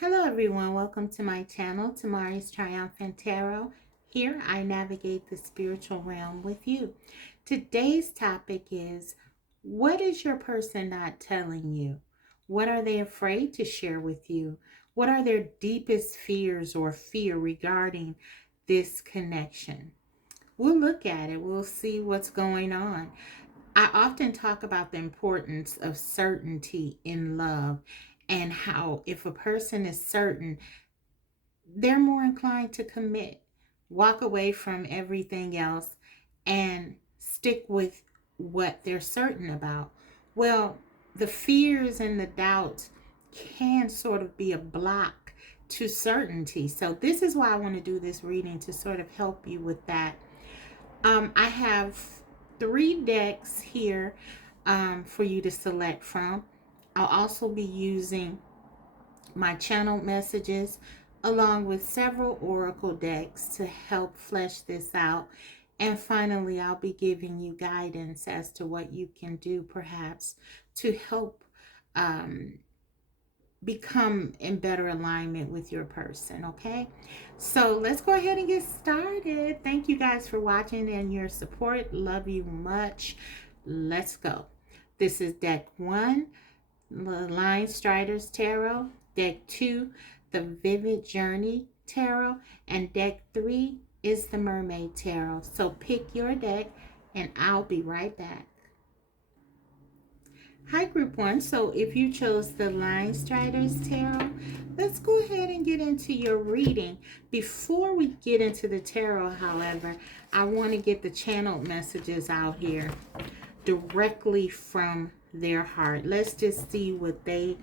Hello everyone, welcome to my channel, Tamari's Triumphant Tarot. Here I navigate the spiritual realm with you. Today's topic is, what is your person not telling you? What are they afraid to share with you? What are their deepest fears or fear regarding this connection? We'll look at it. We'll see what's going on. I often talk about the importance of certainty in love and how if a person is certain, they're more inclined to commit, walk away from everything else, and stick with what they're certain about. Well, the fears and the doubts can sort of be a block to certainty. So, this is why I want to do this reading to sort of help you with that. I have 3 decks here for you to select from. I'll also be using my channel messages along with several oracle decks to help flesh this out. And finally, I'll be giving you guidance as to what you can do perhaps to help become in better alignment with your person. Okay, so let's go ahead and get started. Thank you guys for watching and your support. Love you much. Let's go. This is deck 1, the Line Striders Tarot. Deck 2, the Vivid Journey Tarot. And deck 3 is the Mermaid Tarot. So pick your deck and I'll be right back. Hi group 1, so if you chose the Line Striders Tarot, let's go ahead and get into your reading. Before we get into the tarot, however, I want to get the channeled messages out here directly from their heart. Let's just see what they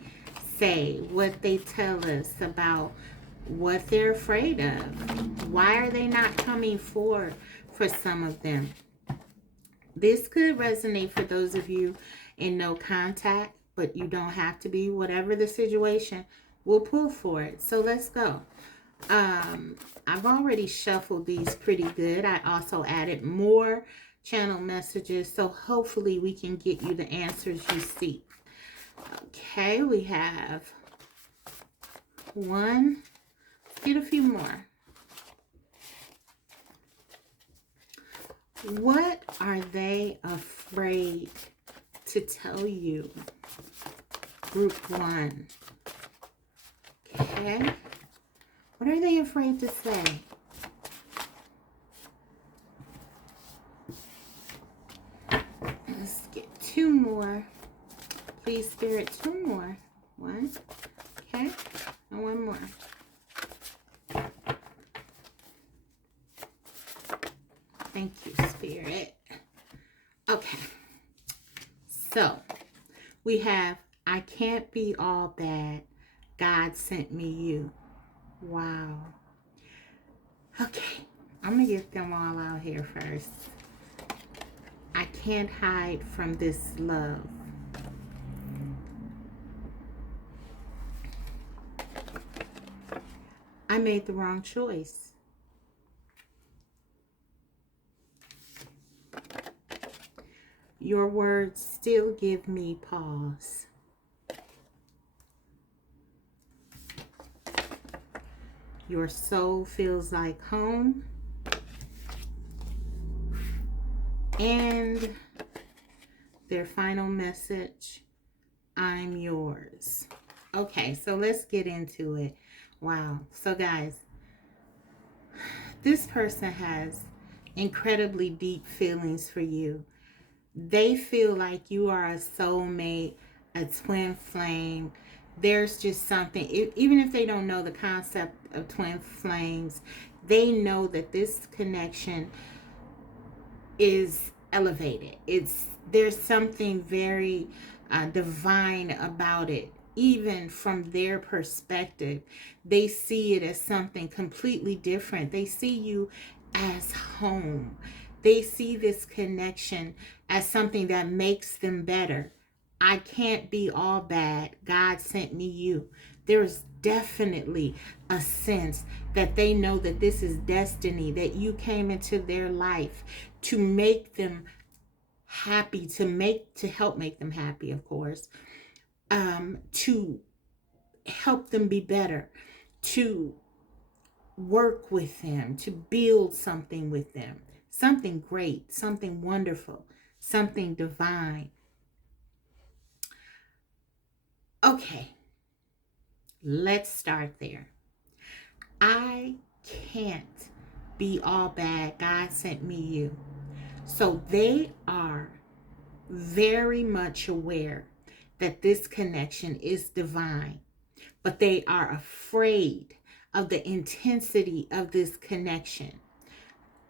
say, what they tell us about what they're afraid of. Why are they not coming forward for some of them? This could resonate for those of you in no contact, but you don't have to be. Whatever the situation, we'll pull for it. So let's go. I've already shuffled these pretty good. I also added more channel messages, so hopefully we can get you the answers you seek. Okay, we have 1. Let's get a few more. What are they afraid to tell you? Group 1. Okay. What are they afraid to say? Let's get 2 more. Please, Spirit, 2 more. 1. Okay. And 1 more. Thank you, Spirit. Okay. So, we have, I can't be all bad. God sent me you. Wow. Okay. I'm going to get them all out here first. I can't hide from this love. I made the wrong choice. Your words still give me pause. Your soul feels like home. And their final message, I'm yours. Okay, so let's get into it. Wow. So guys, this person has incredibly deep feelings for you. They feel like you are a soulmate, a twin flame. There's just something, even if they don't know the concept of twin flames, they know that this connection is elevated. There's something very divine about it. Even from their perspective, they see it as something completely different. They see you as home. They see this connection as something that makes them better. I can't be all bad. God sent me you. There's definitely a sense that they know that this is destiny, that you came into their life to make them happy, to help make them happy, of course, to help them be better, to work with them, to build something with them, something great, something wonderful, something divine. Okay, let's start there. I can't be all bad. God sent me you. So they are very much aware that this connection is divine, but they are afraid of the intensity of this connection.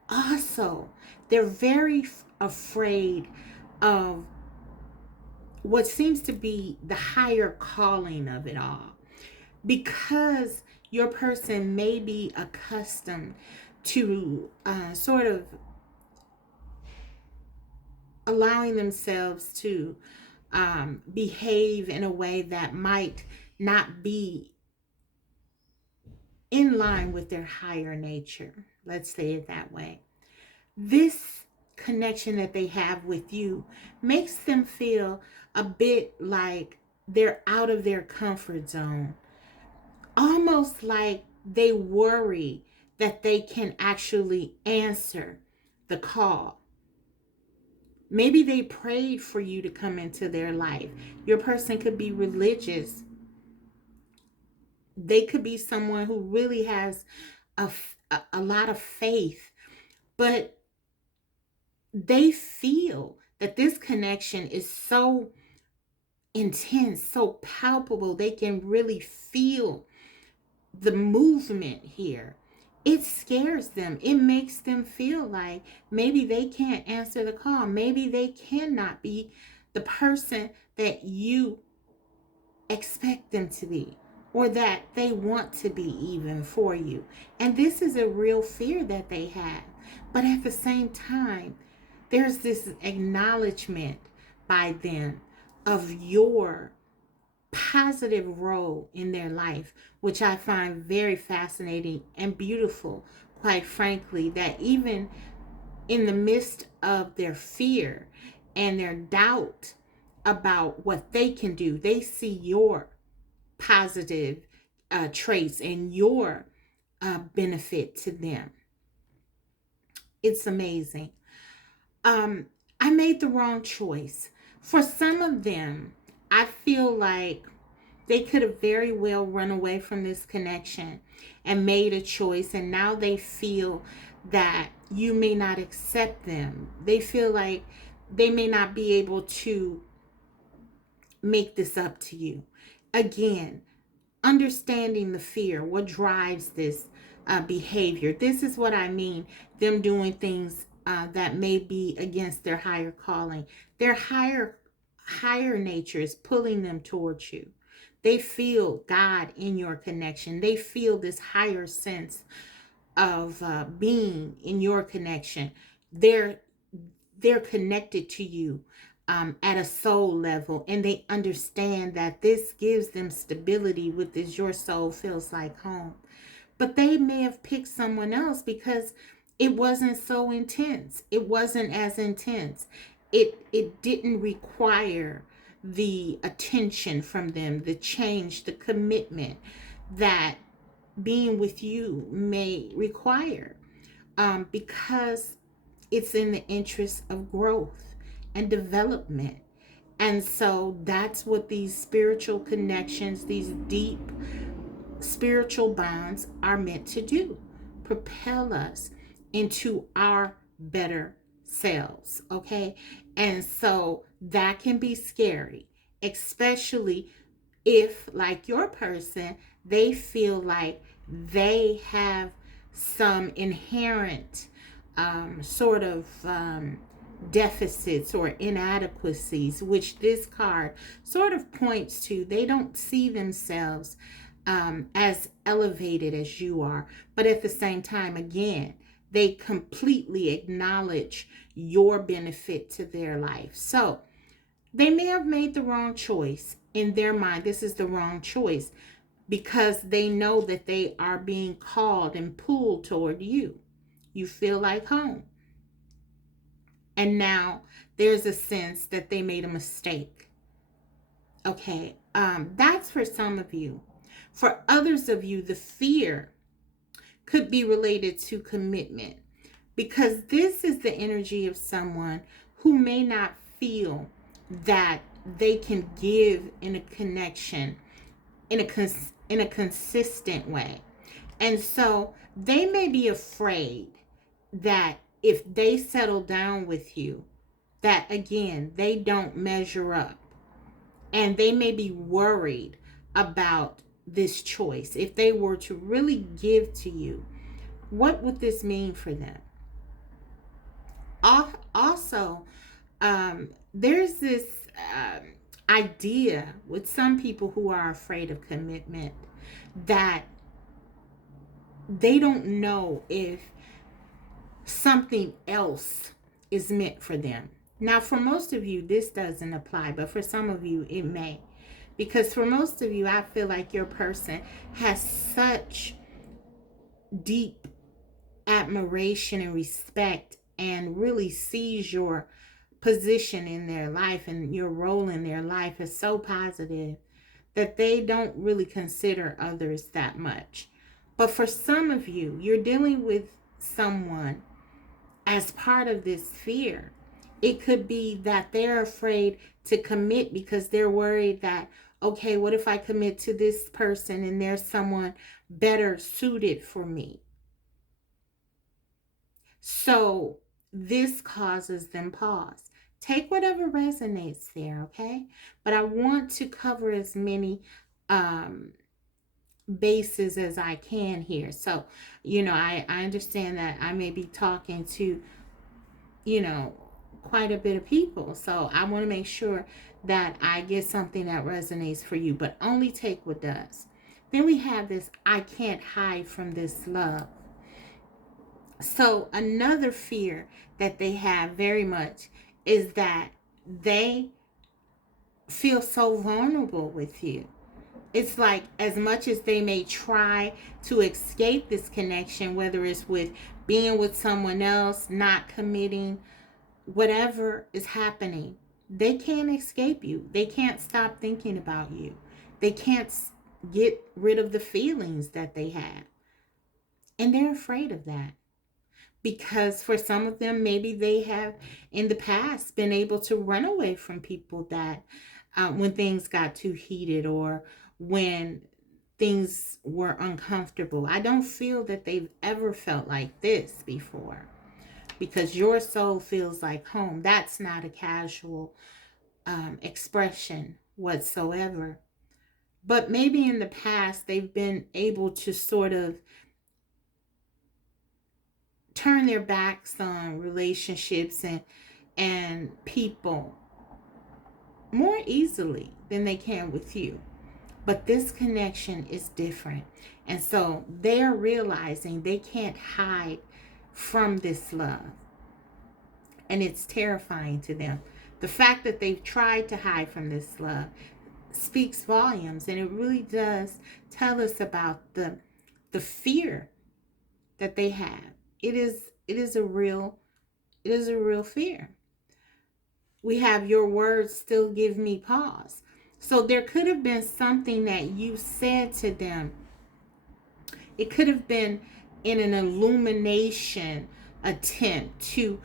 Also, they're very afraid of what seems to be the higher calling of it all, because your person may be accustomed to sort of allowing themselves to behave in a way that might not be in line with their higher nature. Let's say it that way. This connection that they have with you makes them feel a bit like they're out of their comfort zone, almost like they worry that they can actually answer the call. Maybe they prayed for you to come into their life. Your person could be religious. They could be someone who really has a lot of faith, but they feel that this connection is so intense, so palpable. They can really feel the movement here. It scares them. It makes them feel like maybe they can't answer the call. Maybe they cannot be the person that you expect them to be, or that they want to be even for you. And this is a real fear that they have. But at the same time, there's this acknowledgement by them of your positive role in their life, which I find very fascinating and beautiful, quite frankly, that even in the midst of their fear and their doubt about what they can do, they see your positive traits and your benefit to them. It's amazing. I made the wrong choice. For some of them, I feel like they could have very well run away from this connection and made a choice, and now they feel that you may not accept them. They feel like they may not be able to make this up to you. Again, understanding the fear, what drives this behavior. This is what I mean, them doing things that may be against their higher calling. Their higher nature is pulling them towards you. They feel God in your connection. They feel this higher sense of being in your connection. They're connected to you at a soul level, and they understand that this gives them stability with this. Your soul feels like home. But they may have picked someone else because it wasn't so intense. It wasn't as intense. It didn't require the attention from them, the change, the commitment that being with you may require, because it's in the interest of growth and development. And so that's what these spiritual connections, these deep spiritual bonds are meant to do: propel us into our better selves. Okay. And so that can be scary, especially if, like your person, they feel like they have some inherent sort of deficits or inadequacies, which this card sort of points to. They don't see themselves as elevated as you are, but at the same time, again, they completely acknowledge your benefit to their life. So they may have made the wrong choice. In their mind, this is the wrong choice because they know that they are being called and pulled toward you. You feel like home. And now there's a sense that they made a mistake. Okay, that's for some of you. For others of you, the fear could be related to commitment, because this is the energy of someone who may not feel that they can give in a connection in a consistent way. And so they may be afraid that if they settle down with you, that again, they don't measure up. And they may be worried about this choice. If they were to really give to you, what would this mean for them? Also, there's this idea with some people who are afraid of commitment that they don't know if something else is meant for them. Now, for most of you, this doesn't apply, but for some of you, it may. Because for most of you, I feel like your person has such deep admiration and respect and really sees your position in their life and your role in their life is so positive that they don't really consider others that much. But for some of you, you're dealing with someone as part of this fear. It could be that they're afraid to commit because they're worried that, okay, what if I commit to this person and there's someone better suited for me? So this causes them pause. Take whatever resonates there, okay? But I want to cover as many bases as I can here. So, I understand that I may be talking to, quite a bit of people. So I want to make sure that I get something that resonates for you, but only take what does. Then we have this, I can't hide from this love. So another fear that they have very much is that they feel so vulnerable with you. It's like as much as they may try to escape this connection, whether it's with being with someone else, not committing, whatever is happening, they can't escape you. They can't stop thinking about you. They can't get rid of the feelings that they have. And they're afraid of that. Because for some of them, maybe they have in the past been able to run away from people that when things got too heated or when things were uncomfortable. I don't feel that they've ever felt like this before, because your soul feels like home. That's not a casual expression whatsoever. But maybe in the past, they've been able to sort of turn their backs on relationships and people more easily than they can with you. But this connection is different. And so they're realizing they can't hide from this love. And it's terrifying to them. The fact that they've tried to hide from this love speaks volumes. And it really does tell us about the fear that they have. It is a real fear. We have your words still give me pause. So there could have been something that you said to them. It could have been in an illumination attempt to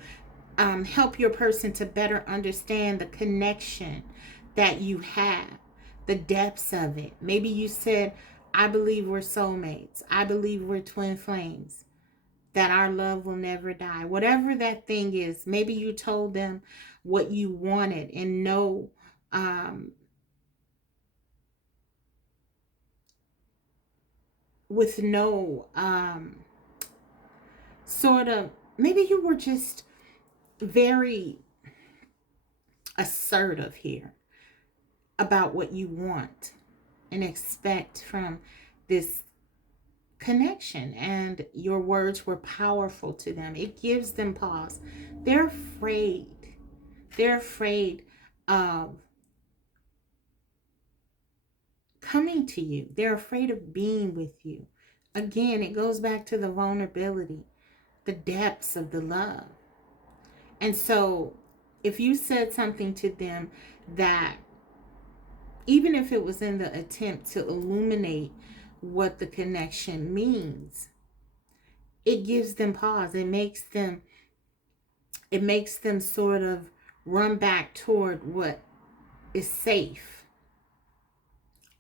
help your person to better understand the connection that you have, the depths of it. Maybe you said, I believe we're soulmates. I believe we're twin flames, that our love will never die. Whatever that thing is, maybe you told them what you wanted and with no sort of, maybe you were just very assertive here about what you want and expect from this connection, and your words were powerful to them. It gives them pause. They're afraid. They're afraid of coming to you. They're afraid of being with you. Again, it goes back to the vulnerability, the depths of the love. And so if you said something to them that, even if it was in the attempt to illuminate what the connection means, it gives them pause. It makes them sort of run back toward what is safe.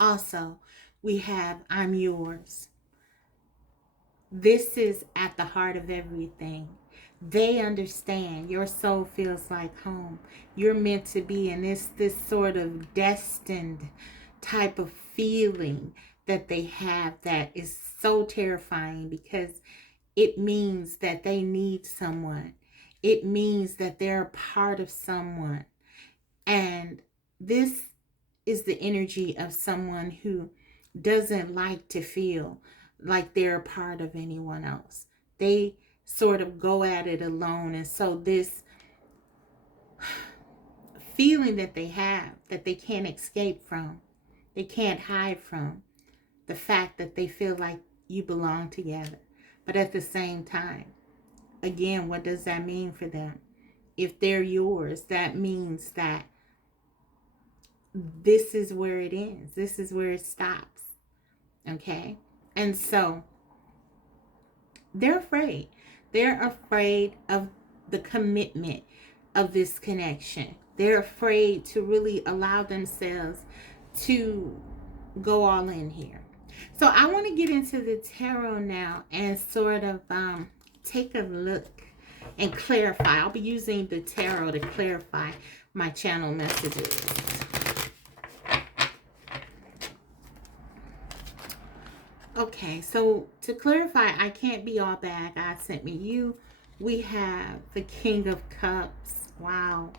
Also, we have I'm yours. This is at the heart of everything. They understand your soul feels like home. You're meant to be, and it's this sort of destined type of feeling that they have that is so terrifying, because it means that they need someone. It means that they're a part of someone. And this is the energy of someone who doesn't like to feel like they're a part of anyone else. They sort of go at it alone. And so this feeling that they have, that they can't escape from, they can't hide from, the fact that they feel like you belong together. But at the same time, again, what does that mean for them? If they're yours, that means that this is where it ends. This is where it stops. Okay? And so they're afraid. They're afraid of the commitment of this connection. They're afraid to really allow themselves to go all in here. So I want to get into the tarot now and sort of take a look and clarify. I'll be using the tarot to clarify my channel messages. Okay, so to clarify, I can't be all bad. God sent me you. We have the King of Cups. Wow.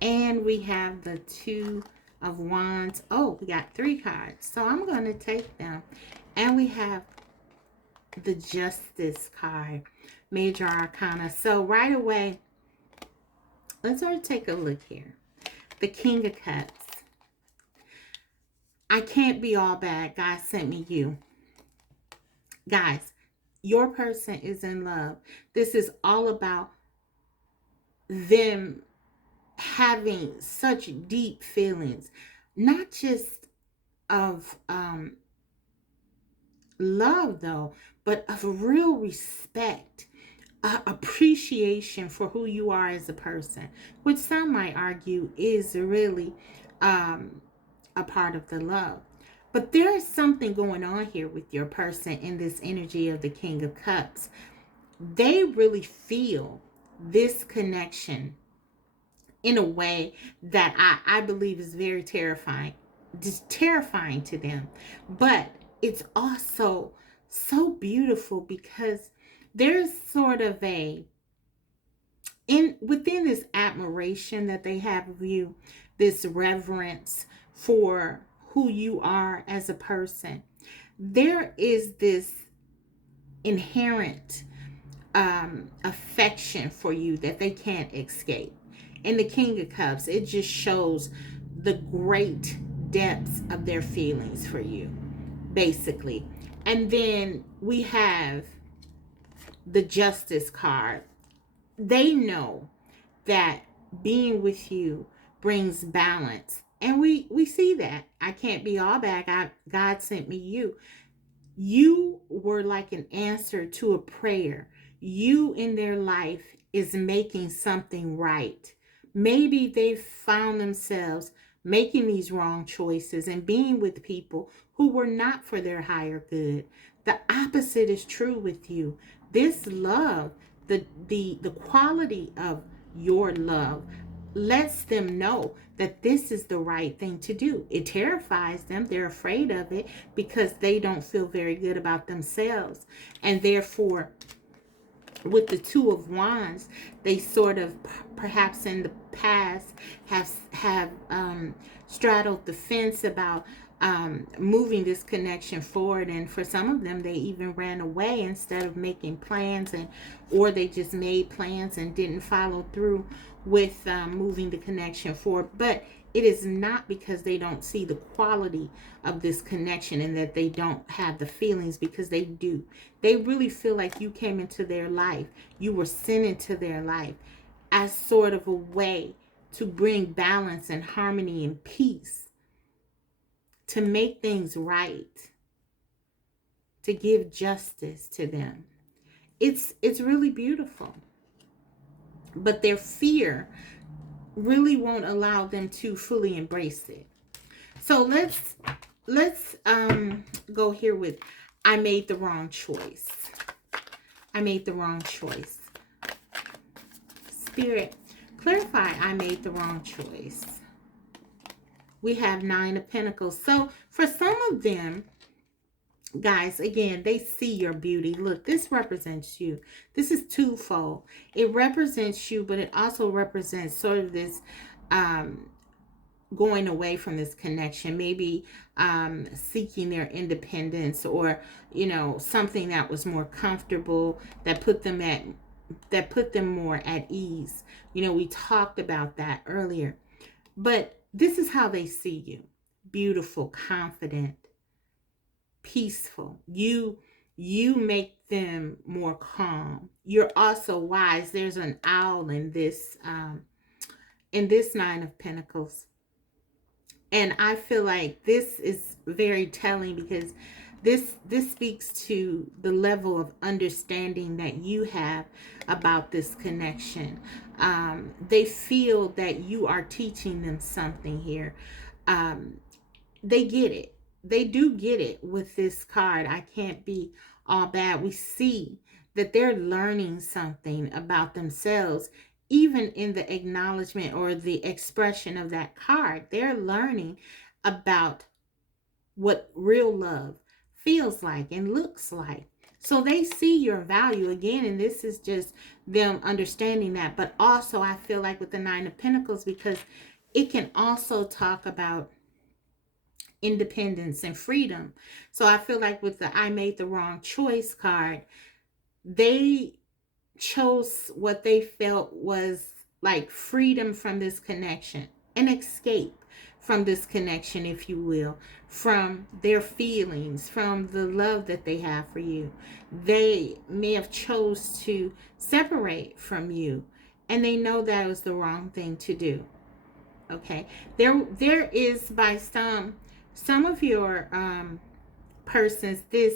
And we have the Two of Wands. Oh, we got 3 cards. So I'm going to take them. And we have the Justice card. Major Arcana. So right away, let's sort of take a look here. The King of Cups. I can't be all bad. God sent me you. Guys, your person is in love. This is all about them having such deep feelings, not just of love though, but of real respect, appreciation for who you are as a person, which some might argue is really a part of the love. But there is something going on here with your person in this energy of the King of Cups. They really feel this connection in a way that I believe is very terrifying. Just terrifying to them. But it's also so beautiful because there's sort of within this admiration that they have of you, this reverence for who you are as a person, there is this inherent affection for you that they can't escape. In the King of Cups, it just shows the great depths of their feelings for you, basically. And then we have the Justice card. They know that being with you brings balance. And we see that. I can't be all bad. God sent me you. You were like an answer to a prayer. You in their life is making something right. Maybe they've found themselves making these wrong choices and being with people who were not for their higher good. The opposite is true with you. This love, the quality of your love lets them know that this is the right thing to do. It terrifies them. They're afraid of it because they don't feel very good about themselves. And therefore, with the Two of Wands, they sort of perhaps in the past have straddled the fence about moving this connection forward, and for some of them they even ran away instead of making plans, or they just made plans and didn't follow through with moving the connection forward. But it is not because they don't see the quality of this connection and that they don't have the feelings, because they do. They really feel like you came into their life. You were sent into their life as sort of a way to bring balance and harmony and peace, to make things right. to give justice to them. It's really beautiful. But their fear really won't allow them to fully embrace it. So let's go here with I made the wrong choice. I made the wrong choice. Spirit, clarify I made the wrong choice. We have 9 of Pentacles. So for some of them, guys, again, they see your beauty. Look, this represents you. This is twofold. It represents you, but it also represents sort of this going away from this connection, maybe seeking their independence, or something that was more comfortable, that put them more at ease. We talked about that earlier. But this is how they see you: beautiful, confident, peaceful. You make them more calm. You're also wise. There's an owl in this 9 of Pentacles. And I feel like this is very telling, because this speaks to the level of understanding that you have about this connection. They feel that you are teaching them something here. They get it. They do get it with this card. I can't be all bad. We see that they're learning something about themselves, even in the acknowledgement or the expression of that card. They're learning about what real love feels like and looks like. So they see your value again, and this is just them understanding that. But also, I feel like with the 9 of Pentacles, because it can also talk about independence and freedom. So I feel like with the I made the wrong choice card, they chose what they felt was like freedom from this connection, an escape from this connection, if you will, from their feelings, from the love that they have for you. They may have chose to separate from you, and they know that was the wrong thing to do. Okay, there is, by some of your persons, this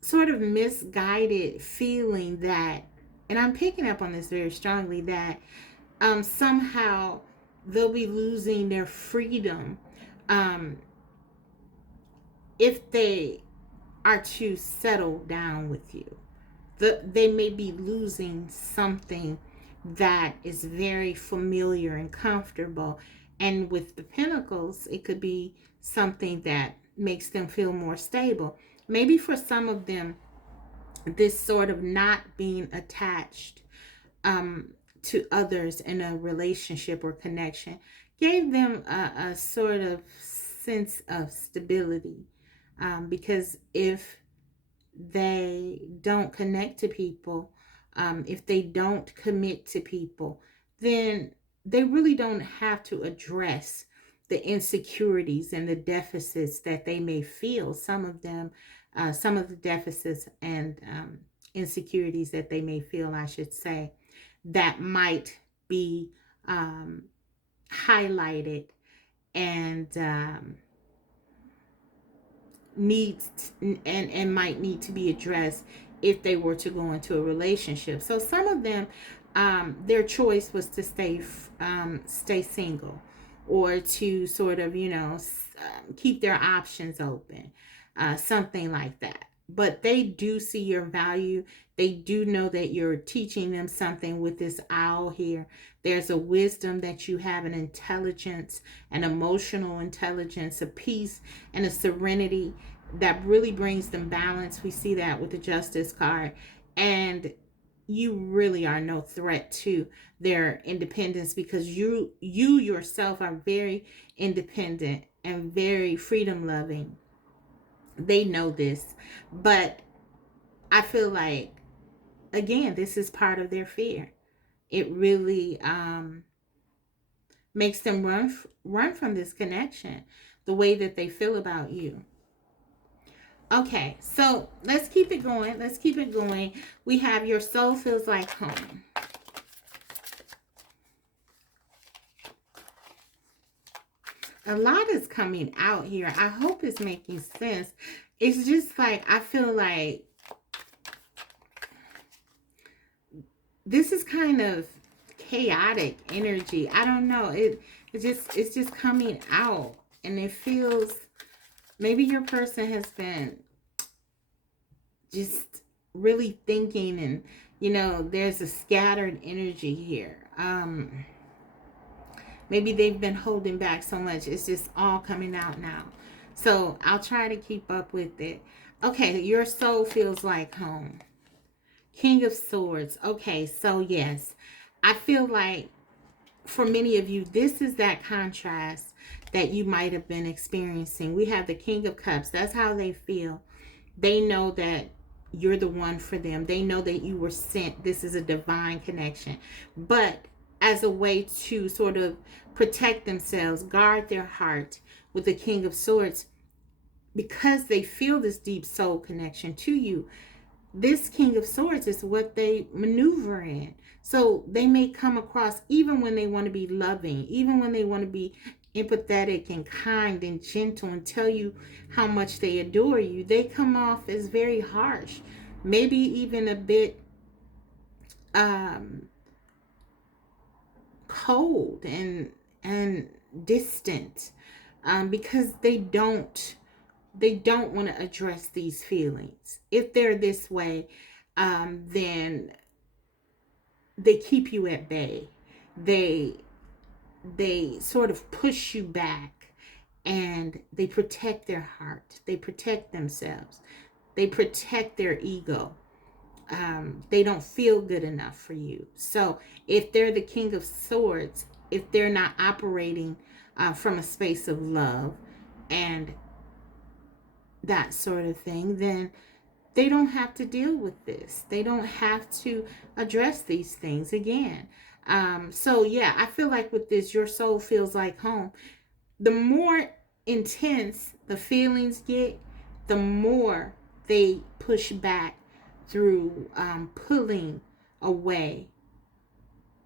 sort of misguided feeling that, and I'm picking up on this very strongly, that somehow they'll be losing their freedom if they are to settle down with you. They may be losing something that is very familiar and comfortable. And with the Pentacles, it could be something that makes them feel more stable. Maybe for some of them, this sort of not being attached to others in a relationship or connection gave them a sort of sense of stability. Because if they don't connect to people, if they don't commit to people, then they really don't have to address the insecurities and the deficits that they may feel. Some of the deficits and insecurities that they may feel, I should say, that might be highlighted and and might need to be addressed if they were to go into a relationship. So some of them, their choice was to stay single, or to sort of keep their options open, something like that. But they do see your value. They do know that you're teaching them something with this owl here. There's a wisdom that you have, an intelligence, an emotional intelligence, a peace, and a serenity that really brings them balance. We see that with the Justice card. And you really are no threat to their independence, because you yourself are very independent and very freedom loving. They know this, but I feel like, again, this is part of their fear. It really makes them run from this connection, the way that they feel about you. Okay, so let's keep it going. Let's keep it going. We have your soul feels like home. A lot is coming out here. I hope it's making sense. it's just like, I feel like this is kind of chaotic energy. I don't know. It's just coming out, and it feels, maybe your person has been just really thinking, and there's a scattered energy here. Maybe they've been holding back so much. It's just all coming out now. So I'll try to keep up with it. Okay, your soul feels like home. King of Swords. Okay, so yes, I feel like for many of you, this is that contrast that you might have been experiencing. We have the King of Cups. That's how they feel. They know that you're the one for them. They know that you were sent. This is a divine connection. But as a way to sort of protect themselves, guard their heart with the King of Swords, because they feel this deep soul connection to you, this King of Swords is what they maneuver in. So they may come across, even when they want to be loving, even when they want to be empathetic and kind and gentle and tell you how much they adore you, they come off as very harsh, maybe even a bit cold and distant, because they don't want to address these feelings. If they're this way, then they keep you at bay. They sort of push you back, and they protect their heart. They protect themselves. They protect their ego. They don't feel good enough for you. So if they're the King of Swords, if they're not operating from a space of love and that sort of thing, then they don't have to deal with this. They don't have to address these things again. So yeah, I feel like with this, your soul feels like home. The more intense the feelings get, the more they push back through pulling away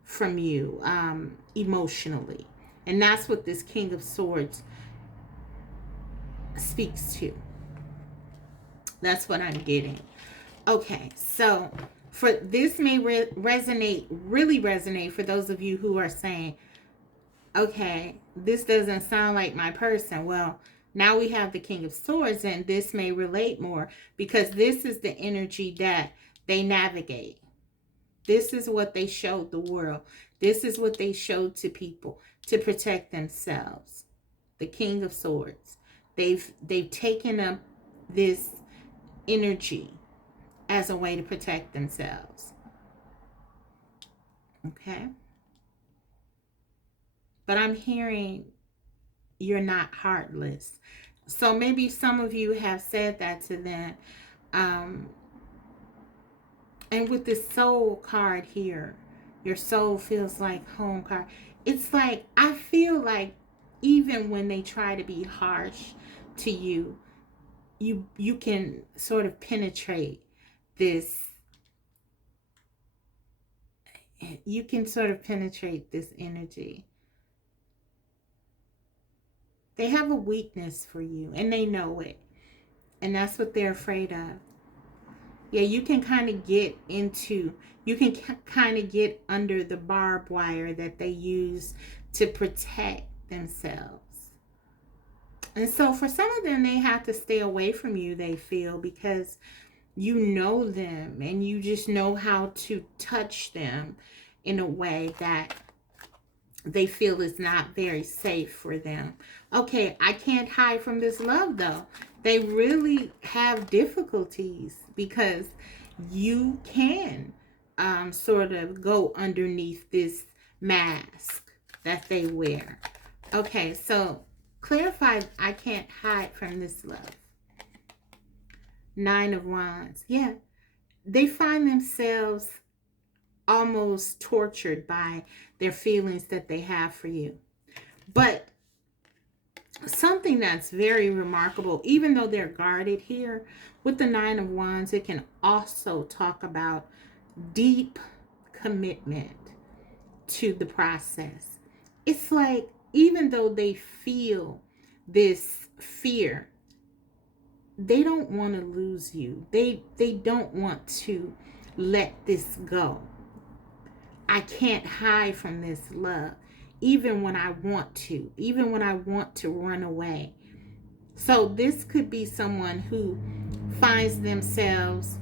from you emotionally. And that's what this King of Swords speaks to. That's what I'm getting. Okay, so for this may resonate, really resonate for those of you who are saying, okay, this doesn't sound like my person. Well, now we have the King of Swords, and this may relate more because this is the energy that they navigate. This is what they showed the world. This is what they showed to people to protect themselves. The King of Swords. They've taken up this energy as a way to protect themselves. Okay? But I'm hearing you're not heartless. So maybe some of you have said that to them. And with this soul card here, your soul feels like home card. It's like, I feel like even when they try to be harsh to you, you can sort of penetrate this. You can sort of penetrate this energy. They have a weakness for you, and they know it. And that's what they're afraid of. Yeah, you can kind of get into, you can kind of get under the barbed wire that they use to protect themselves. And so for some of them, they have to stay away from you, they feel, because you know them and you just know how to touch them in a way that they feel is not very safe for them. Okay, I can't hide from this love though. They really have difficulties because you can sort of go underneath this mask that they wear. Okay, so clarify, I can't hide from this love. Nine of Wands. Yeah, they find themselves almost tortured by their feelings that they have for you. But something that's very remarkable, even though they're guarded here, with the Nine of Wands, it can also talk about deep commitment to the process. It's like, even though they feel this fear, they don't want to lose you. They don't want to let this go. I can't hide from this love, even when I want to, even when I want to run away. So this could be someone who finds themselves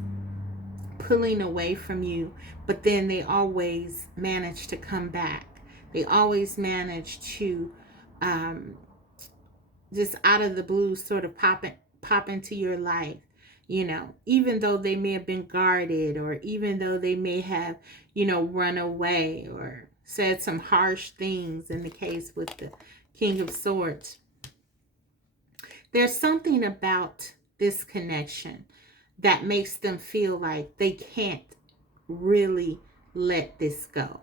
pulling away from you, but then they always manage to come back. They always manage to um, just out of the blue sort of pop into your life, even though they may have been guarded, or even though they may have, run away or said some harsh things in the case with the King of Swords. There's something about this connection that makes them feel like they can't really let this go.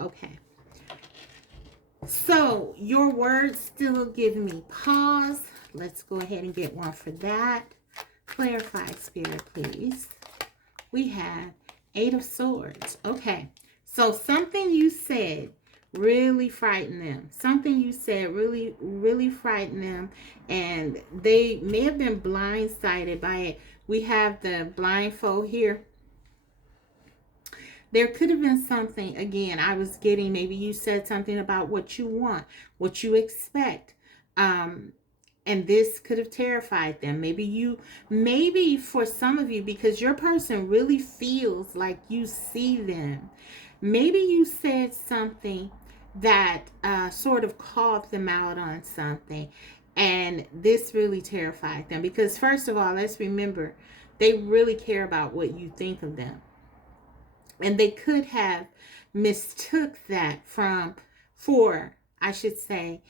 Okay. So your words still give me pause. Let's go ahead and get one for that. Clarify, Spirit, please. We have 8 of Swords. Okay. So something you said really frightened them. Something you said really, really frightened them. And they may have been blindsided by it. We have the blindfold here. There could have been something, again, I was getting, maybe you said something about what you want, what you expect. And this could have terrified them. Maybe for some of you, because your person really feels like you see them, maybe you said something that sort of called them out on something. And this really terrified them. Because first of all, let's remember, they really care about what you think of them. And they could have mistook that for, I should say,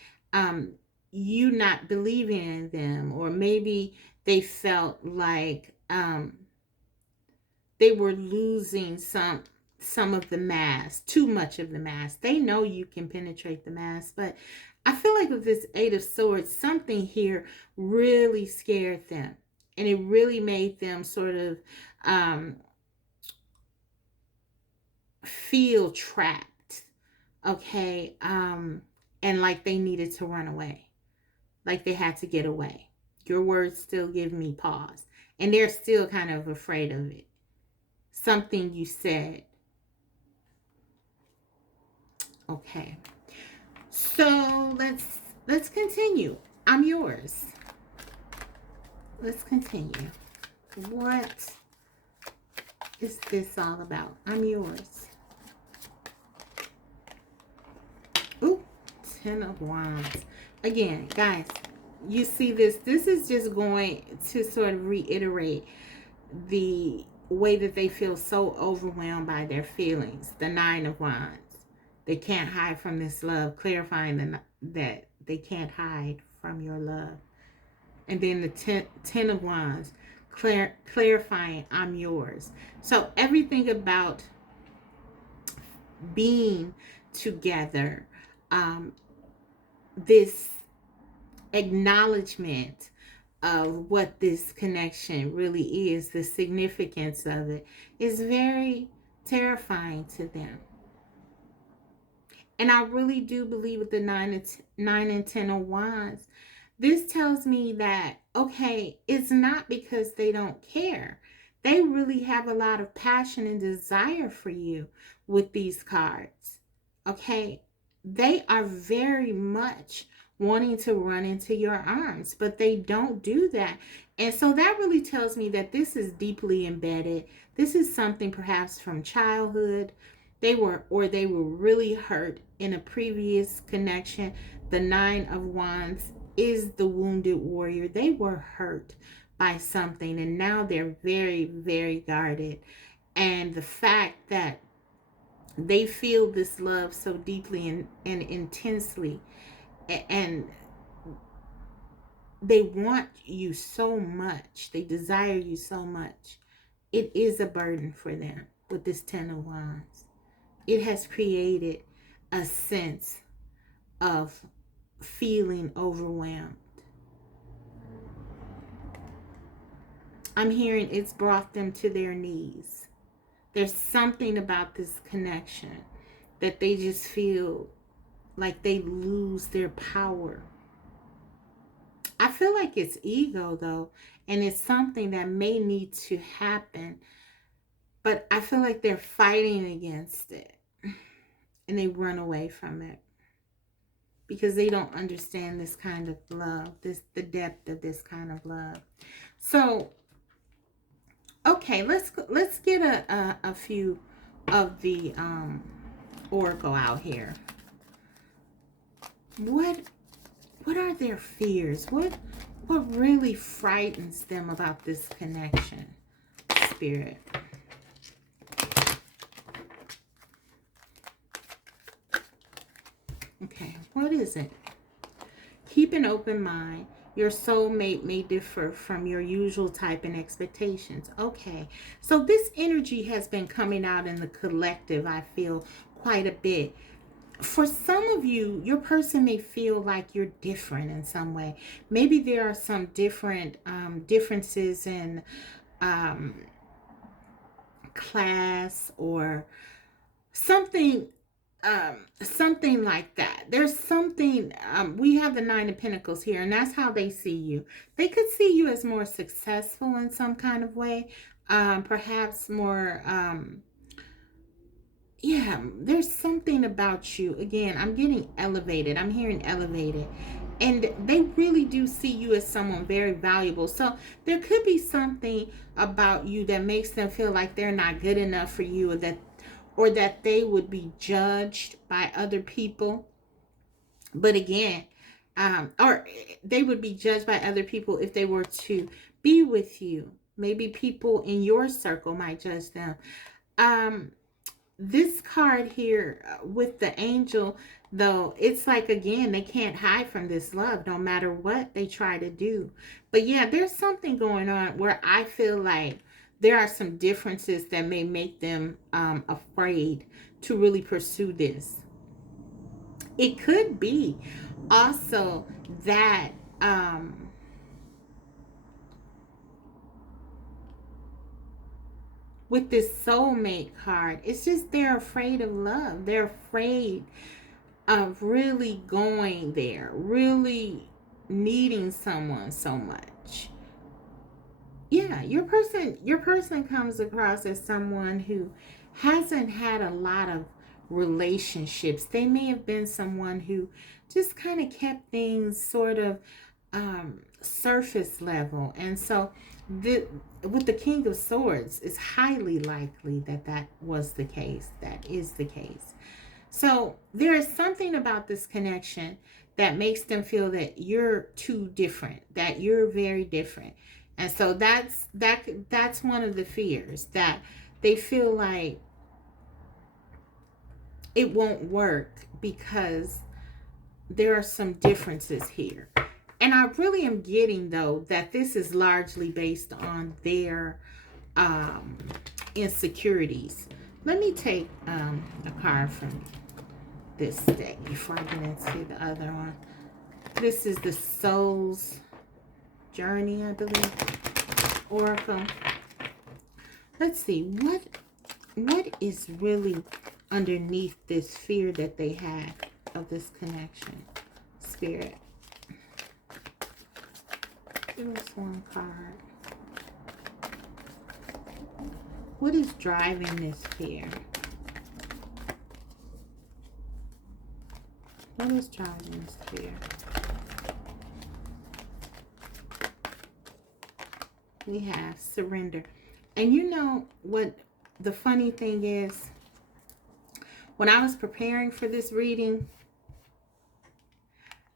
you not believing in them, or maybe they felt like they were losing some of the mask, too much of the mask. They know you can penetrate the mask, but I feel like with this 8 of Swords, something here really scared them, and it really made them sort of feel trapped. Okay. And like they needed to run away, like they had to get away. Your words still give me pause, and they're still kind of afraid of it. Something you said. Okay. So let's continue. I'm yours. Let's continue. What is this all about? I'm yours. Ooh, 10 of Wands. Again, guys, you see this. This is just going to sort of reiterate the way that they feel so overwhelmed by their feelings. The 9 of Wands. They can't hide from this love, clarifying that they can't hide from your love. And then the 10 of Wands, clarifying, I'm yours. So everything about being together, this acknowledgement of what this connection really is, the significance of it, is very terrifying to them. And I really do believe with the 9 and 10 of Wands, this tells me that, okay, it's not because they don't care. They really have a lot of passion and desire for you with these cards. Okay, they are very much wanting to run into your arms, but they don't do that. And so that really tells me that this is deeply embedded. This is something perhaps from childhood. They were really hurt in a previous connection. The 9 of Wands is the wounded warrior. They were hurt by something, and now they're very, very guarded. And the fact that they feel this love so deeply and intensely, and they want you so much, they desire you so much, it is a burden for them with this 10 of Wands. It has created a sense of feeling overwhelmed. I'm hearing it's brought them to their knees. There's something about this connection that they just feel like they lose their power. I feel like it's ego though, and it's something that may need to happen, but I feel like they're fighting against it and they run away from it because they don't understand this kind of love, the depth of this kind of love. So, okay, let's get a few of the oracle out here. What are their fears? What really frightens them about this connection, Spirit? Okay, what is it? Keep an open mind. Your soulmate may differ from your usual type and expectations. Okay, so this energy has been coming out in the collective, I feel, quite a bit. For some of you, your person may feel like you're different in some way. Maybe there are some differences in class or something, something like that. There's something, we have the Nine of Pentacles here, and that's how they see you. They could see you as more successful in some kind of way, perhaps more, yeah, there's something about you. Again, I'm getting elevated. I'm hearing elevated. And they really do see you as someone very valuable. So there could be something about you that makes them feel like they're not good enough for you, or that they would be judged by other people. But again, or they would be judged by other people if they were to be with you. Maybe people in your circle might judge them. This card here with the angel, though, it's like, again, they can't hide from this love no matter what they try to do. But yeah, there's something going on where I feel like there are some differences that may make them afraid to really pursue this. It could be also that with this soulmate card, it's just they're afraid of love. They're afraid of really going there, really needing someone so much. Yeah, your person comes across as someone who hasn't had a lot of relationships. They may have been someone who just kind of kept things sort of surface level. And so with the King of Swords, it's highly likely that that was the case. That is the case. So there is something about this connection that makes them feel that you're too different, that you're very different. And so that's one of the fears, that they feel like it won't work because there are some differences here. And I really am getting, though, that this is largely based on their insecurities. Let me take a card from this deck before I get into the other one. This is the Soul's Journey, I believe, Oracle. Let's see, what is really underneath this fear that they have of this connection, Spirit. Give us one card. What is driving this fear? What is driving this fear? We have surrender. And you know what the funny thing is? When I was preparing for this reading,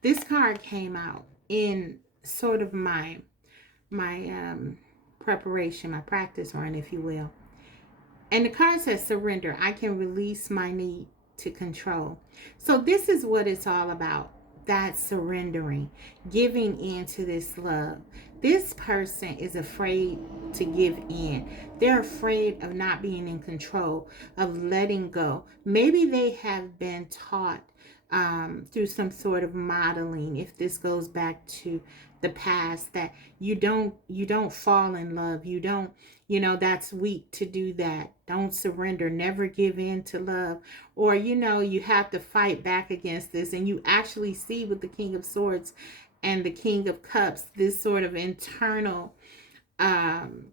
this card came out in sort of my preparation, my practice run, if you will. And the card says surrender. I can release my need to control. So this is what it's all about. That surrendering, giving in to this love. This person is afraid to give in. They're afraid of not being in control, of letting go. Maybe they have been taught through some sort of modeling, if this goes back to the past, that you don't fall in love, you don't, that's weak to do that, don't surrender, never give in to love, or you have to fight back against this. And you actually see with the King of Swords and the King of Cups, this sort of internal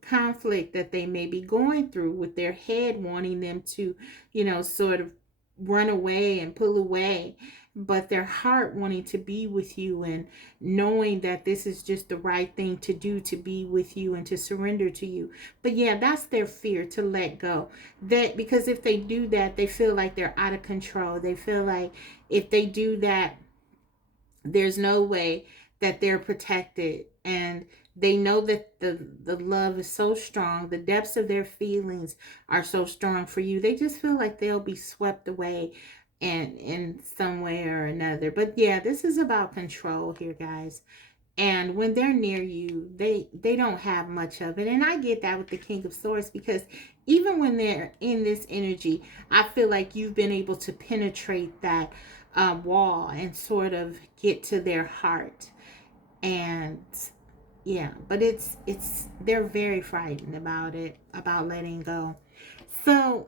conflict that they may be going through with their head wanting them to, sort of run away and pull away, but their heart wanting to be with you and knowing that this is just the right thing to do, to be with you and to surrender to you. But yeah, that's their fear, to let go. That because if they do that, they feel like they're out of control. They feel like if they do that, there's no way that they're protected, and they know that the love is so strong, the depths of their feelings are so strong for you, they just feel like they'll be swept away and in some way or another. But yeah, this is about control here, guys. And when they're near you, they don't have much of it. And I get that with the King of Swords, because even when they're in this energy, I feel like you've been able to penetrate that wall and sort of get to their heart. And yeah, but it's they're very frightened about it, about letting go. So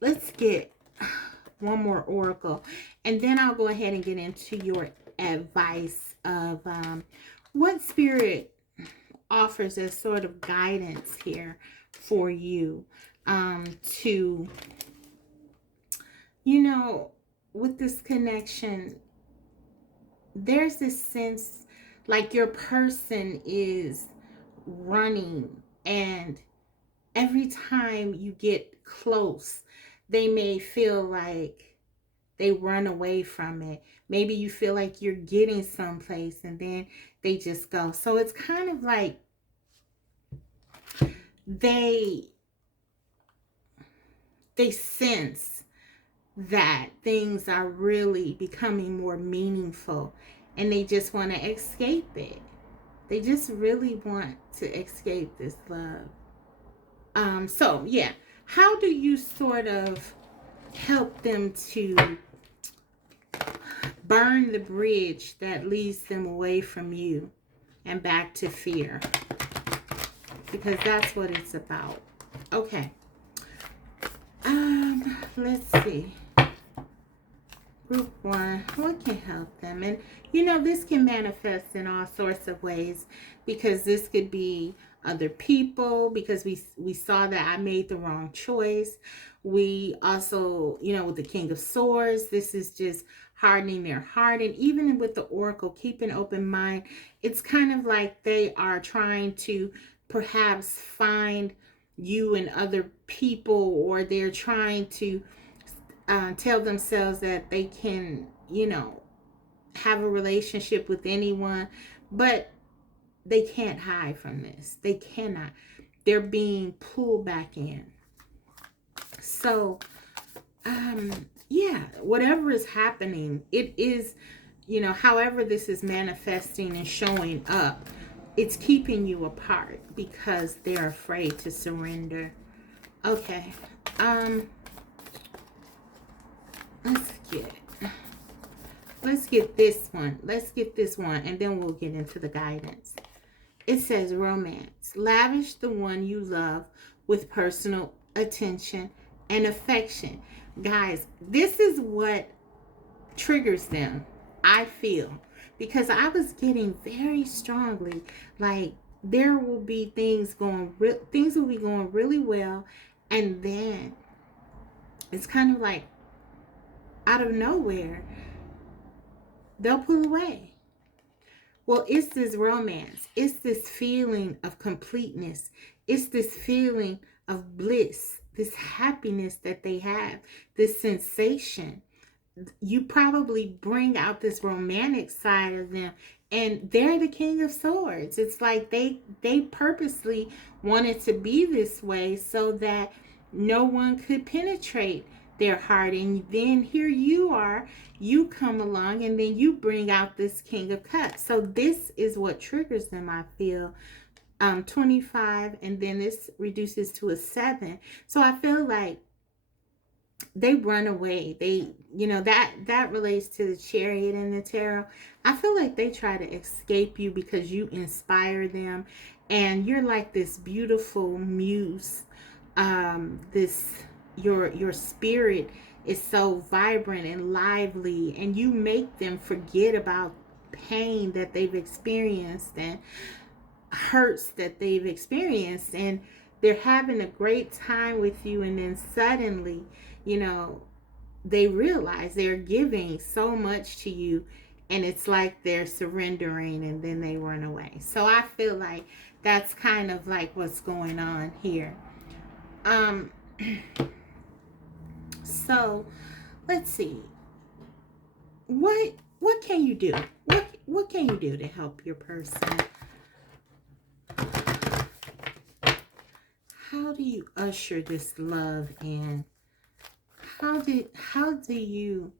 let's get one more oracle, and then I'll go ahead and get into your advice of what spirit offers as sort of guidance here for you, to, with this connection. There's this sense like your person is running, and every time you get close, they may feel like they run away from it. Maybe you feel like you're getting someplace and then they just go. So it's kind of like they sense that things are really becoming more meaningful, and they just want to escape it. They just really want to escape this love. So yeah, how do you sort of help them to burn the bridge that leads them away from you and back to fear? Because that's what it's about. Okay. Let's see. Group 1, what can help them? And this can manifest in all sorts of ways, because this could be other people, because we saw that I made the wrong choice. We also, with the King of Swords, this is just hardening their heart. And even with the Oracle, keep an open mind. It's kind of like they are trying to perhaps find you and other people, or they're trying to tell themselves that they can, have a relationship with anyone, but they can't hide from this. They cannot. They're being pulled back in. So, yeah, whatever is happening, it is, however this is manifesting and showing up, it's keeping you apart because they're afraid to surrender. Okay. Let's get this one. Let's get this one, and then we'll get into the guidance. It says romance. Lavish the one you love with personal attention and affection. Guys, this is what triggers them, I feel, because I was getting very strongly like there will be things will be going really well, and then it's kind of like out of nowhere they'll pull away. Well, it's this romance. It's this feeling of completeness. It's this feeling of bliss, this happiness that they have, this sensation. You probably bring out this romantic side of them, and they're the King of Swords. It's like they purposely wanted to be this way so that no one could penetrate their heart. And then here you are, you come along, and then you bring out this King of Cups. So this is what triggers them, I feel. 25, and then this reduces to a 7. So I feel like they run away. They, that relates to the Chariot and the Tarot. I feel like they try to escape you because you inspire them, and you're like this beautiful muse. Your spirit is so vibrant and lively, and you make them forget about pain that they've experienced and hurts that they've experienced, and they're having a great time with you, and then suddenly, you know, they realize they're giving so much to you, and it's like they're surrendering and then they run away. So I feel like that's kind of like what's going on here. um so let's see, what can you do, what can you do to help your person? How do you usher this love in? How do you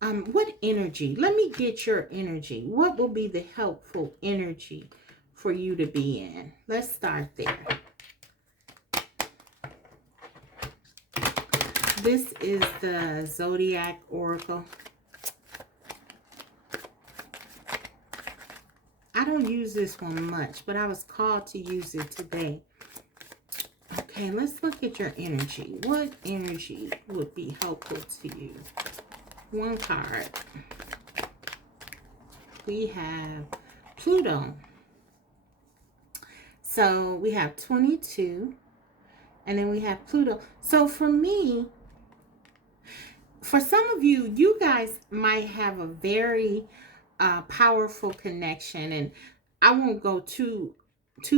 what energy? Let me get your energy. What will be the helpful energy for you to be in? Let's start there. This is the Zodiac Oracle. I don't use this one much, but I was called to use it today. Okay, let's look at your energy. What energy would be helpful to you? One card. We have Pluto. So we have 22, and then we have Pluto. So for me, for some of you, you guys might have a very powerful connection, and I won't go too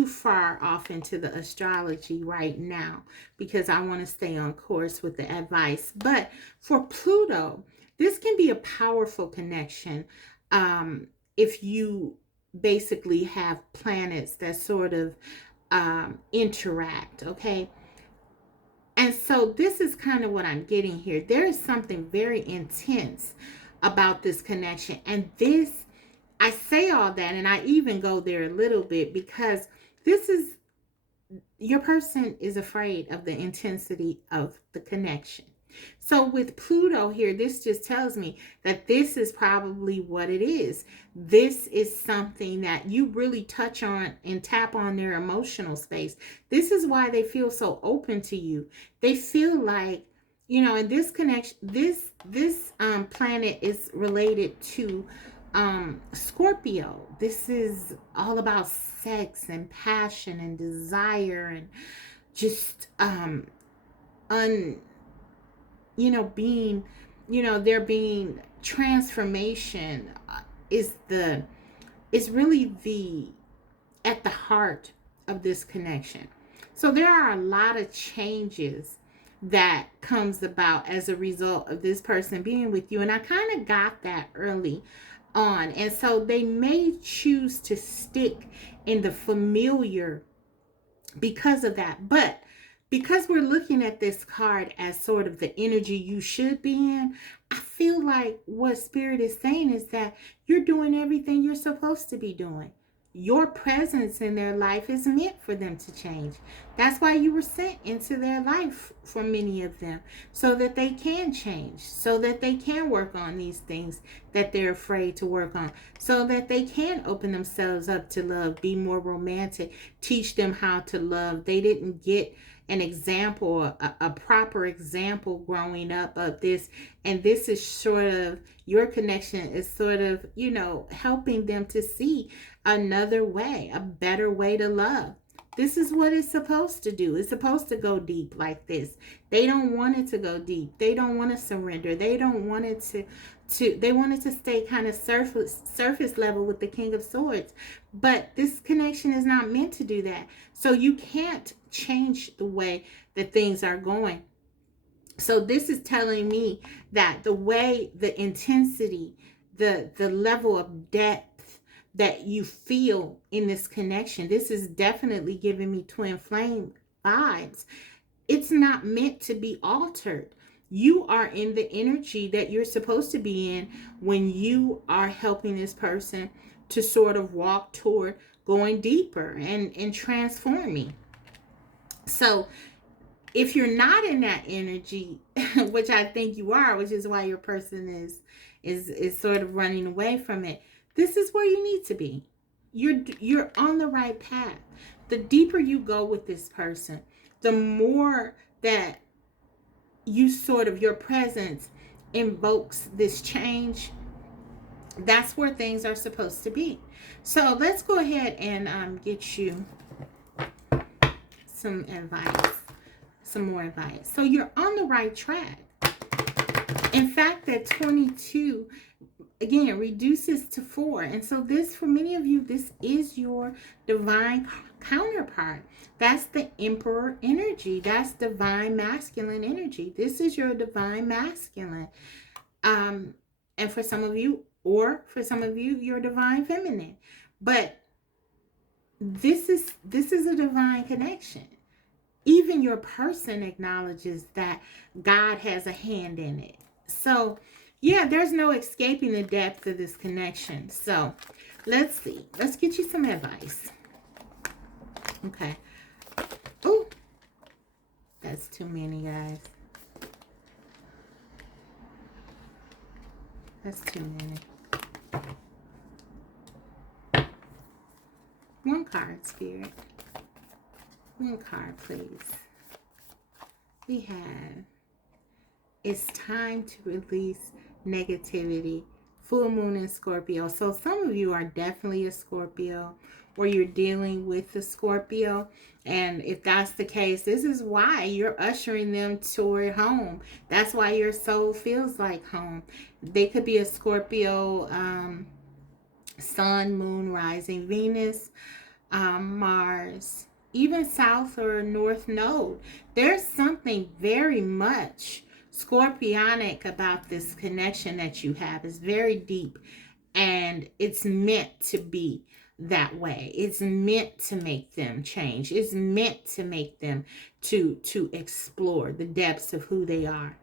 far off into the astrology right now because I want to stay on course with the advice. But for Pluto, this can be a powerful connection if you basically have planets that sort of interact, okay? And so this is kind of what I'm getting here. There is something very intense about this connection. And this, I say all that, and I even go there a little bit because this is, your person is afraid of the intensity of the connection. So with Pluto here, this just tells me that this is probably what it is. This is something that you really touch on and tap on their emotional space. This is why they feel so open to you. They feel like, you know, and this connection, this planet is related to Scorpio. This is all about sex and passion and desire and just being, there being transformation is really the at the heart of this connection. So there are a lot of changes that comes about as a result of this person being with you, and I kind of got that early on. And so they may choose to stick in the familiar because of that. But because we're looking at this card as sort of the energy you should be in, I feel like what Spirit is saying is that you're doing everything you're supposed to be doing. Your presence in their life is meant for them to change. That's why you were sent into their life for many of them, so that they can change, so that they can work on these things that they're afraid to work on, so that they can open themselves up to love, be more romantic, teach them how to love. They didn't get an example, a proper example growing up of this, and this is sort of, your connection is sort of, helping them to see another way, a better way to love. This is what it's supposed to do. It's supposed to go deep like this. They don't want it to go deep. They don't want to surrender. They don't want it they want it to stay kind of surface level with the King of Swords. But this connection is not meant to do that. So you can't change the way that things are going. So this is telling me that the way, the intensity, the level of depth that you feel in this connection, this is definitely giving me twin flame vibes. It's not meant to be altered. You are in the energy that you're supposed to be in when you are helping this person to sort of walk toward going deeper and transforming. So if you're not in that energy, which I think you are, which is why your person is sort of running away from it, this is where you need to be. You're on the right path. The deeper you go with this person, the more that you sort of, your presence invokes this change, That's where things are supposed to be. So let's go ahead and get you some advice, some more advice. So you're on the right track. In fact, that 22 again reduces to 4, and so this, for many of you, this is your divine counterpart. That's the emperor energy. That's divine masculine energy. This is your divine masculine. um and for some of you, or for some of you, your divine feminine. But this is a divine connection. Even your person acknowledges that God has a hand in it. So, yeah, there's no escaping the depth of this connection. So, let's see. Let's get you some advice. Okay. Oh, that's too many, guys. That's too many. One card, Spirit. One card, please. We have, it's time to release negativity. Full moon in Scorpio. So some of you are definitely a Scorpio, or you're dealing with the Scorpio. And if that's the case, this is why you're ushering them toward home. That's why your soul feels like home. They could be a Scorpio, sun, moon, rising, Venus, Mars, even south or north node. There's something very much scorpionic about this connection that you have. It's very deep, and it's meant to be that way. It's meant to make them change. It's meant to make them to explore the depths of who they are.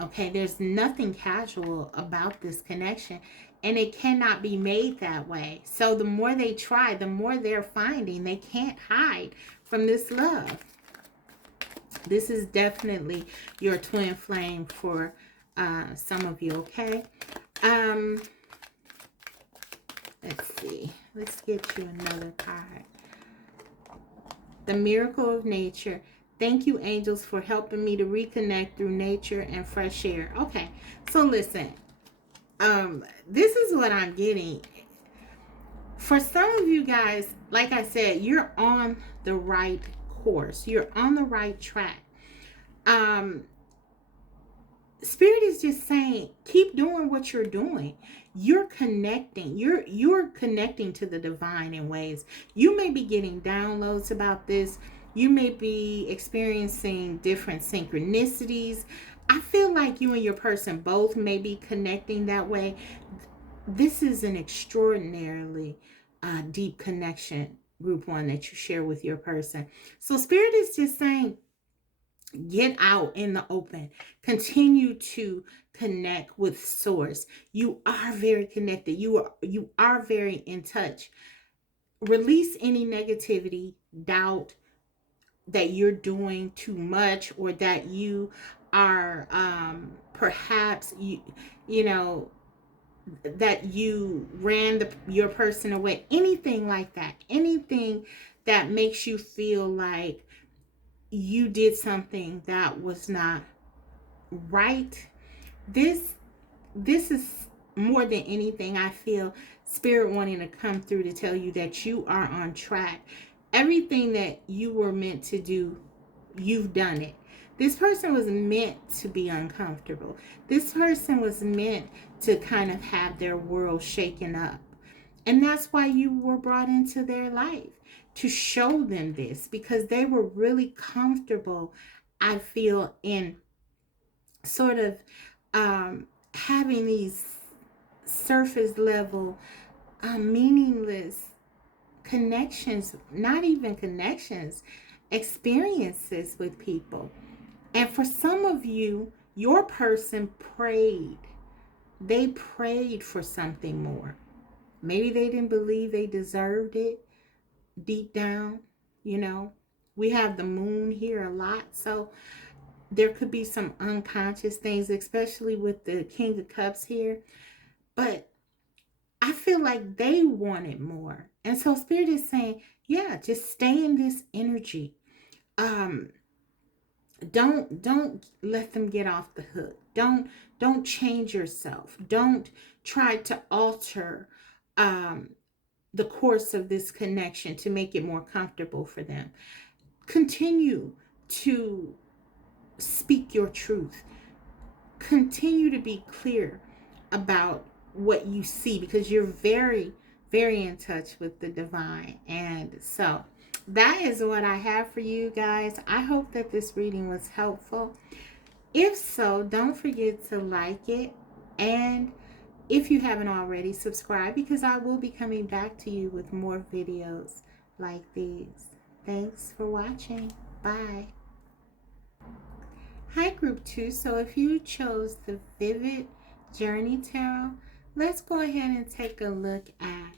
Okay, there's nothing casual about this connection, and it cannot be made that way. So the more they try, the more they're finding they can't hide from this love. This is definitely your twin flame for some of you, okay? Let's see. Let's get you another card. The miracle of nature. Thank you, angels, for helping me to reconnect through nature and fresh air. Okay, so listen. This is what I'm getting. For some of you guys, like I said, you're on the right course. You're on the right track. Spirit is just saying, keep doing what you're doing. You're connecting. You're connecting to the divine in ways. You may be getting downloads about this. You may be experiencing different synchronicities. I feel like you and your person both may be connecting that way. This is an extraordinarily deep connection, group one, that you share with your person. So Spirit is just saying, get out in the open. Continue to connect with source. You are very connected. You are very in touch. Release any negativity, doubt that you're doing too much, or that you are perhaps you know that you ran your person away. Anything like that. Anything that makes you feel like you did something that was not right. This is more than anything, I feel spirit wanting to come through to tell you that you are on track. Everything that you were meant to do, you've done it. This person was meant to be uncomfortable. This person was meant to kind of have their world shaken up. And that's why you were brought into their life, to show them this, because they were really comfortable, I feel, in sort of having these surface level, meaningless connections, not even connections, experiences with people. And for some of you, your person prayed. They prayed for something more. Maybe they didn't believe they deserved it deep down. You know, we have the moon here a lot. So there could be some unconscious things, especially with the King of Cups here. But I feel like they wanted more. And so Spirit is saying, yeah, just stay in this energy. Um, Don't let them get off the hook. Don't change yourself. Don't try to alter um the course of this connection to make it more comfortable for them. Continue to speak your truth. Continue to be clear about what you see, because you're very, very in touch with the divine. And so that is what I have for you guys. I hope that this reading was helpful. If so, don't forget to like it, and if you haven't already, subscribe, because I will be coming back to you with more videos like these. Thanks for watching. Bye. Hi, Group 2. So if you chose the Vivid Journey Tarot, let's go ahead and take a look at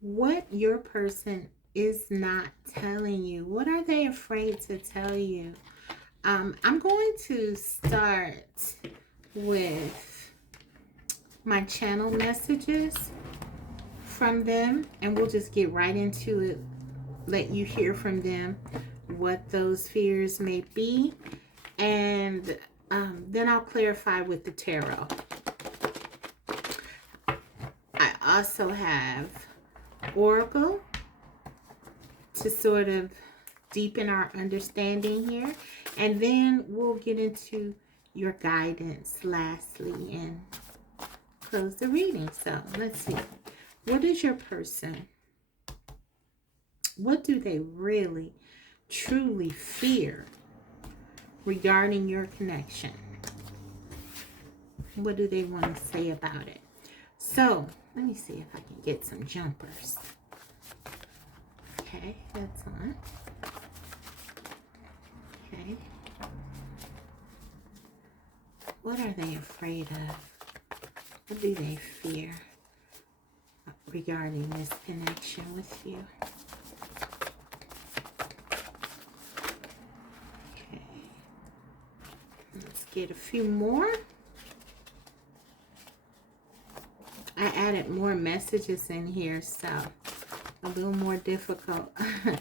what your person is not telling you. What are they afraid to tell you? I'm going to start with my channel messages from them, and we'll just get right into it. Let you hear from them what those fears may be, and then I'll clarify with the tarot. I also have Oracle to sort of deepen our understanding here, and then we'll get into your guidance lastly and close the reading. So let's see. What is your person? What do they really, truly fear regarding your connection? What do they want to say about it? So let me see if I can get some jumpers. Okay, that's on. Okay. What are they afraid of? What do they fear regarding this connection with you? Okay. Let's get a few more. I added more messages in here, so a little more difficult. I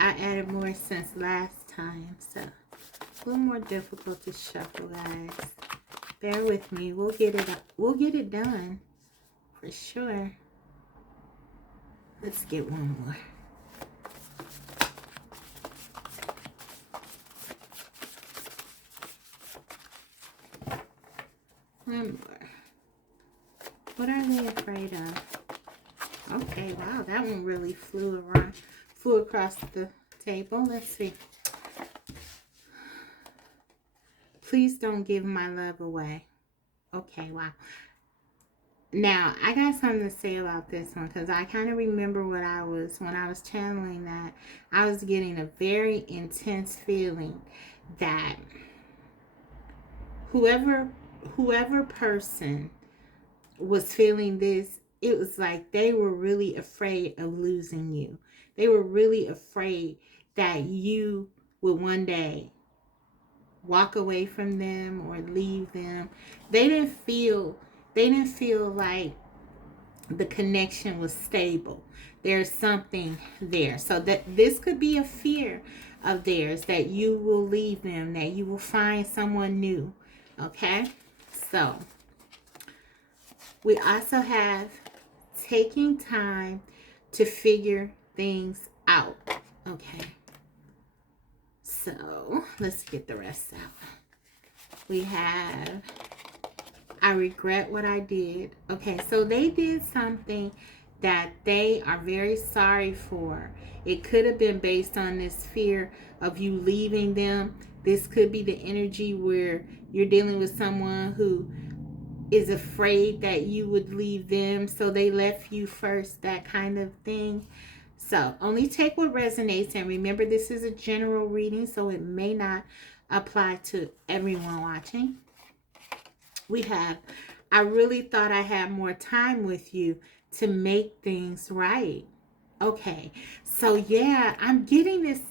added more since last time, so a little more difficult to shuffle, guys. Bear with me. We'll get it up. We'll get it done for sure. Let's get one more. One more. What are they afraid of? Okay, wow, that one really flew across the table. Let's see. Please don't give my love away. Okay, wow. Now, I got something to say about this one, because I kind of remember when I was channeling that, I was getting a very intense feeling that whoever person was feeling this, it was like they were really afraid of losing you. They were really afraid that you would one day walk away from them or leave them. They didn't feel like the connection was stable. There's something there. So that this could be a fear of theirs, that you will leave them, that you will find someone new. Okay? So we also have taking time to figure things out. Okay. So let's get the rest out. We have, I regret what I did. Okay, so they did something that they are very sorry for. It could have been based on this fear of you leaving them. This could be the energy where you're dealing with someone who is afraid that you would leave them, so they left you first, that kind of thing. So only take what resonates, and remember, this is a general reading, so it may not apply to everyone watching. We have, I really thought I had more time with you to make things right. Okay, so yeah, I'm getting this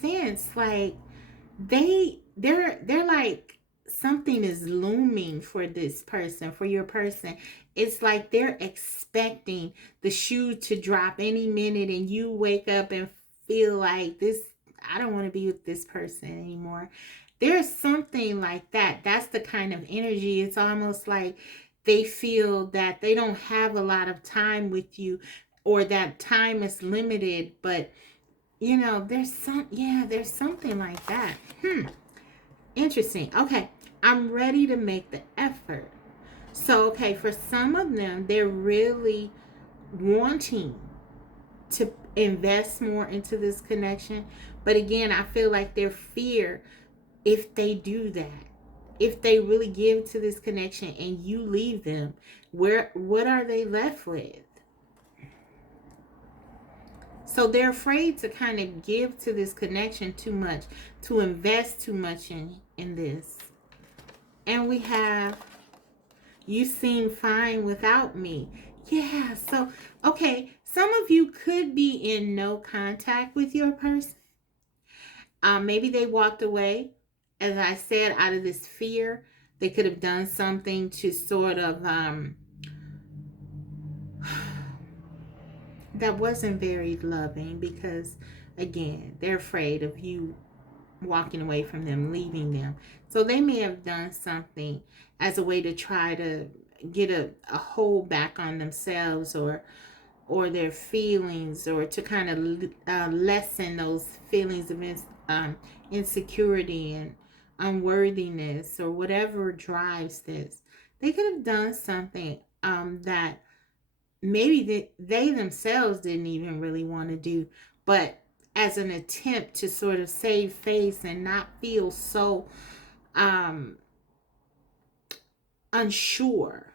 sense like they're like, something is looming for this person, for your person. It's like they're expecting the shoe to drop any minute, and you wake up and feel like this, I don't want to be with this person anymore. There's something like that. That's the kind of energy. It's almost like they feel that they don't have a lot of time with you, or that time is limited. But there's something like that. Interesting. Okay, I'm ready to make the effort. So, okay, for some of them, they're really wanting to invest more into this connection. But again, I feel like their fear, if they do that, if they really give to this connection and you leave them, what are they left with? So they're afraid to kind of give to this connection too much, to invest too much in this. And we have, you seem fine without me. Yeah, so okay, some of you could be in no contact with your person. Maybe they walked away, as I said, out of this fear. They could have done something to sort of that wasn't very loving, because again, they're afraid of you walking away from them, leaving them. So they may have done something as a way to try to get a hold back on themselves, or their feelings, or to kind of lessen those feelings of insecurity and unworthiness, or whatever drives this. They could have done something that maybe they themselves didn't even really want to do, but as an attempt to sort of save face and not feel so unsure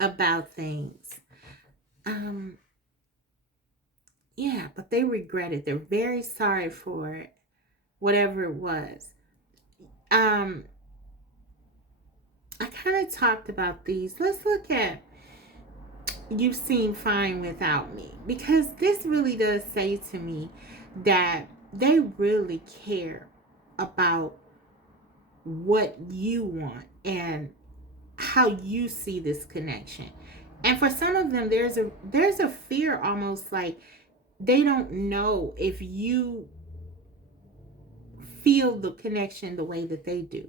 about things. Um, yeah, but they regret it. They're very sorry for it, whatever it was. Um, I kind of talked about these. Let's look at you seem fine without me, because this really does say to me that they really care about what you want and how you see this connection. And for some of them, there's a fear, almost like they don't know if you feel the connection the way that they do.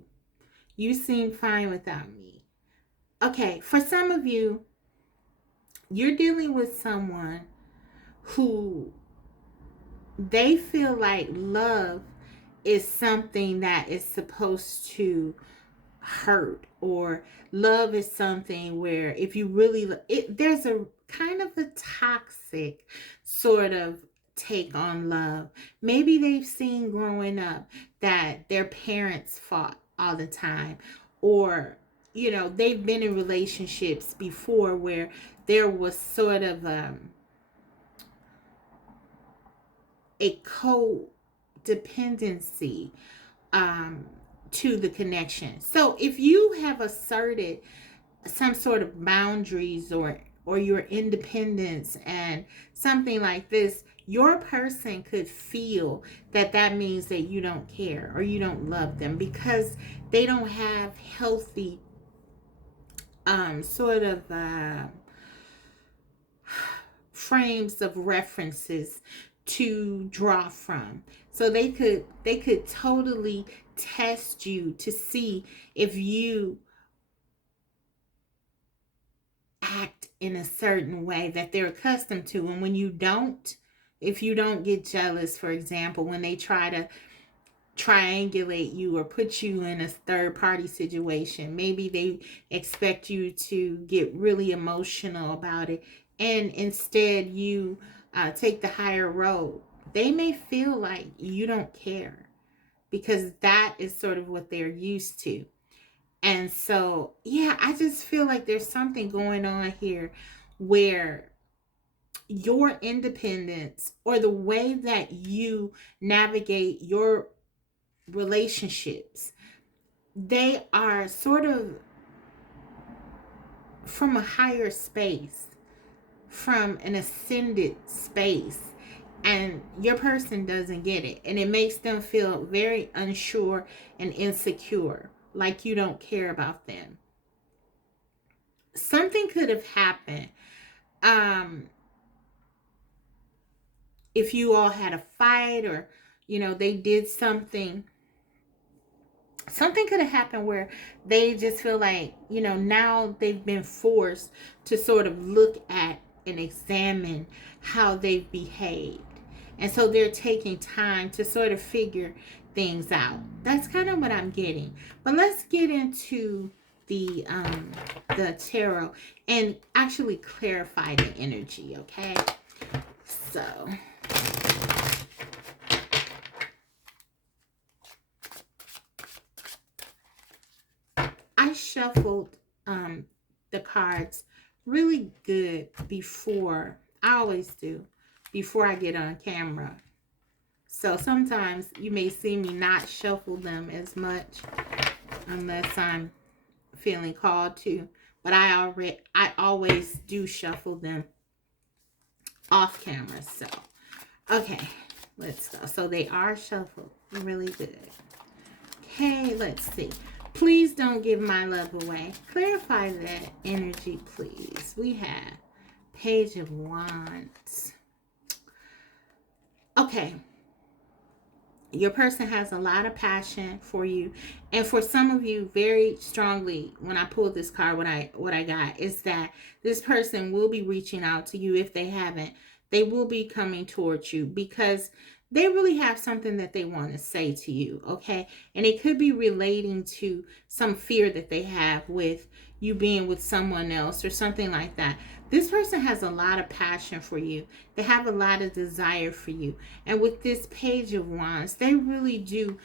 You seem fine without me. Okay, for some of you, you're dealing with someone who they feel like love is something that is supposed to hurt, or love is something where if you really there's a kind of a toxic sort of take on love. Maybe they've seen growing up that their parents fought all the time, or they've been in relationships before where there was sort of a codependency um, to the connection. So if you have asserted some sort of boundaries, or your independence and something like this, your person could feel that that means that you don't care or you don't love them, because they don't have healthy sort of frames of references to draw from. So they could totally test you to see if you act in a certain way that they're accustomed to. And when you don't, if you don't get jealous, for example, when they try to triangulate you or put you in a third party situation, maybe they expect you to get really emotional about it, and instead you take the higher road. They may feel like you don't care, because that is sort of what they're used to. And so, yeah, I just feel like there's something going on here where your independence, or the way that you navigate your relationships, they are sort of from a higher space, from an ascended space, and your person doesn't get it, and it makes them feel very unsure and insecure, like you don't care about them. Something could have happened um if you all had a fight, or they did something could have happened where they just feel like, now they've been forced to sort of look at and examine how they've behaved. And so they're taking time to sort of figure things out. That's kind of what I'm getting. But let's get into the tarot and actually clarify the energy, okay? So I shuffled the cards really good before. I always do before I get on camera. So sometimes you may see me not shuffle them as much unless I'm feeling called to. But I always do shuffle them off camera. So okay, let's go. So they are shuffled really good. Okay, let's see. Please don't give my love away. Clarify that energy, please. We have Page of Wands. Okay. Your person has a lot of passion for you. And for some of you, very strongly, when I pulled this card, what I got is that this person will be reaching out to you. If they haven't, they will be coming towards you because they really have something that they want to say to you, okay? And it could be relating to some fear that they have with you being with someone else or something like that. This person has a lot of passion for you. They have a lot of desire for you. And with this Page of Wands, they really do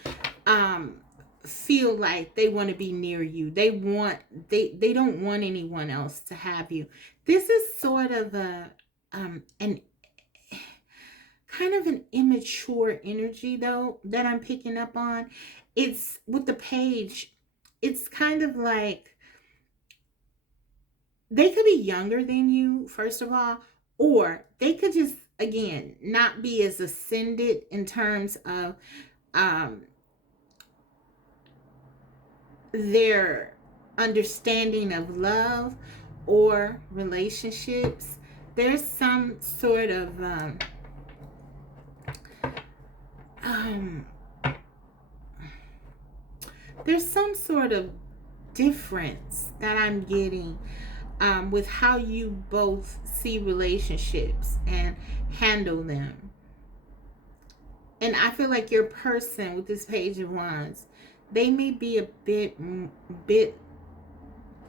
feel like they want to be near you. They don't want anyone else to have you. This is sort of an kind of an immature energy though that I'm picking up on. It's with the page, it's kind of like they could be younger than you, first of all, or they could just, again, not be as ascended in terms of their understanding of love or relationships. There's some sort of there's some sort of difference that I'm getting with how you both see relationships and handle them. And I feel like your person with this Page of Wands, they may be a bit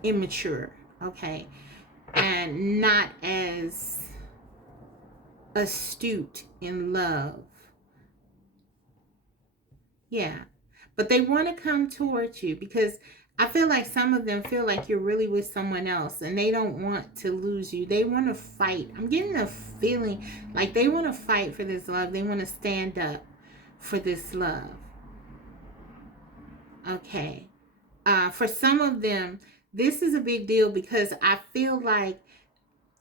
immature, okay, and not as astute in love. Yeah, but they want to come towards you because I feel like some of them feel like you're really with someone else and they don't want to lose you. They want to fight. I'm getting a feeling like they want to fight for this love. They want to stand up for this love. Okay. For some of them, this is a big deal because I feel like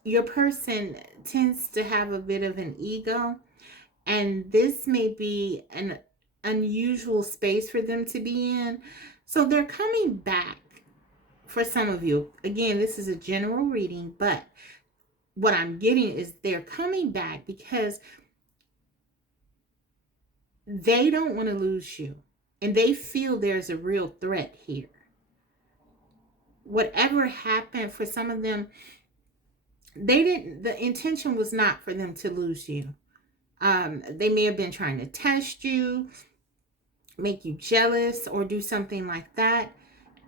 your person tends to have a bit of an ego, and this may be an unusual space for them to be in. So they're coming back for some of you. Again, this is a general reading, but what I'm getting is they're coming back because they don't want to lose you. And they feel there's a real threat here. Whatever happened for some of them, the intention was not for them to lose you. They may have been trying to test you, make you jealous, or do something like that.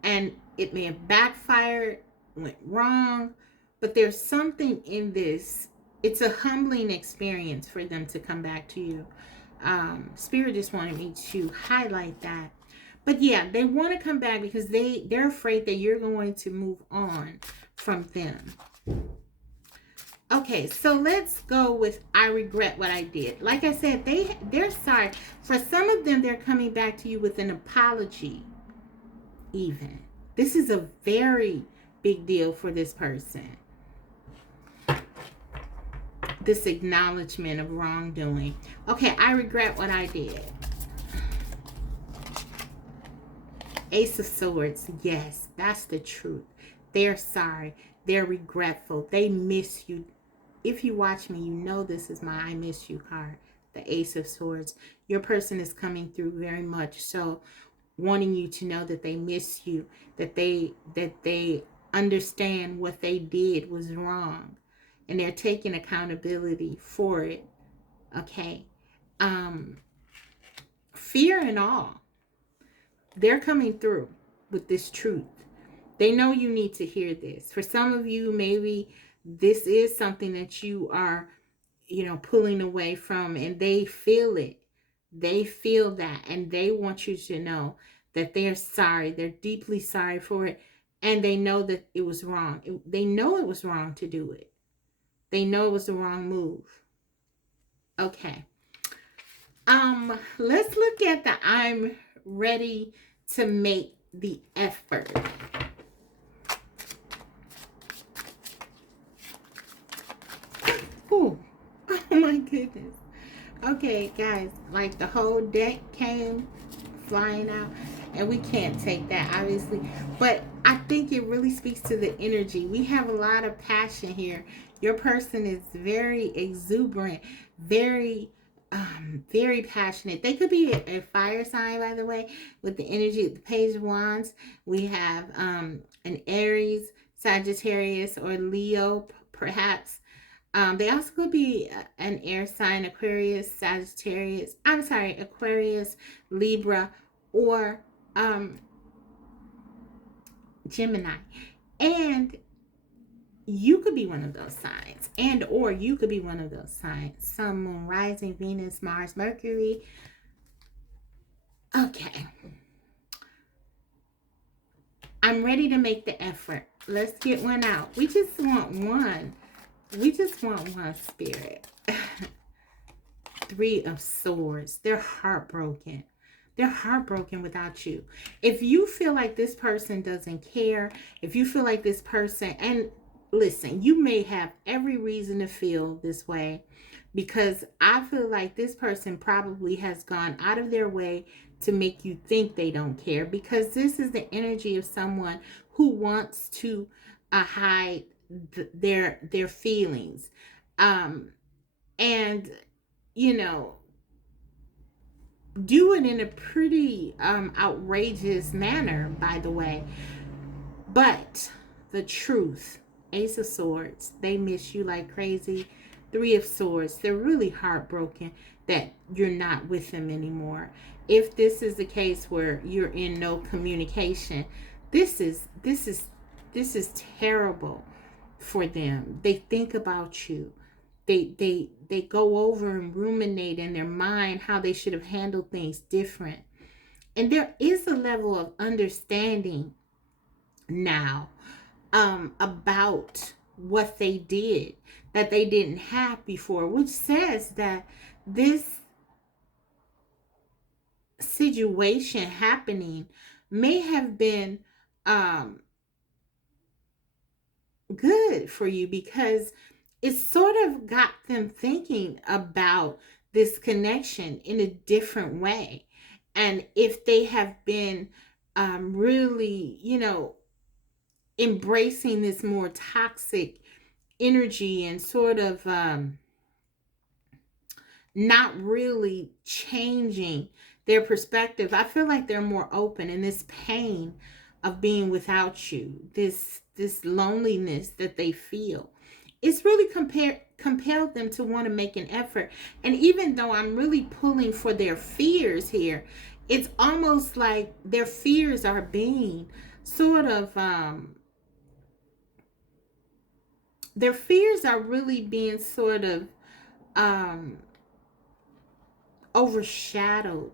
And it may have backfired, went wrong, but there's something in this. It's a humbling experience for them to come back to you. Spirit just wanted me to highlight that. But yeah, they want to come back because they're afraid that you're going to move on from them. Okay, so let's go with I regret what I did. Like I said, they're sorry. For some of them, they're coming back to you with an apology even. This is a very big deal for this person. This acknowledgement of wrongdoing. Okay, I regret what I did. Ace of Swords. Yes, that's the truth. They're sorry. They're regretful. They miss you. If you watch me, you know this is my I miss you card. the Ace of Swords. Your person is coming through very much so, wanting you to know that they miss you, that they understand what they did was wrong, and they're taking accountability for it. Okay. Um, Fear and all, they're coming through with this truth. They know you need to hear this. For some of you, maybe this is something that you are, pulling away from, and they feel it. They feel that, and they want you to know that they're sorry. They're deeply sorry for it, and they know that it was wrong. They know it was wrong to do it. They know it was the wrong move. Okay. Let's look at the I'm ready to make the effort. Ooh. Oh my goodness. Okay, guys, like the whole deck came flying out, and we can't take that, obviously. But I think it really speaks to the energy. We have a lot of passion here. Your person is very exuberant, very very passionate. They could be a fire sign, by the way, with the energy of the Page of Wands. We have an Aries, Sagittarius, or Leo, perhaps. They also could be an air sign, Aquarius, Sagittarius, I'm sorry, Aquarius, Libra, or Gemini. And you could be one of those signs, and or you could be one of those signs. Sun, Moon, Rising, Venus, Mars, Mercury. Okay. I'm ready to make the effort. Let's get one out. We just want one. We just want one, Spirit. Three of Swords. They're heartbroken. They're heartbroken without you. If you feel like this person doesn't care, if you feel like this person, and listen, you may have every reason to feel this way, because I feel like this person probably has gone out of their way to make you think they don't care, because this is the energy of someone who wants to hide their feelings, and do it in a pretty outrageous manner, by the way. But the truth, Ace of Swords, they miss you like crazy. Three of Swords, they're really heartbroken that you're not with them anymore. If this is the case where you're in no communication, this is terrible for them. They think about you. They go over and ruminate in their mind how they should have handled things different. And there is a level of understanding now about what they did that they didn't have before, which says that this situation happening may have been good for you, because it sort of got them thinking about this connection in a different way. And if they have been really, embracing this more toxic energy and sort of not really changing their perspective, I feel like they're more open. And this pain of being without you, this loneliness that they feel, it's really compelled them to want to make an effort. And even though I'm really pulling for their fears here, it's almost like their fears are being sort of their fears are really being sort of overshadowed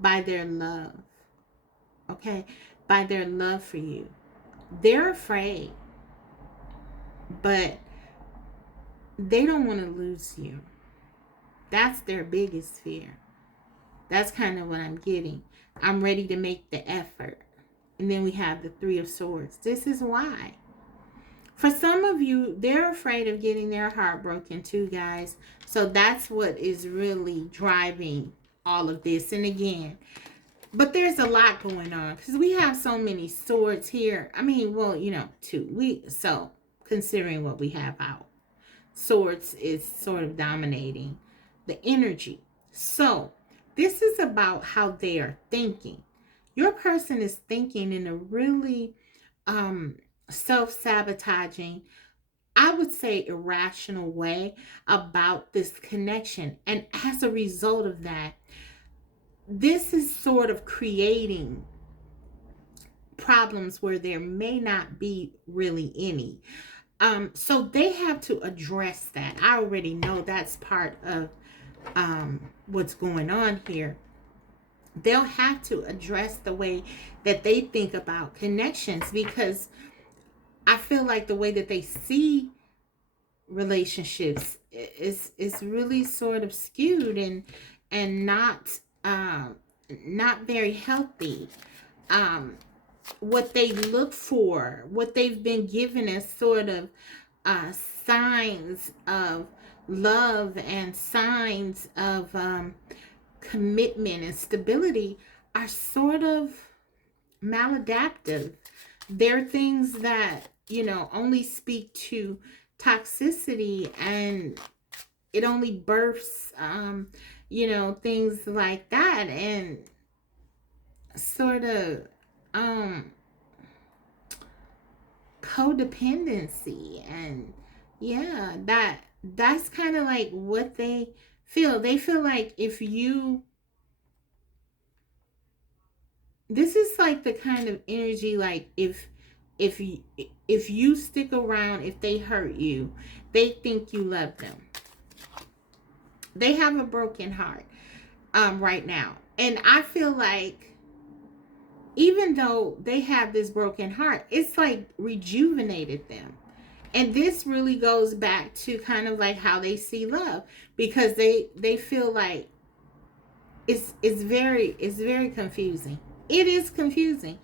by their love. Okay, by their love for you. They're afraid, but they don't want to lose you. That's their biggest fear. That's kind of what I'm getting. I'm ready to make the effort. And then we have the Three of Swords. This is why. For some of you, they're afraid of getting their heart broken too, guys. So that's what is really driving all of this. And again, but there's a lot going on, because we have so many swords here. I mean, well, two. So considering what we have out, swords is sort of dominating the energy. So this is about how they are thinking. Your person is thinking in a really um, self-sabotaging, I would say irrational way about this connection. And as a result of that, this is sort of creating problems where there may not be really any. So they have to address that. I already know that's part of what's going on here. They'll have to address the way that they think about connections, because I feel like the way that they see relationships is really sort of skewed and um not very healthy. Um what they look for, what they've been given as sort of signs of love and signs of commitment and stability are sort of maladaptive. They're things that, only speak to toxicity, and it only births, things like that, and sort of um, codependency. And yeah, that's kind of like what they feel. They feel like if you, this is like the kind of energy, like if you if you stick around, if they hurt you, they think you love them. They have a broken heart right now, and I feel like even though they have this broken heart, it's like rejuvenated them. And this really goes back to kind of like how they see love, because they feel like it's very confusing. It is confusing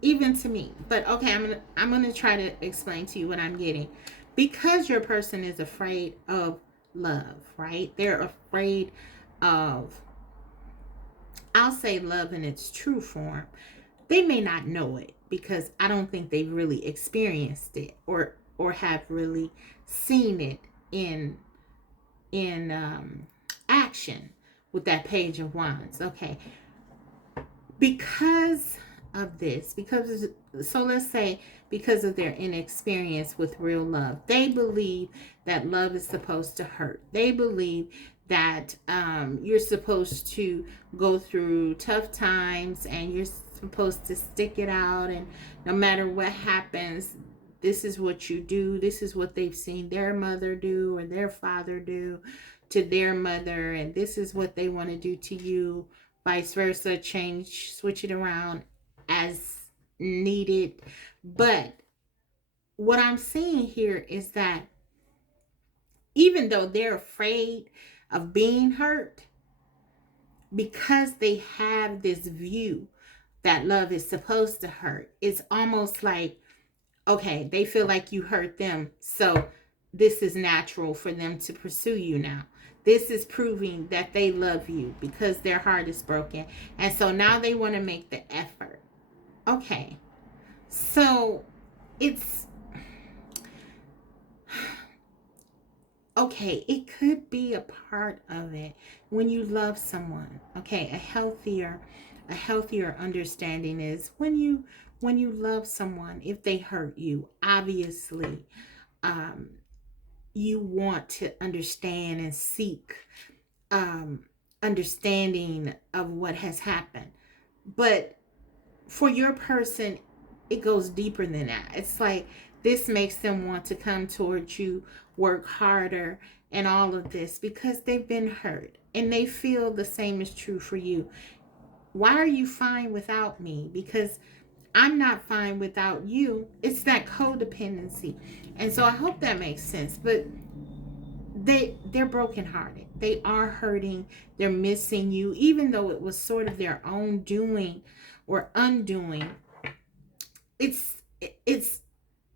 even to me. But okay, I'm gonna try to explain to you what I'm getting. Because your person is afraid of love, right? They're afraid of, I'll say, love in its true form. They may not know it, because I don't think they've really experienced it, or have really seen it in action with that page of wands. Okay, because of this, because, so let's say, because of their inexperience with real love, they believe that love is supposed to hurt. They believe that you're supposed to go through tough times, and you're supposed to stick it out, and no matter what happens, this is what you do. This is what they've seen their mother do or their father do to their mother, and this is what they want to do to you, vice versa, switch it around as needed. But what I'm seeing here is that even though they're afraid of being hurt, because they have this view that love is supposed to hurt, it's almost like, okay, they feel like you hurt them, so this is natural for them to pursue you now. This is proving that they love you because their heart is broken. And so now they want to make the effort. Okay. So it's okay, it could be a part of it when you love someone. Okay, a healthier understanding is when you love someone, if they hurt you, obviously um you want to understand and seek um understanding of what has happened. But for your person, it goes deeper than that. It's like this makes them want to come towards you, work harder, and all of this, because they've been hurt and they feel the same is true for you. Why are you fine without me? Because I'm not fine without you. It's that codependency. And so I hope that makes sense. But they're brokenhearted. They are hurting. They're missing you, even though it was sort of their own doing or undoing. It's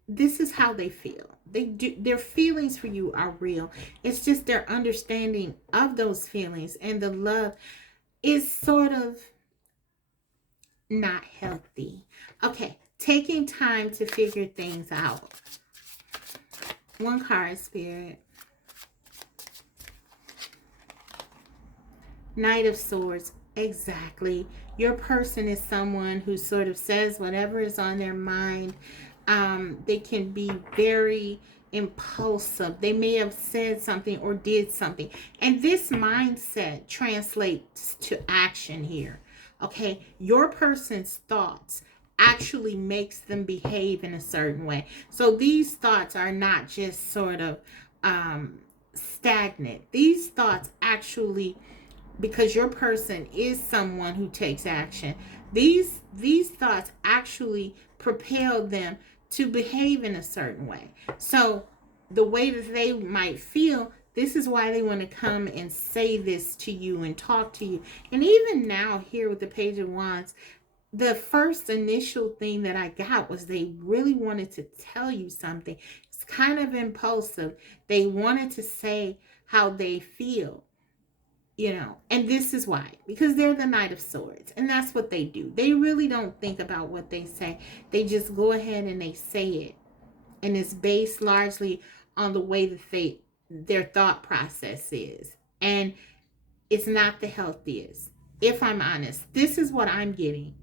this is how they feel. Their feelings for you are real. It's just their understanding of those feelings and the love is sort of not healthy. Okay, taking time to figure things out. One card, Spirit. Knight of Swords. Exactly. Your person is someone who sort of says whatever is on their mind. They can be very impulsive. They may have said something or did something. And this mindset translates to action here. Okay. Your person's thoughts actually makes them behave in a certain way. So these thoughts are not just sort of stagnant. These thoughts actually, because your person is someone who takes action, these thoughts actually propel them to behave in a certain way. So the way that they might feel, this is why they want to come and say this to you and talk to you. And even now here with the Page of Wands, the first initial thing that I got was they really wanted to tell you something. It's kind of impulsive. They wanted to say how they feel, and this is why, because they're the Knight of Swords, and that's what they do. They really don't think about what they say. They just go ahead and they say it, and it's based largely on the way that their thought process is, and it's not the healthiest. If I'm honest, this is what I'm getting.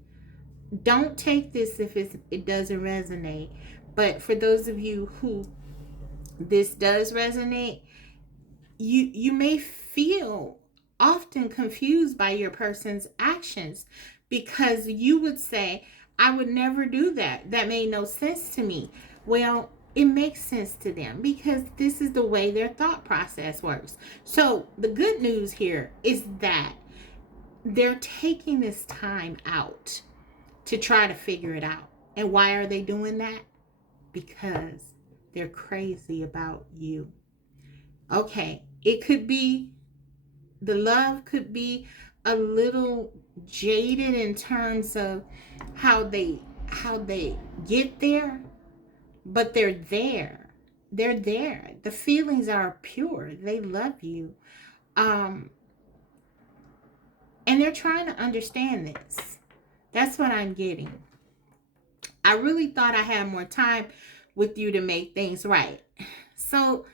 Don't take this if it doesn't resonate, but for those of you who this does resonate, you may feel often confused by your person's actions, because you would say, I would never do that. That made no sense to me. Well, it makes sense to them because this is the way their thought process works. So the good news here is that they're taking this time out to try to figure it out. And why are they doing that? Because they're crazy about you. Okay, it could be, the love could be a little jaded in terms of how they get there, but they're there. They're there. The feelings are pure. They love you. Um and they're trying to understand this. That's what I'm getting. I really thought I had more time with you to make things right. So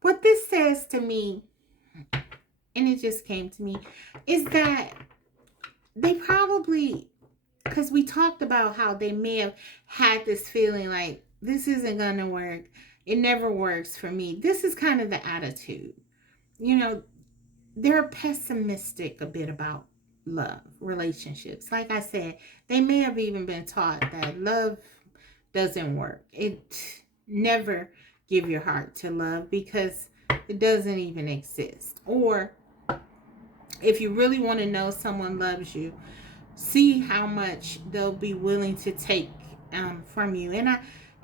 what this says to me, and it just came to me, is that they probably, because we talked about how they may have had this feeling like, this isn't going to work. It never works for me. This is kind of the attitude. They're pessimistic a bit about love, relationships. Like I said, they may have even been taught that love doesn't work. It never give your heart to love because it doesn't even exist. Or if you really want to know someone loves you, see how much they'll be willing to take from you.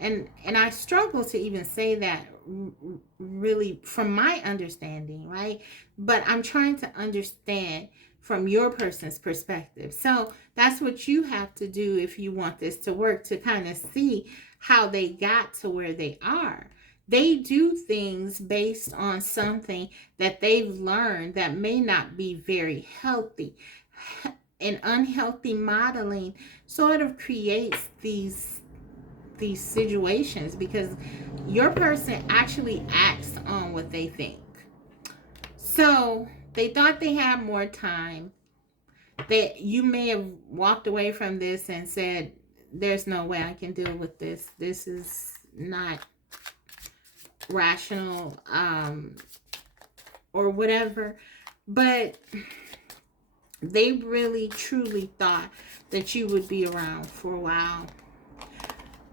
And I struggle to even say that really from my understanding, right? But I'm trying to understand from your person's perspective. So that's what you have to do if you want this to work, to kind of see how they got to where they are. They do things based on something that they've learned that may not be very healthy. An unhealthy modeling sort of creates these situations because your person actually acts on what they think. So they thought they had more time. That you may have walked away from this and said, there's no way I can deal with this. This is not rational, or whatever. But they really truly thought that you would be around for a while.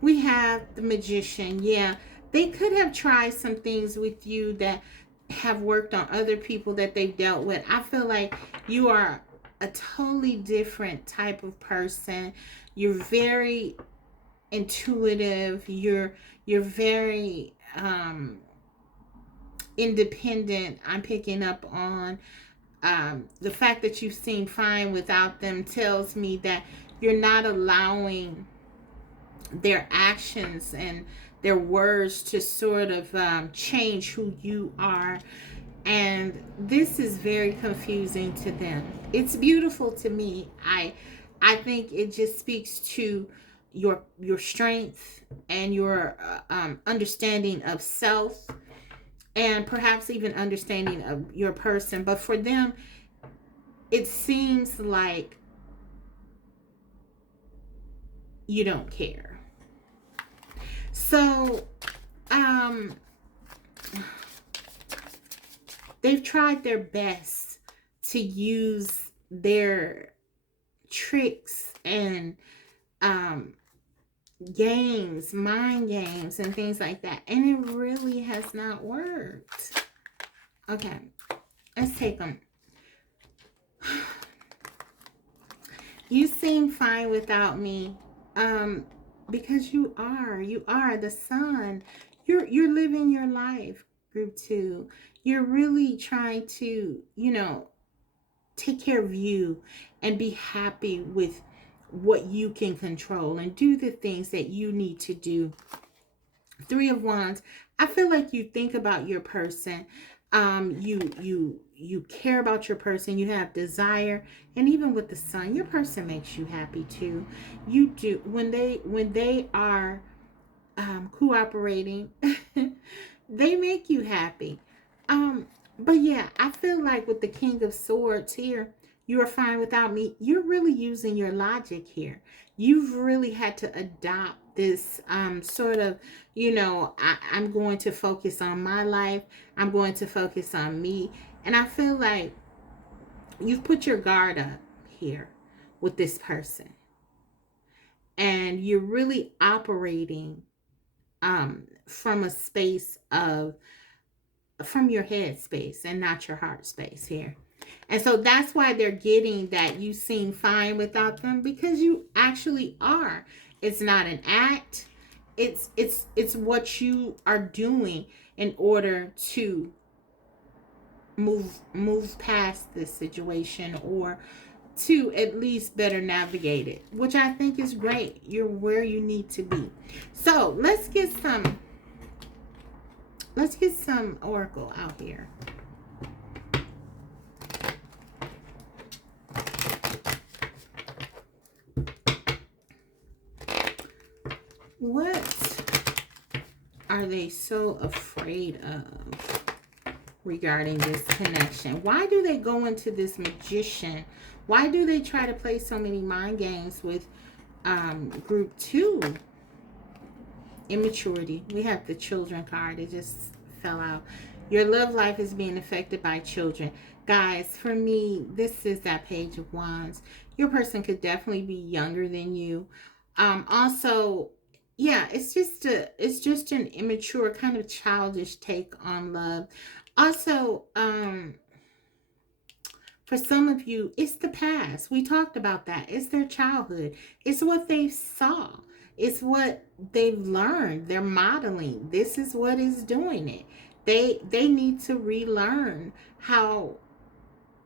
We have the Magician. Yeah, they could have tried some things with you that have worked on other people that they've dealt with. I feel like you are a totally different type of person. You're very intuitive. You're very independent. I'm picking up on the fact that you seem fine without them tells me that you're not allowing their actions and their words to sort of change who you are. And this is very confusing to them. It's beautiful to me. I think it just speaks to your strength and your understanding of self, and perhaps even understanding of your person. But for them, it seems like you don't care. So, um, they've tried their best to use their tricks and um, games, mind games, and things like that. And it really has not worked. Okay, let's take them. You seem fine without me. Um, because you are the sun. You're living your life, group two. You're really trying to, take care of you and be happy with what you can control and do the things that you need to do. Three of Wands. I feel like you think about your person. You care about your person. You have desire, and even with the sun, your person makes you happy too. You do when they are cooperating. They make you happy. Um, but yeah, I feel like with the King of Swords here, you are fine without me. You're really using your logic here. You've really had to adopt this sort of, I'm going to focus on my life. I'm going to focus on me. And I feel like you've put your guard up here with this person. And you're really operating from a space of from your head space and not your heart space here. And so that's why they're getting that you seem fine without them, because you actually are. It's not an act. It's what you are doing in order to move past this situation, or to at least better navigate it, which I think is great. You're where you need to be. So let's get some oracle out here. What are they so afraid of regarding this connection? Why do they go into this magician? Why do they try to play so many mind games with group two? Immaturity. We have the children card. It just fell out. Your love life is being affected by children. Guys, for me, this is that Page of Wands. Your person could definitely be younger than you. Also, yeah, it's just an immature, kind of childish take on love. Also, for some of you, it's the past. We talked about that. It's their childhood. It's what they saw. It's what they've learned. They're modeling. This is what is doing it. They need to relearn how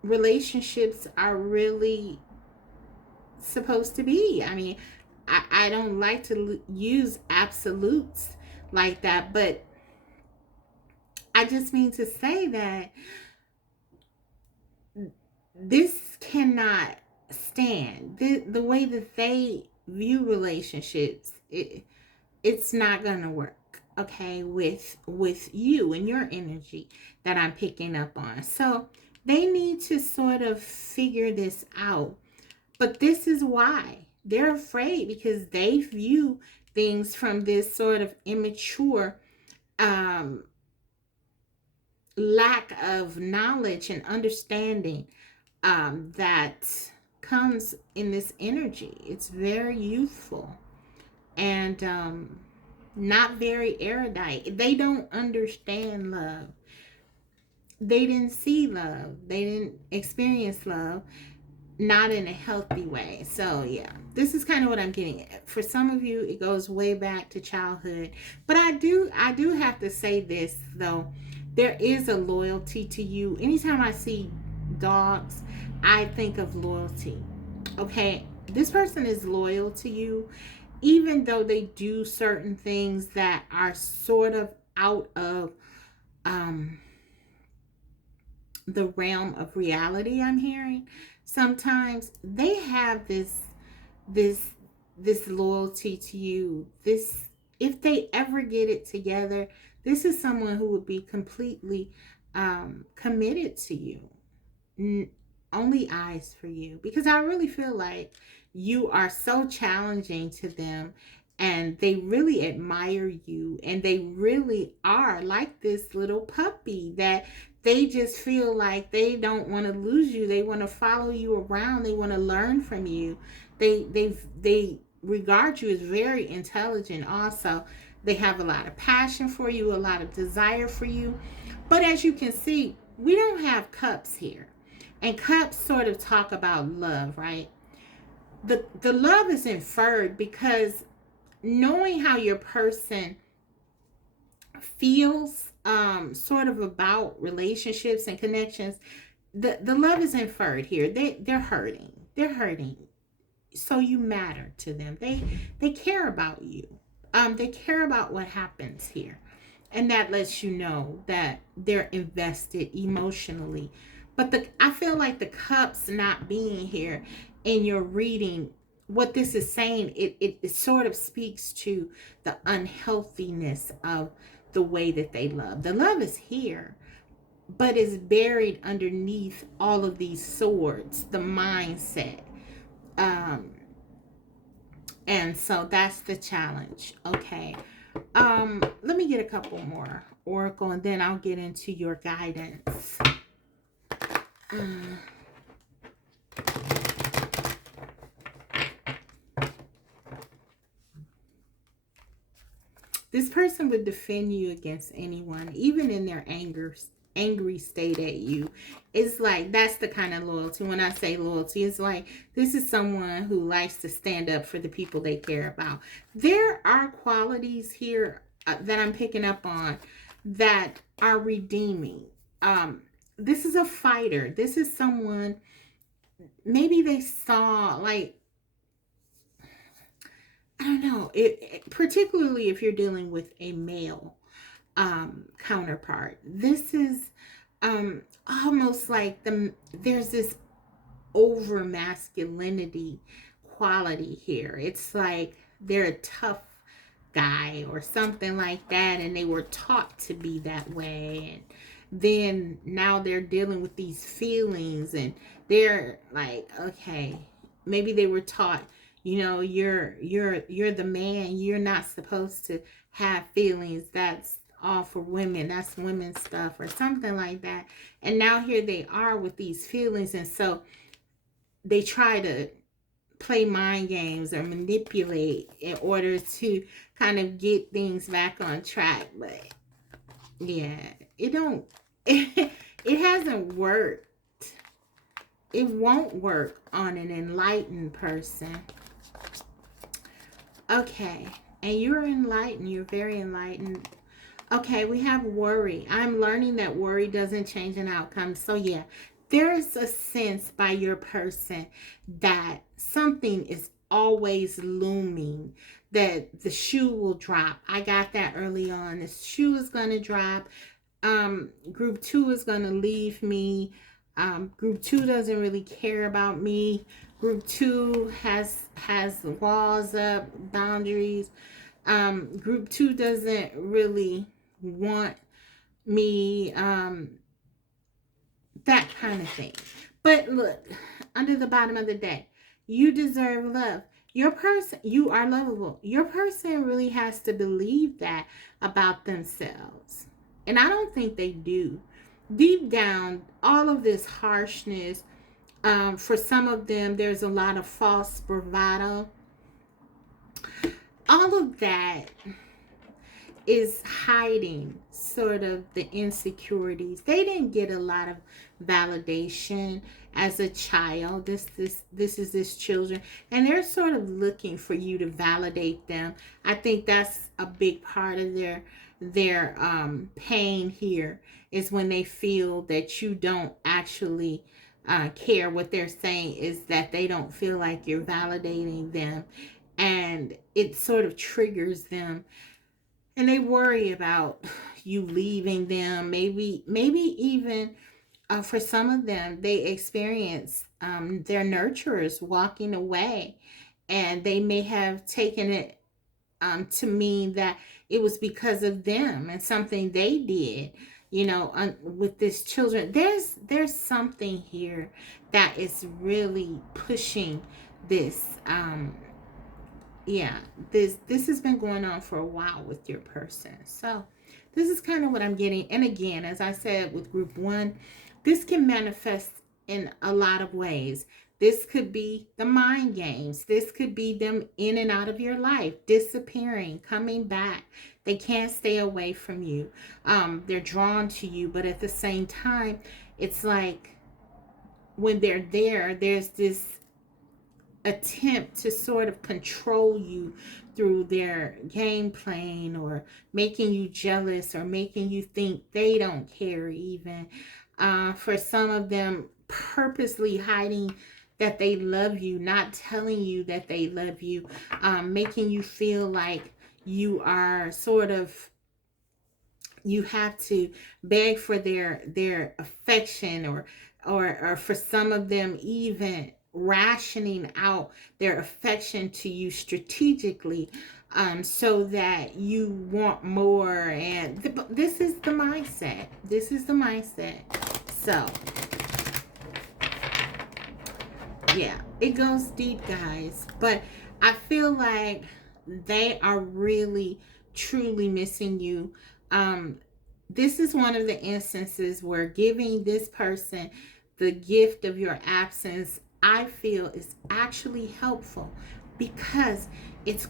relationships are really supposed to be. I mean, I don't like to use absolutes like that, but I just mean to say that this cannot stand the way that they view relationships. It's not gonna work, okay, with you and your energy that I'm picking up on. So they need to sort of figure this out. But this is why they're afraid, because they view things from this sort of immature um lack of knowledge and understanding that comes in this energy. It's very youthful and not very erudite. They don't understand love. They didn't see love. They didn't experience love, not in a healthy way. So yeah, this is kind of what I'm getting at. For some of you, it goes way back to childhood. But I do have to say this though. There is a loyalty to you. Anytime I see dogs, I think of loyalty. Okay, this person is loyal to you, even though they do certain things that are sort of out of um, the realm of reality. I'm hearing sometimes they have this this loyalty to you. This, if they ever get it together, this is someone who would be completely committed to you. only eyes for you, because I really feel like you are so challenging to them, and they really admire you, and they really are like this little puppy that they just feel like they don't want to lose you. They want to follow you around. They want to learn from you. They regard you as very intelligent also. They have a lot of passion for you, a lot of desire for you. But as you can see, we don't have cups here. And cups sort of talk about love, right? The love is inferred because knowing how your person feels sort of about relationships and connections, the love is inferred here. They're hurting. They're hurting. So you matter to them. They care about you. They care about what happens here. And that lets you know that they're invested emotionally. But I feel like the cups not being here in your reading, what this is saying, it sort of speaks to the unhealthiness of the way that they love. The love is here, but it's buried underneath all of these swords, the mindset. Um, and so that's the challenge. Okay. Let me get a couple more oracle, and then I'll get into your guidance. This person would defend you against anyone, even in their angry state at you. It's like that's the kind of loyalty. When I say loyalty, it's like this is someone who likes to stand up for the people they care about. There are qualities here that I'm picking up on that are redeeming. This is a fighter. This is someone, maybe they saw, like, I don't know, particularly if you're dealing with a male counterpart. This is almost like there's this over masculinity quality here. It's like they're a tough guy or something like that, and they were taught to be that way, and then now they're dealing with these feelings, and they're like, okay, maybe they were taught, you're the man, you're not supposed to have feelings, that's all for women, that's women's stuff or something like that. And now here they are with these feelings, and so they try to play mind games or manipulate in order to kind of get things back on track. But yeah, it don't it hasn't worked. It won't work on an enlightened person. Okay, and you're enlightened. You're very enlightened. Okay, we have worry. I'm learning that worry doesn't change an outcome. So yeah, there's a sense by your person that something is always looming, that the shoe will drop. I got that early on. The shoe is going to drop. Group 2 is going to leave me. Group 2 doesn't really care about me. Group 2 has walls up, boundaries. Group 2 doesn't really want me, that kind of thing. But look, under the bottom of the deck, you deserve love. Your person, you are lovable. Your person really has to believe that about themselves. And I don't think they do. Deep down, all of this harshness, for some of them, there's a lot of false bravado. All of that is hiding sort of the insecurities. They didn't get a lot of validation as a child. This is this children, and they're sort of looking for you to validate them. I think that's a big part of their pain here, is when they feel that you don't actually care. What they're saying is that they don't feel like you're validating them, and it sort of triggers them, and they worry about you leaving them. Maybe even for some of them, they experience their nurturers walking away, and they may have taken it to mean that it was because of them and something they did. with this children. There's something here that is really pushing this. Yeah, this has been going on for a while with your person. So this is kind of what I'm getting. And again, as I said with group one, this can manifest in a lot of ways. This could be the mind games. This could be them in and out of your life, disappearing, coming back. They can't stay away from you. They're drawn to you, but at the same time, it's like when they're there, there's this attempt to sort of control you through their game playing, or making you jealous, or making you think they don't care even. For some of them, purposely hiding that they love you, not telling you that they love you, making you feel like you are sort of, you have to beg for their affection, or for some of them even rationing out their affection to you strategically, so that you want more. And this is the mindset. So yeah, it goes deep, guys, but I feel like they are really truly missing you. This is one of the instances where giving this person the gift of your absence, I feel, is actually helpful, because it's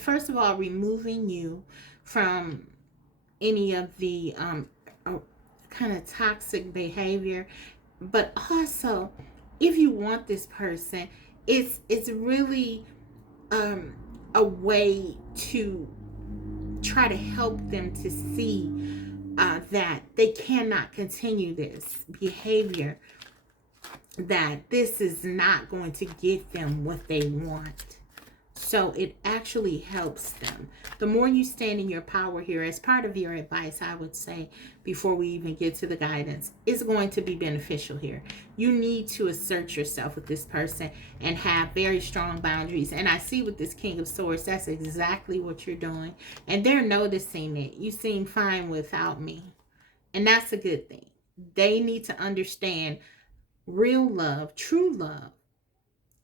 first of all removing you from any of the kind of toxic behavior. But also, if you want this person, it's really a way to try to help them to see that they cannot continue this behavior, that this is not going to give them what they want. So it actually helps them. The more you stand in your power here, as part of your advice, I would say, before we even get to the guidance, is going to be beneficial here. You need to assert yourself with this person and have very strong boundaries. And I see with this King of Swords, that's exactly what you're doing. And they're noticing it. You seem fine without me. And that's a good thing. They need to understand real love, true love,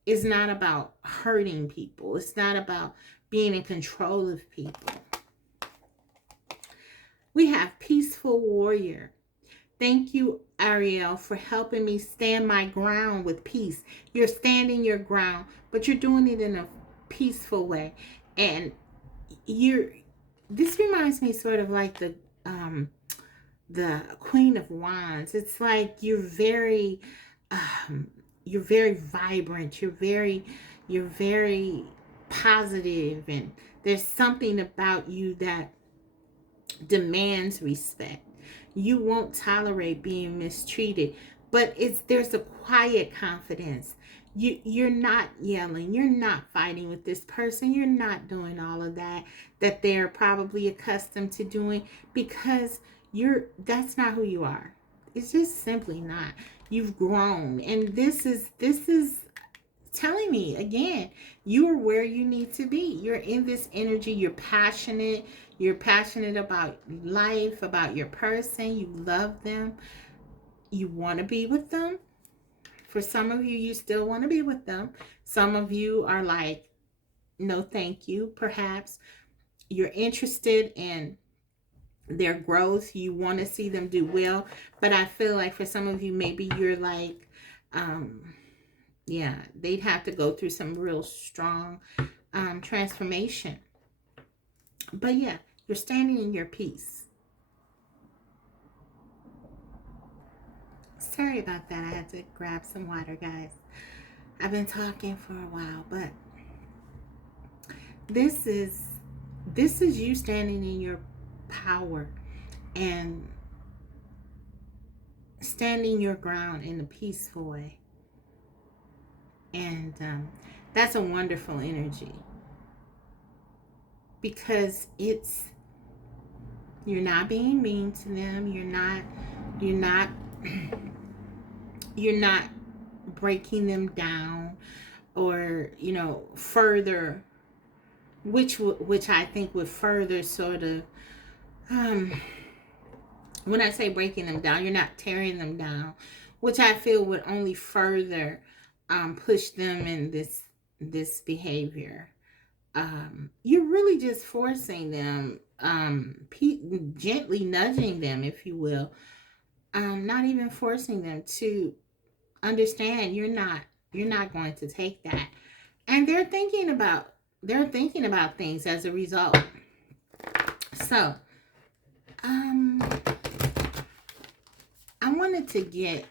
is not about hurting people. It's not about being in control of people. We have Peaceful Warrior. Thank you, Ariel, for helping me stand my ground with peace. You're standing your ground, but you're doing it in a peaceful way. And this reminds me sort of like the Queen of Wands. It's like you're very vibrant, you're very positive, and there's something about you that demands respect. You won't tolerate being mistreated, but there's a quiet confidence. You're not yelling, you're not fighting with this person, you're not doing all of that they're probably accustomed to doing, because that's not who you are. It's just simply not. You've grown, and this is telling me again, you are where you need to be. You're in this energy. You're passionate about life, about your person. You love them. You want to be with them. For some of you, you still want to be with them. Some of you are like, no thank you. Perhaps you're interested in their growth. You want to see them do well. But I feel like for some of you, maybe you're like, yeah, they'd have to go through some real strong transformation. But yeah, you're standing in your peace. Sorry about that. I had to grab some water, guys. I've been talking for a while, but this is you standing in your power and standing your ground in a peaceful way. And that's a wonderful energy, because you're not being mean to them. You're not breaking them down, or further, which I think would further sort of When I say breaking them down, you're not tearing them down, which I feel would only further push them in this behavior. You're really just forcing them, gently nudging them, if you will, not even forcing them to understand you're not going to take that, and they're thinking about things as a result. So, um, I wanted to get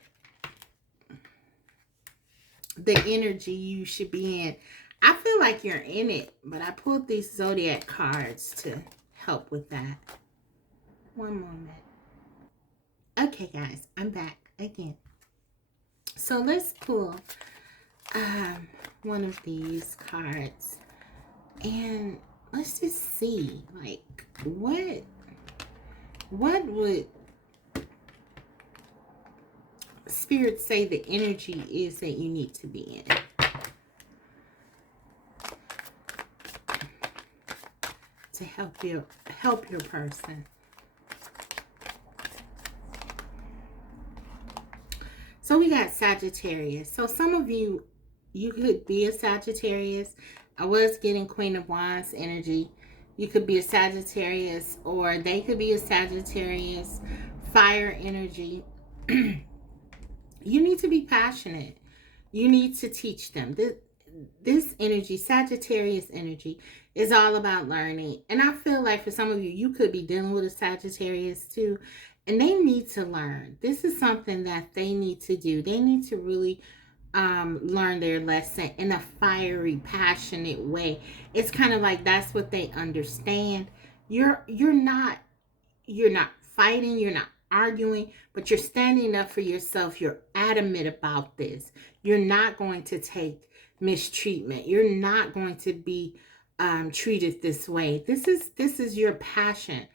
the energy you should be in. I feel like you're in it, but I pulled these zodiac cards to help with that. One moment. Okay, guys, I'm back again. So let's pull one of these cards and let's just see, like, what would Spirit say the energy is that you need to be in to help your person. So we got Sagittarius. So some of you could be a Sagittarius. I was getting Queen of Wands energy. You could be a Sagittarius, or they could be a Sagittarius. Fire energy. You need to be passionate. You need to teach them. This energy, Sagittarius energy, is all about learning. And I feel like for some of you, you could be dealing with a Sagittarius too. And they need to learn. This is something that they need to do. They need to really learn their lesson in a fiery, passionate way. It's kind of like that's what they understand. You're not fighting, you're not arguing, but you're standing up for yourself. You're adamant about this. You're not going to take mistreatment. You're not going to be treated this way. This is your passion.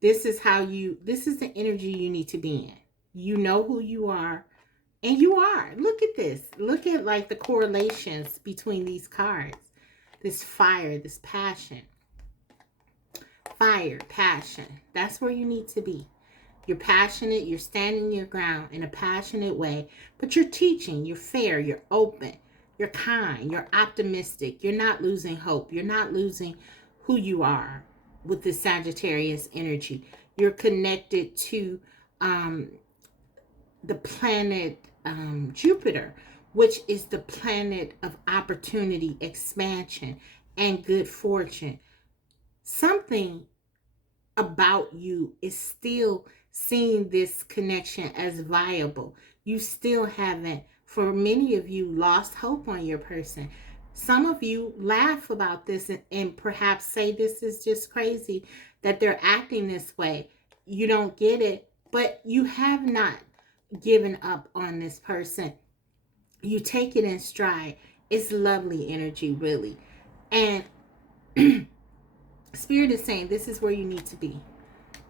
This is the energy you need to be in. You know who you are, and you are. Look at this. Look at like the correlations between these cards. This fire, this passion. Fire, passion. That's where you need to be. You're passionate, you're standing your ground in a passionate way, but you're teaching, you're fair, you're open, you're kind, you're optimistic, you're not losing hope, you're not losing who you are with this Sagittarius energy. You're connected to the planet Jupiter, which is the planet of opportunity, expansion, and good fortune. Something about you is still seeing this connection as viable. You still haven't, for many of you, lost hope on your person. Some of you laugh about this and perhaps say this is just crazy that they're acting this way. You don't get it, but you have not given up on this person. You take it in stride. It's lovely energy, really. And Spirit is saying this is where you need to be.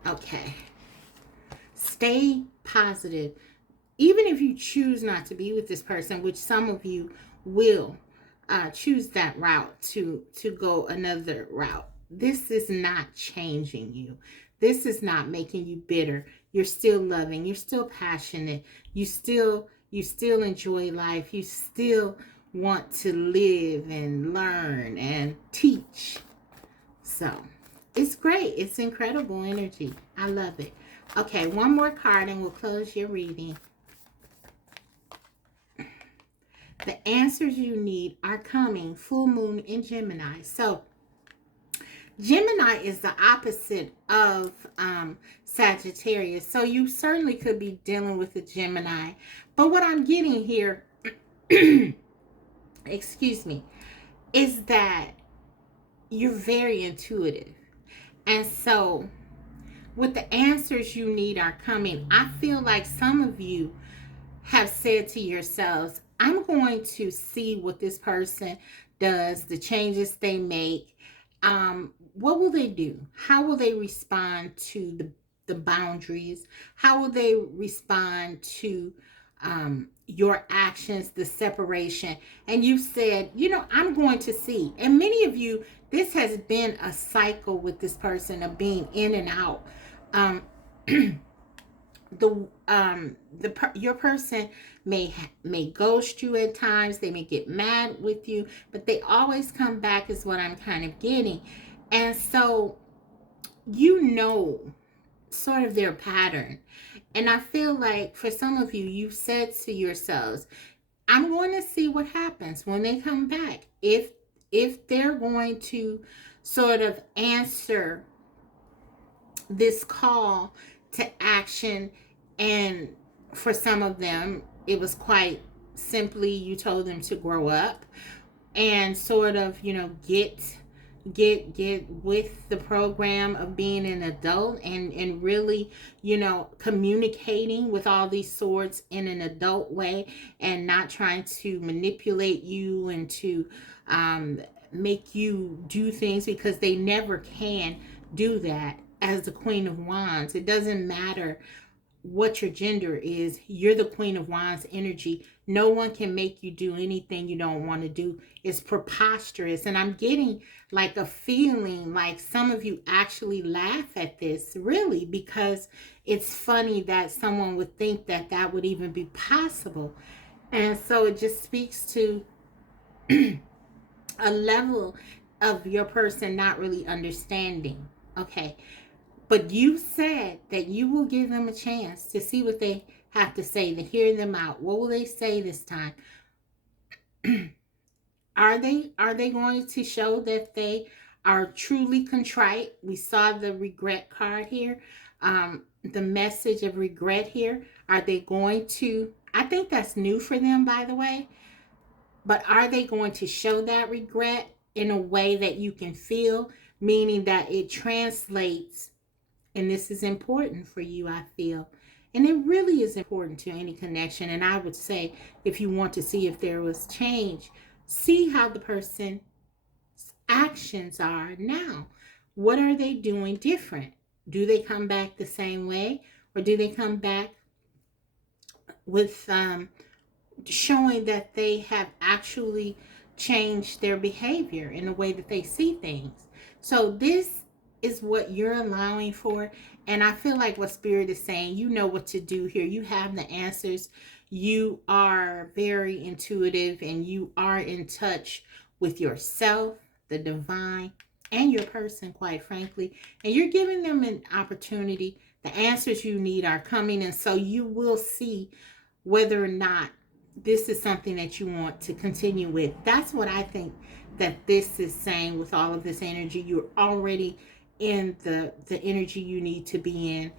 Okay. Stay positive. Even if you choose not to be with this person, which some of you will choose that route to go another route. This is not changing you. This is not making you bitter. You're still loving. You're still passionate. You still enjoy life. You still want to live and learn and teach. So it's great. It's incredible energy. I love it. Okay, one more card and we'll close your reading. The answers you need are coming. Full moon in Gemini. So Gemini is the opposite of Sagittarius. So you certainly could be dealing with a Gemini. But what I'm getting here, excuse me, is that you're very intuitive. And so with the answers you need are coming. I feel like some of you have said to yourselves, I'm going to see what this person does, the changes they make. What will they do? How will they respond to the boundaries? How will they respond to your actions, the separation? And you said, I'm going to see. And many of you, this has been a cycle with this person of being in and out. your person may ghost you at times. They may get mad with you, but they always come back, is what I'm kind of getting. And so, you know, sort of their pattern. And I feel like for some of you, you've said to yourselves, I'm going to see what happens when they come back. If they're going to sort of answer this call to action. And for some of them, it was quite simply, you told them to grow up and sort of, get with the program of being an adult, and really, communicating with all these swords in an adult way, and not trying to manipulate you and to make you do things, because they never can do that. As the Queen of Wands, it doesn't matter what your gender is. You're the Queen of Wands energy. No one can make you do anything you don't want to do. It's preposterous. And I'm getting like a feeling like some of you actually laugh at this, really, because it's funny that someone would think that that would even be possible. And so it just speaks to a level of your person not really understanding. Okay. But you said that you will give them a chance to see what they have to say, to hear them out. What will they say this time? Are they going to show that they are truly contrite? We saw the regret card here, the message of regret here. Are they going to? I think that's new for them, by the way. But are they going to show that regret in a way that you can feel, meaning that it translates? And this is important for you, I feel. And it really is important to any connection. And I would say, if you want to see if there was change, see how the person's actions are now. What are they doing different? Do they come back the same way? Or do they come back with showing that they have actually changed their behavior in the way that they see things? So this is what you're allowing for. And I feel like what Spirit is saying, you know what to do here. You have the answers. You are very intuitive, and you are in touch with yourself, the divine, and your person, quite frankly. And you're giving them an opportunity. The answers you need are coming. And so you will see whether or not this is something that you want to continue with. That's what I think that this is saying with all of this energy. You're already in the energy you need to be in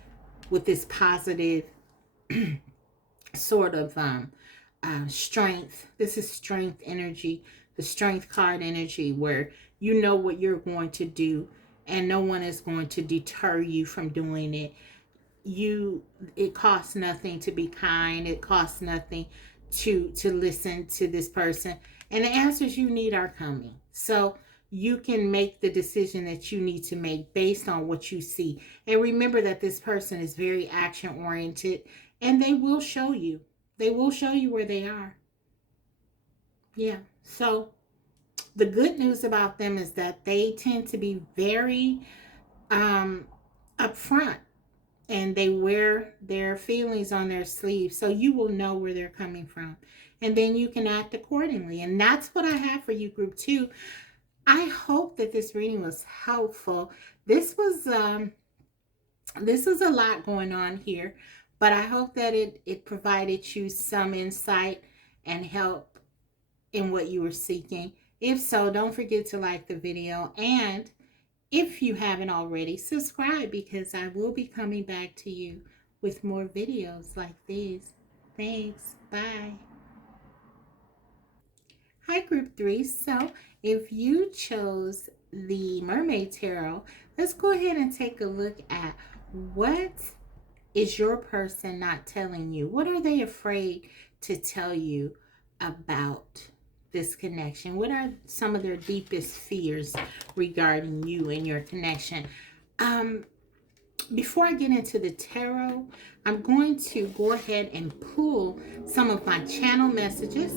with this positive sort of strength. This is strength energy, the strength card energy, where you know what you're going to do and no one is going to deter you from doing it. It costs nothing to be kind. It costs nothing to listen to this person, and the answers you need are coming. So you can make the decision that you need to make based on what you see. And remember that this person is very action oriented, and they will show you. They will show you where they are. Yeah. So the good news about them is that they tend to be very upfront, and they wear their feelings on their sleeves, so you will know where they're coming from, and then you can act accordingly. And that's what I have for you, group 2. I hope that this reading was helpful. This was a lot going on here, but I hope that it provided you some insight and help in what you were seeking. If so, don't forget to like the video, and if you haven't already, subscribe, because I will be coming back to you with more videos like these. Thanks. Bye. Hi, group 3. So if you chose the Mermaid Tarot, let's go ahead and take a look at what is your person not telling you. What are they afraid to tell you about this connection? What are some of their deepest fears regarding you and your connection? Before I get into the tarot, I'm going to go ahead and pull some of my channel messages.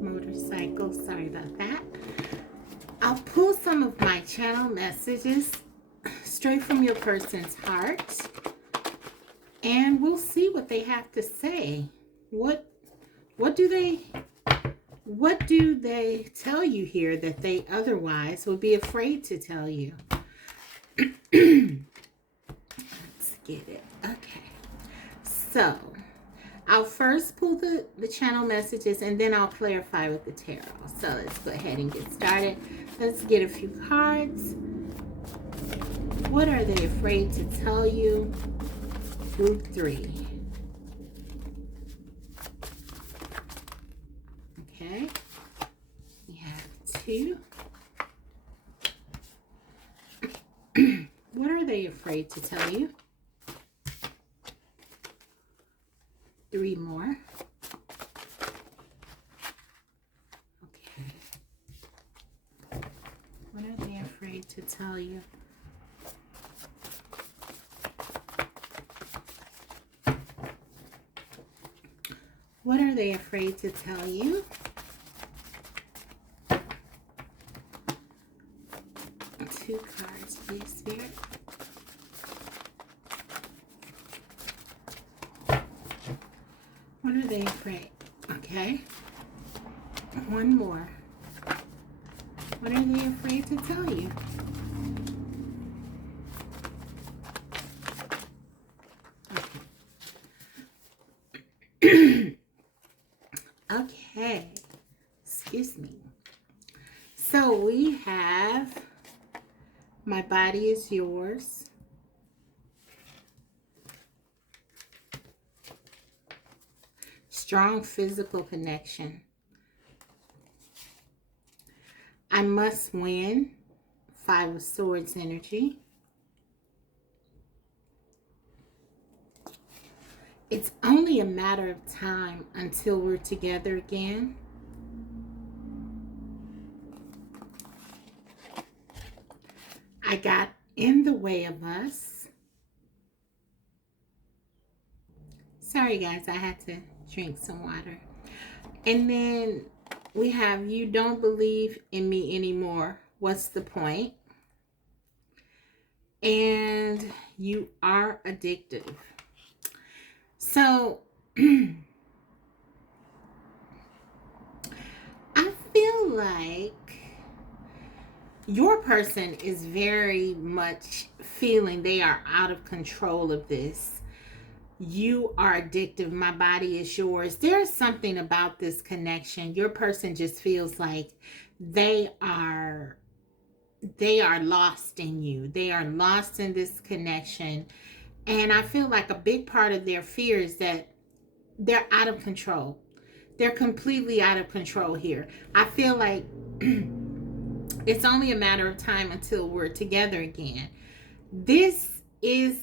Motorcycle, sorry about that. I'll pull some of my channel messages straight from your person's heart, and we'll see what they have to say. What do they tell you here that they otherwise would be afraid to tell you? Let's get it. Okay. So, I'll first pull the channel messages, and then I'll clarify with the tarot. So let's go ahead and get started. Let's get a few cards. What are they afraid to tell you? Group 3. Okay. We have 2. What are they afraid to tell you? 3 more. Okay. What are they afraid to tell you? What are they afraid to tell you? 2 cards, please, Spirit. What are they afraid? Okay. 1 more. What are they afraid to tell you? Okay. Okay. Excuse me. So we have my body is yours. Strong physical connection. I must win. 5 of Swords energy. It's only a matter of time until we're together again. I got in the way of us. Sorry guys, I had to drink some water. And then we have you don't believe in me anymore. What's the point? And you are addictive. So I feel like your person is very much feeling they are out of control of this. You are addictive. My body is yours. There's something about this connection. Your person just feels like they are lost in you. They are lost in this connection. And I feel like a big part of their fear is that they're out of control. They're completely out of control here. I feel like it's only a matter of time until we're together again. This is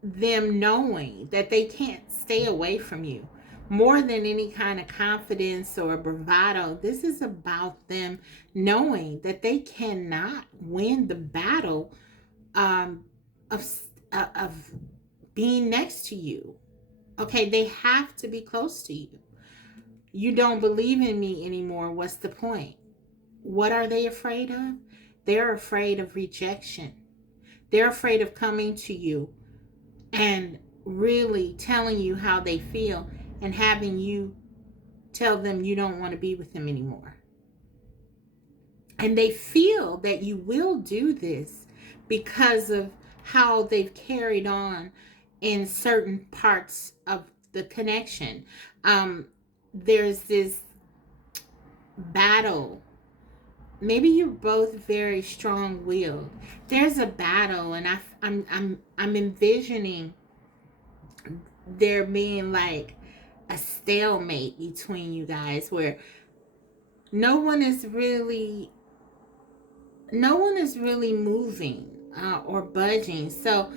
them knowing that they can't stay away from you. More than any kind of confidence or bravado, this is about them knowing that they cannot win the battle of being next to you. Okay, they have to be close to you. You don't believe in me anymore. What's the point? What are they afraid of? They're afraid of rejection. They're afraid of coming to you and really telling you how they feel and having you tell them you don't want to be with them anymore. And they feel that you will do this because of how they've carried on in certain parts of the connection. There's this battle. Maybe you're both very strong-willed. There's a battle, and I'm envisioning there being like a stalemate between you guys, where no one is really moving or budging. So,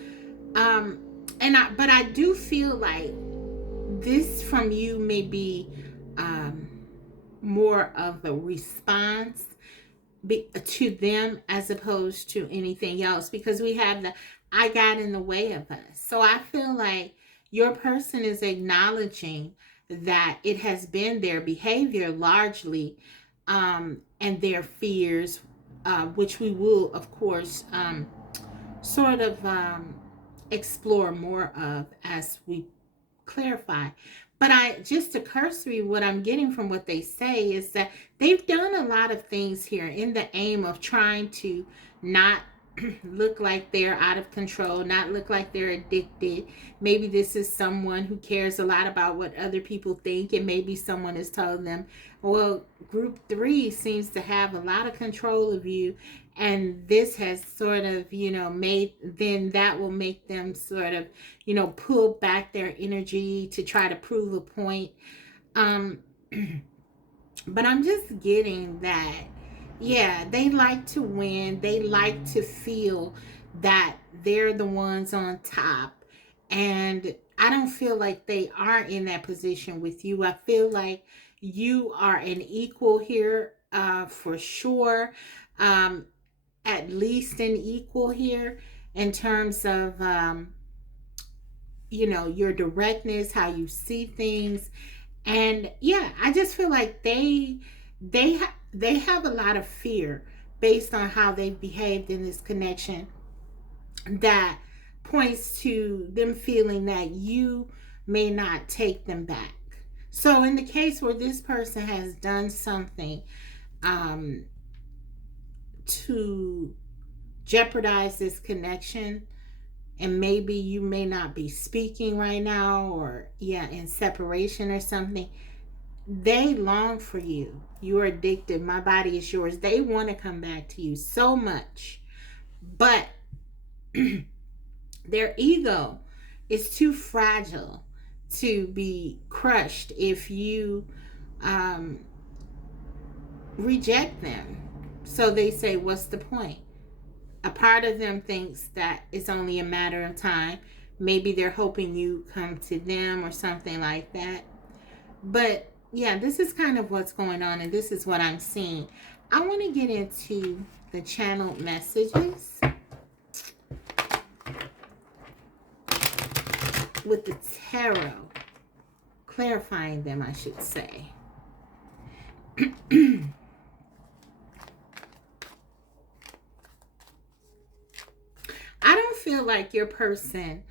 but I do feel like this from you may be more of a response to them as opposed to anything else, because we have the I got in the way of us. So I feel like your person is acknowledging that it has been their behavior largely and their fears, which we will of course sort of explore more of as we clarify. But just a cursory, what I'm getting from what they say is that they've done a lot of things here in the aim of trying to not look like they're out of control, not look like they're addicted. Maybe this is someone who cares a lot about what other people think, and maybe someone has told them, well, group 3 seems to have a lot of control of you, and this has sort of, made, then that will make them sort of, pull back their energy to try to prove a point. Um, but I'm just getting that, yeah, they like to win. They like to feel that they're the ones on top. And I don't feel like they are in that position with you. I feel like you are an equal here, for sure. Um, at least an equal here in terms of, your directness, how you see things. And yeah, I just feel like they have a lot of fear based on how they've behaved in this connection, that points to them feeling that you may not take them back. So in the case where this person has done something um, to jeopardize this connection, and maybe you may not be speaking right now, or yeah, in separation or something, they long for you. You're addicted. My body is yours. They want to come back to you so much, but their ego is too fragile to be crushed if you um, reject them. So they say, what's the point? A part of them thinks that it's only a matter of time. Maybe they're hoping you come to them or something like that. But yeah, this is kind of what's going on, and this is what I'm seeing. I want to get into the channeled messages with the tarot, clarifying them, I should say. I don't feel like your person,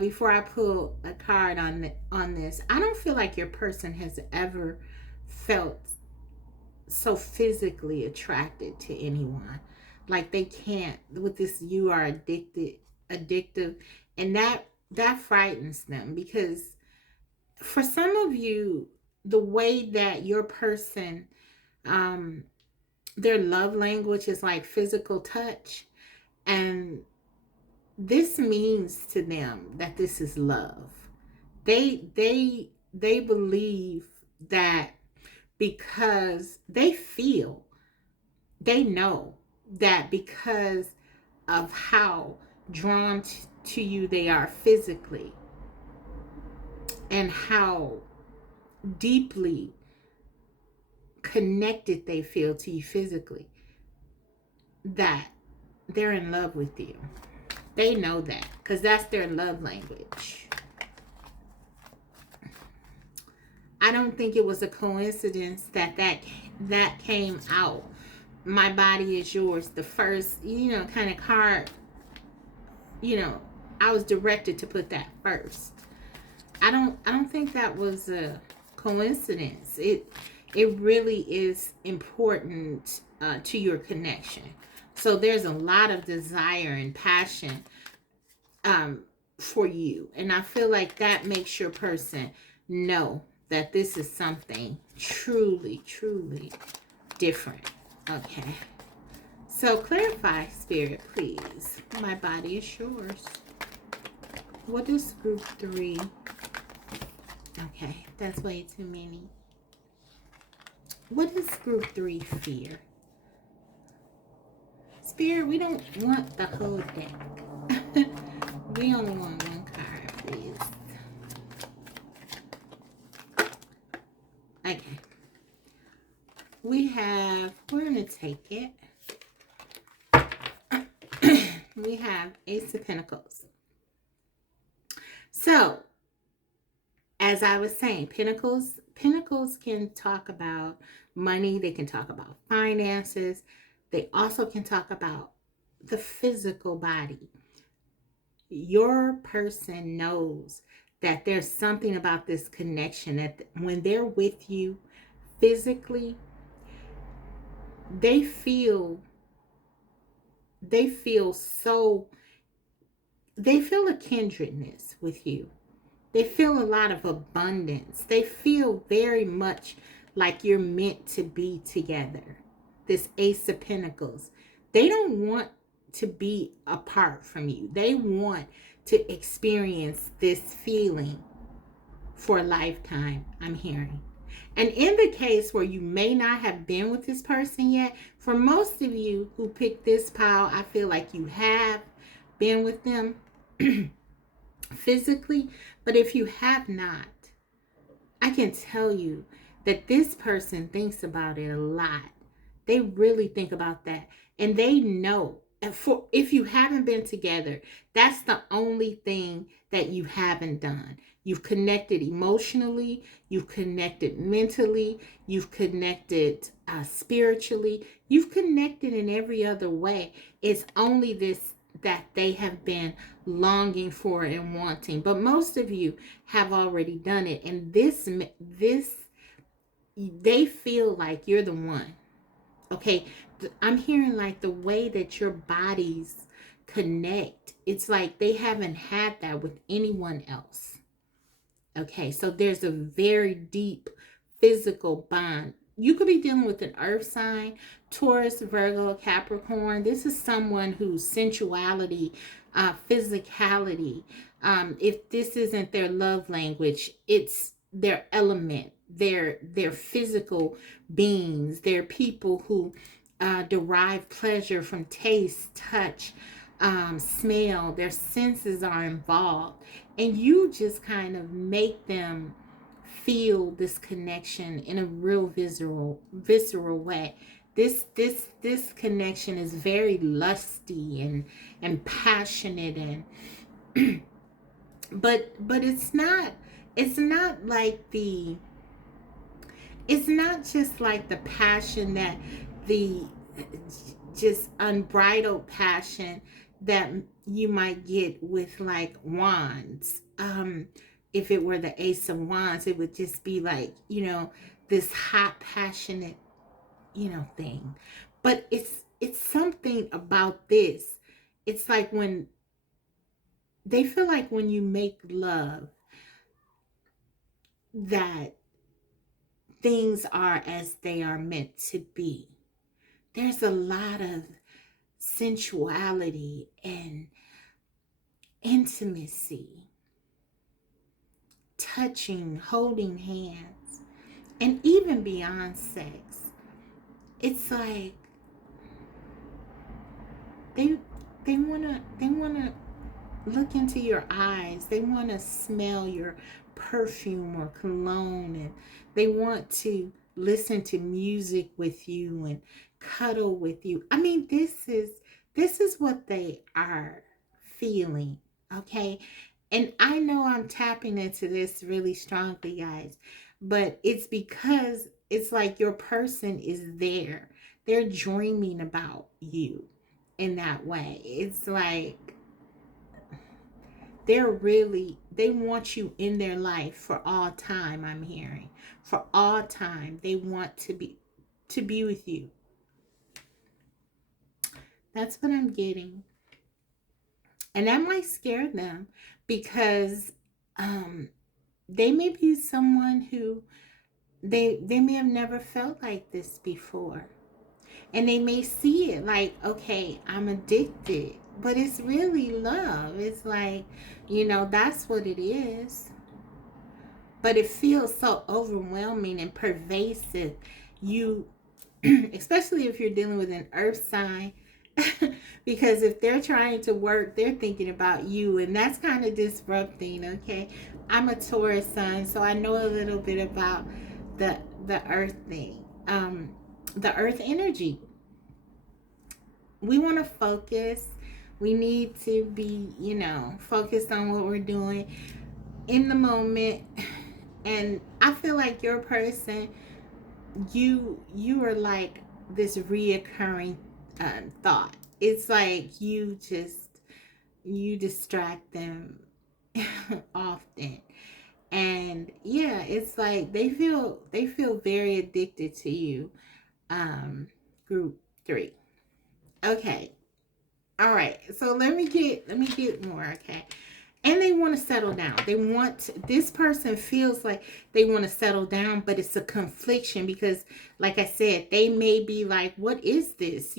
before I pull a card on this, I don't feel like your person has ever felt so physically attracted to anyone. Like they can't, with this, you are addictive, and that frightens them, because for some of you, the way that your person, um their love language is like physical touch, and this means to them that this is love. They believe that, because they know that because of how drawn to you they are physically, and how deeply connected they feel to you physically, that they're in love with you. They know that because that's their love language. I don't think it was a coincidence that came out. My body is yours. The first, kind of card. I was directed to put that first. I don't think that was a coincidence. It really is important to your connection. So there's a lot of desire and passion for you, and I feel like that makes your person know that this is something truly, truly different. Okay. So clarify, Spirit, please. My body is yours. What is group 3? Okay, that's way too many. What is group 3 fear? Spirit, we don't want the whole deck. We only want one card, please. Okay. We're going to take it. We have Ace of Pentacles. So, as I was saying, Pentacles can talk about money. They can talk about finances. They also can talk about the physical body. Your person knows that there's something about this connection that when they're with you physically, they feel they feel so they feel a kindredness with you. They feel a lot of abundance. They feel very much like you're meant to be together. This Ace of Pentacles. They don't want to be apart from you. They want to experience this feeling for a lifetime, I'm hearing. And in the case where you may not have been with this person yet, for most of you who picked this pile, I feel like you have been with them physically. But if you have not, I can tell you that this person thinks about it a lot. They really think about that. And they know. And for if you haven't been together, that's the only thing that you haven't done. You've connected emotionally, you've connected mentally, you've connected spiritually, you've connected in every other way. It's only this that they have been longing for and wanting. But most of you have already done it. And this they feel like you're the one. Okay, I'm hearing like the way that your bodies connect. It's like they haven't had that with anyone else. Okay, so there's a very deep physical bond. You could be dealing with an earth sign, Taurus, Virgo, Capricorn. This is someone whose sensuality, physicality, if this isn't their love language, it's their element, their physical beings. They're people who derive pleasure from taste, touch, smell. Their senses are involved, and you just kind of make them feel this connection in a real visceral way. This connection is very lusty and passionate, and but it's not like the it's not just like the passion that the just unbridled passion that you might get with like wands. If it were the Ace of Wands, it would just be like, this hot, passionate, thing. But it's something about this. It's like when they feel like when you make love that things are as they are meant to be. There's a lot of sensuality and intimacy, touching, holding hands, and even beyond sex. It's like they they wanna look into your eyes. They wanna smell your perfume or cologne, and they want to listen to music with you and cuddle with you. I mean, this is what they are feeling, okay? And I know I'm tapping into this really strongly, guys, but it's because it's like your person is there. They're dreaming about you in that way. It's like they want you in their life for all time. I'm hearing for all time. They want to be with you. That's what I'm getting. And that might scare them because they may be someone who they may have never felt like this before. And they may see it like, okay, I'm addicted, but it's really love. It's like, that's what it is. But it feels so overwhelming and pervasive. You, especially if you're dealing with an earth sign, because if they're trying to work, they're thinking about you, and that's kind of disrupting. Okay, I'm a Taurus sun, so I know a little bit about the earth thing, the earth energy. We want to focus. We need to be, focused on what we're doing in the moment. And I feel like your person, you are like this reoccurring thought. It's like you distract them often. And yeah, it's like they feel very addicted to you. Group 3. Okay. All right. So let me get more, okay? And they want to settle down. This person feels like they want to settle down, but it's a confliction because, like I said, they may be like, what is this?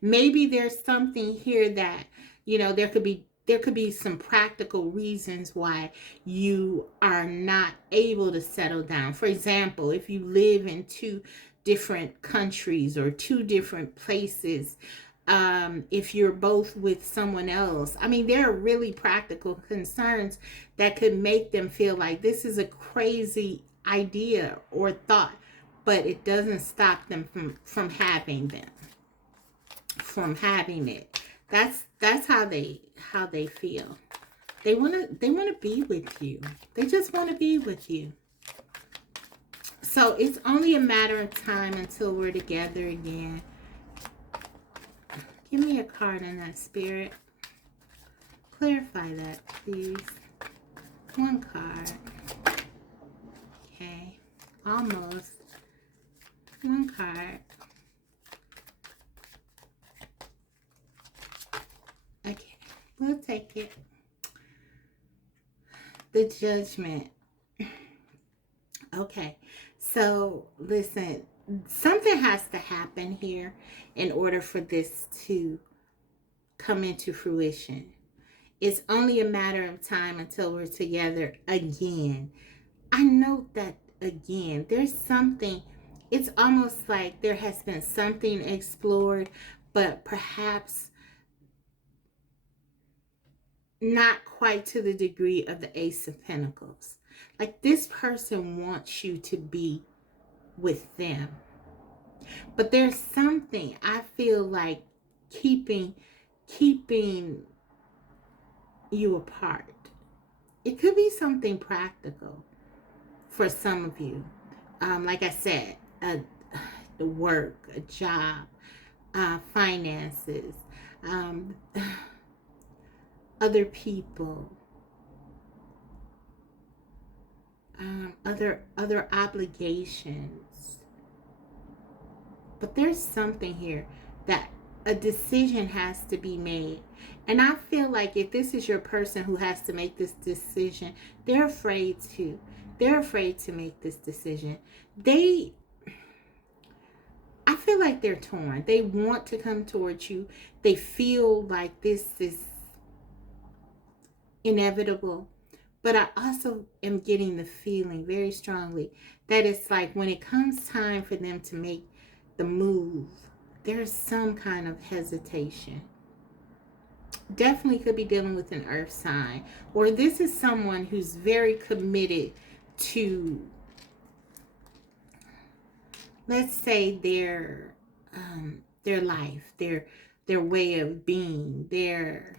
Maybe there's something here that, there could be some practical reasons why you are not able to settle down. For example, if you live in two different countries or two different places, if you're both with someone else. I mean, there are really practical concerns that could make them feel like this is a crazy idea or thought, but it doesn't stop them from having it. That's how they feel. They want to be with you. They just want to be with you. So it's only a matter of time until we're together again. Give me a card in that, Spirit. Clarify that, please. One card. Okay. Almost. One card. Okay. We'll take it. The Judgment. Okay. So, listen. Something has to happen here in order for this to come into fruition. It's only a matter of time until we're together again. I note that again. There's something, it's almost like there has been something explored, but perhaps not quite to the degree of the Ace of Pentacles. Like this person wants you to be with them. But there's something I feel like keeping you apart. It could be something practical for some of you. Like I said, the work, a job, finances, um, other people, other obligations. But there's something here that a decision has to be made. And I feel like if this is your person who has to make this decision, they're afraid to. They're afraid to make this decision. I feel like they're torn. They want to come towards you. They feel like this is inevitable. But I also am getting the feeling very strongly that it's like when it comes time for them to make the move, there's some kind of hesitation. Definitely could be dealing with an earth sign. Or this is someone who's very committed to, let's say, their life, their way of being, their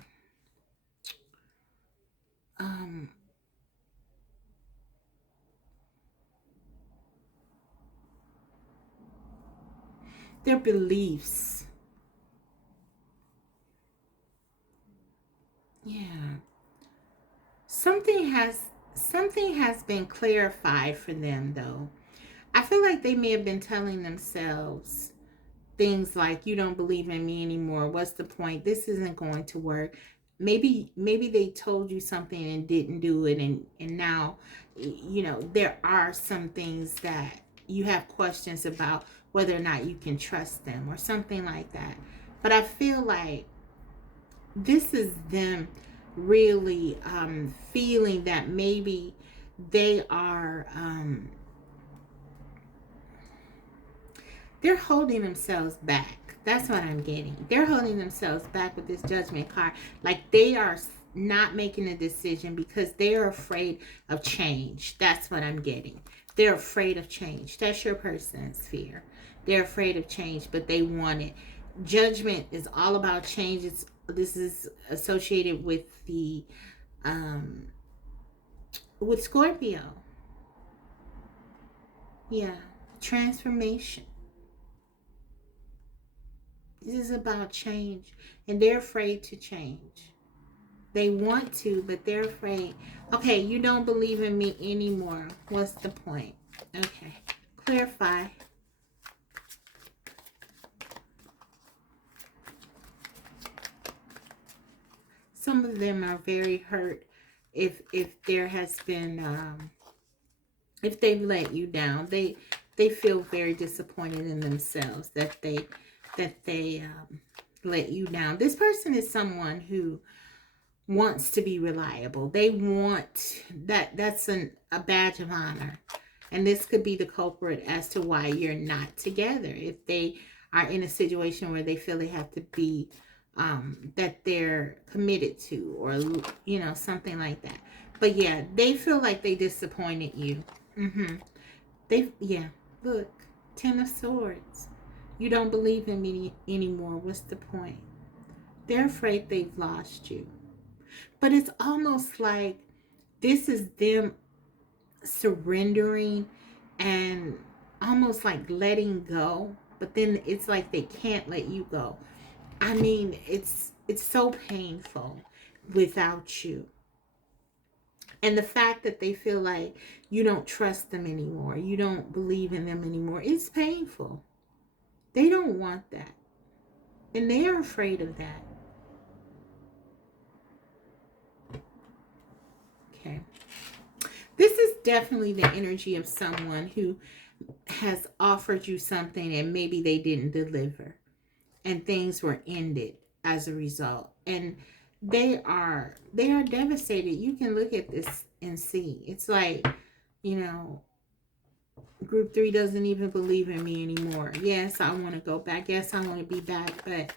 beliefs. Yeah. Something has been clarified for them though. I feel like they may have been telling themselves things like, you don't believe in me anymore. What's the point? This isn't going to work. Maybe they told you something and didn't do it, and now there are some things that you have questions about whether or not you can trust them or something like that. But I feel like this is them really feeling that maybe they are they're holding themselves back. That's what I'm getting. They're holding themselves back with this Judgment card. Like they are not making a decision because they are afraid of change. That's what I'm getting. They're afraid of change. That's your person's fear. They're afraid of change, but they want it. Judgment is all about change. This is associated with the with Scorpio. Yeah, transformation. This is about change, and they're afraid to change. They want to, but they're afraid. Okay, you don't believe in me anymore. What's the point? Okay, clarify. Some of them are very hurt if there has been if they've let you down. They feel very disappointed in themselves that they let you down. This person is someone who wants to be reliable. They want that's a badge of honor. And this could be the culprit as to why you're not together. If they are in a situation where they feel they have to be that they're committed to, or something like that. But yeah, they feel like they disappointed you. Yeah, look, 10 of Swords. You don't believe in me anymore. What's the point? They're afraid they've lost you. But it's almost like this is them surrendering and almost like letting go. But then it's like they can't let you go. I mean, it's so painful without you. And the fact that they feel like you don't trust them anymore, you don't believe in them anymore, it's painful. They don't want that. And they're afraid of that. Okay. This is definitely the energy of someone who has offered you something and maybe they didn't deliver. And things were ended as a result. And they are devastated. You can look at this and see. It's like, group 3 doesn't even believe in me anymore. Yes, I want to go back. Yes, I want to be back. But,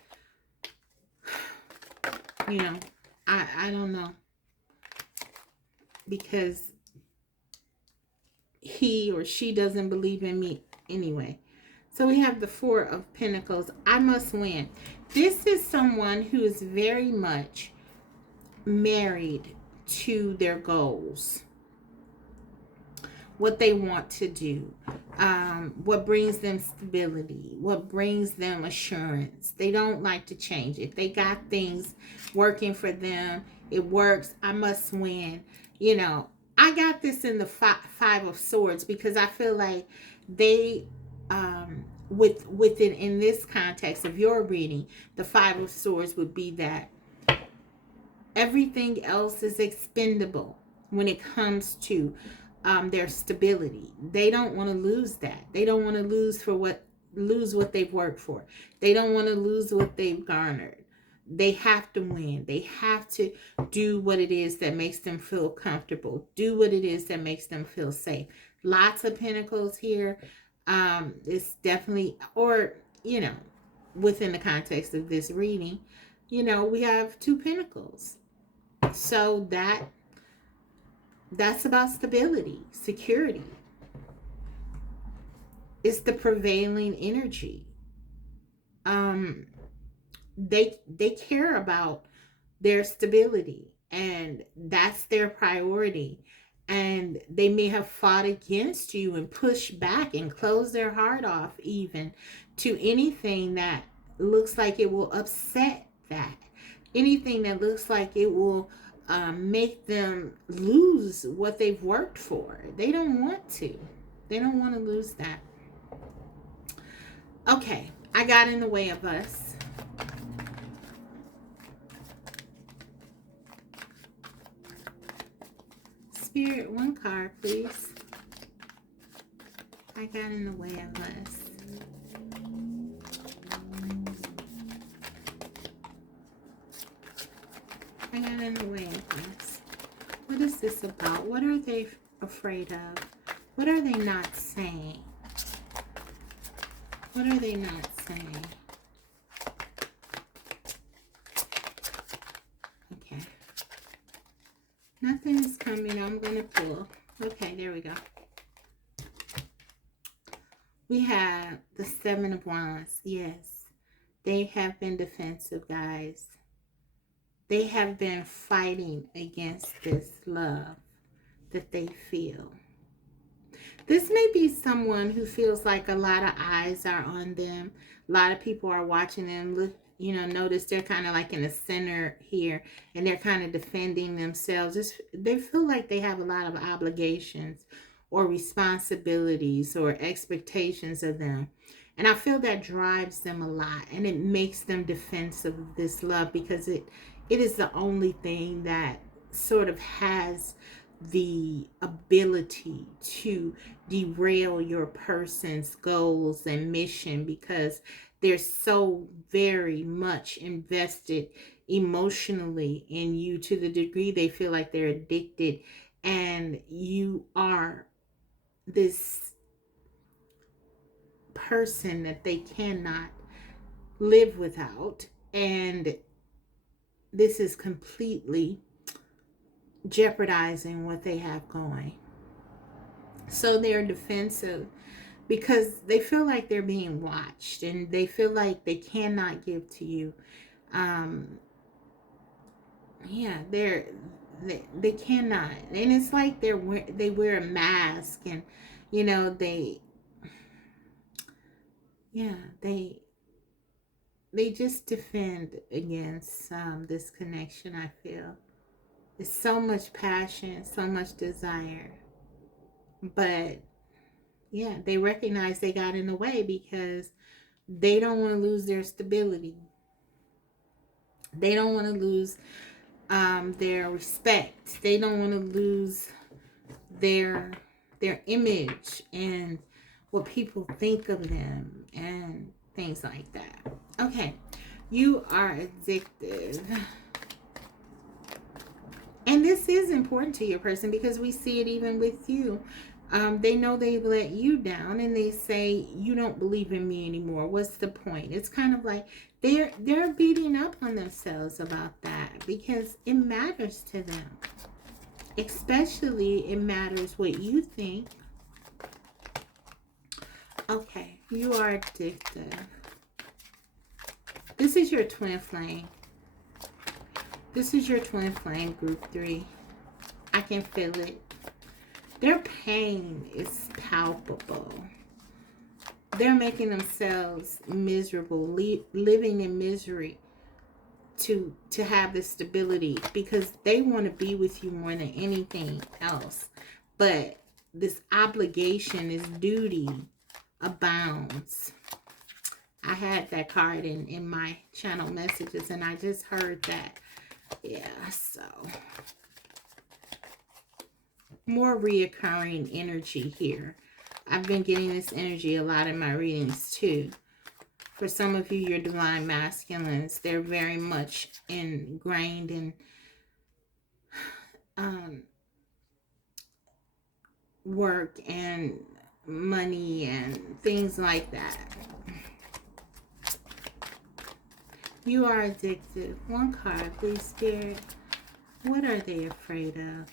I don't know. Because he or she doesn't believe in me anyway. So we have the 4 of Pentacles. I must win. This is someone who is very much married to their goals. What they want to do. What brings them stability. What brings them assurance. They don't like to change it. They got things working for them. It works. I must win. I got this in the 5 of Swords because I feel like they within in this context of your reading, the 5 of Swords would be that everything else is expendable when it comes to their stability. They don't want to lose that. They don't want to lose what they've worked for. They don't want to lose what they've garnered. They have to win. They have to do what it is that makes them feel comfortable. Do what it is that makes them feel safe. Lots of Pentacles here. It's definitely, or, within the context of this reading, we have 2 Pentacles. So that's about stability, security. It's the prevailing energy. They care about their stability, and that's their priority. And they may have fought against you and pushed back and closed their heart off even to anything that looks like it will upset that. Anything that looks like it will make them lose what they've worked for. They don't want to. They don't want to lose that. Okay, I got in the way of us. Spirit, 1 card, please. I got in the way of us. I got in the way of us. What is this about? What are they afraid of? What are they not saying? What are they not saying? Okay. Nothing is coming. I'm going to pull. Okay, there we go. We have the 7 of Wands. Yes. They have been defensive, guys. They have been fighting against this love that they feel. This may be someone who feels like a lot of eyes are on them. A lot of people are watching them. notice they're kind of like in the center here, and they're kind of defending themselves. They feel like they have a lot of obligations or responsibilities or expectations of them. And I feel that drives them a lot, and it makes them defensive of this love, because it is the only thing that sort of has the ability to derail your person's goals and mission, because they're so very much invested emotionally in you, to the degree they feel like they're addicted, and you are this person that they cannot live without. And this is completely jeopardizing what they have going. So they're defensive because they feel like they're being watched, and they feel like they cannot give to you. Yeah, they cannot, and it's like they wear a mask, and they, yeah, they just defend against this connection. I feel it's so much passion, so much desire, but yeah, they recognize they got in the way because they don't want to lose their stability. They don't want to lose their respect. They don't want to lose their image and what people think of them and things like that. Okay, you are addictive. And this is important to your person, because we see it even with you. They know they've let you down, and they say, you don't believe in me anymore. What's the point? It's kind of like they're beating up on themselves about that, because it matters to them. Especially, it matters what you think. Okay, you are addictive. This is your twin flame. This is your twin flame, group 3. I can feel it. Their pain is palpable. They're making themselves miserable, living in misery to have this stability, because they want to be with you more than anything else. But this obligation, this duty abounds. I had that card in my channel messages, and I just heard that. Yeah, so more reoccurring energy here. I've been getting this energy a lot in my readings too. For some of you, your divine masculines, they're very much ingrained in work and money and things like that. You are addictive. One card, please, Spirit. What are they afraid of?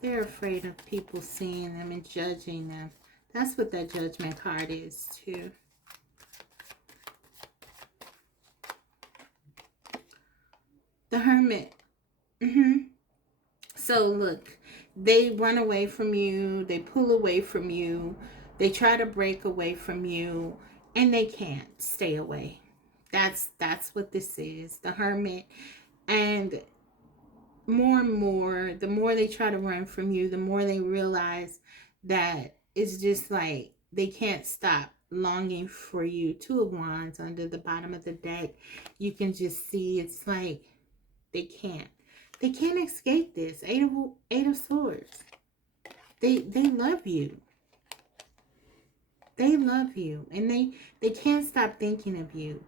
They're afraid of people seeing them and judging them. That's what that Judgment card is, too. The Hermit. So, look, they run away from you. They pull away from you. They try to break away from you, and they can't stay away. That's what this is. The Hermit. And more, the more they try to run from you, the more they realize that it's just like they can't stop longing for you. 2 of Wands under the bottom of the deck. You can just see it's like they can't escape this. Eight of Swords. They love you. They love you, and they can't stop thinking of you.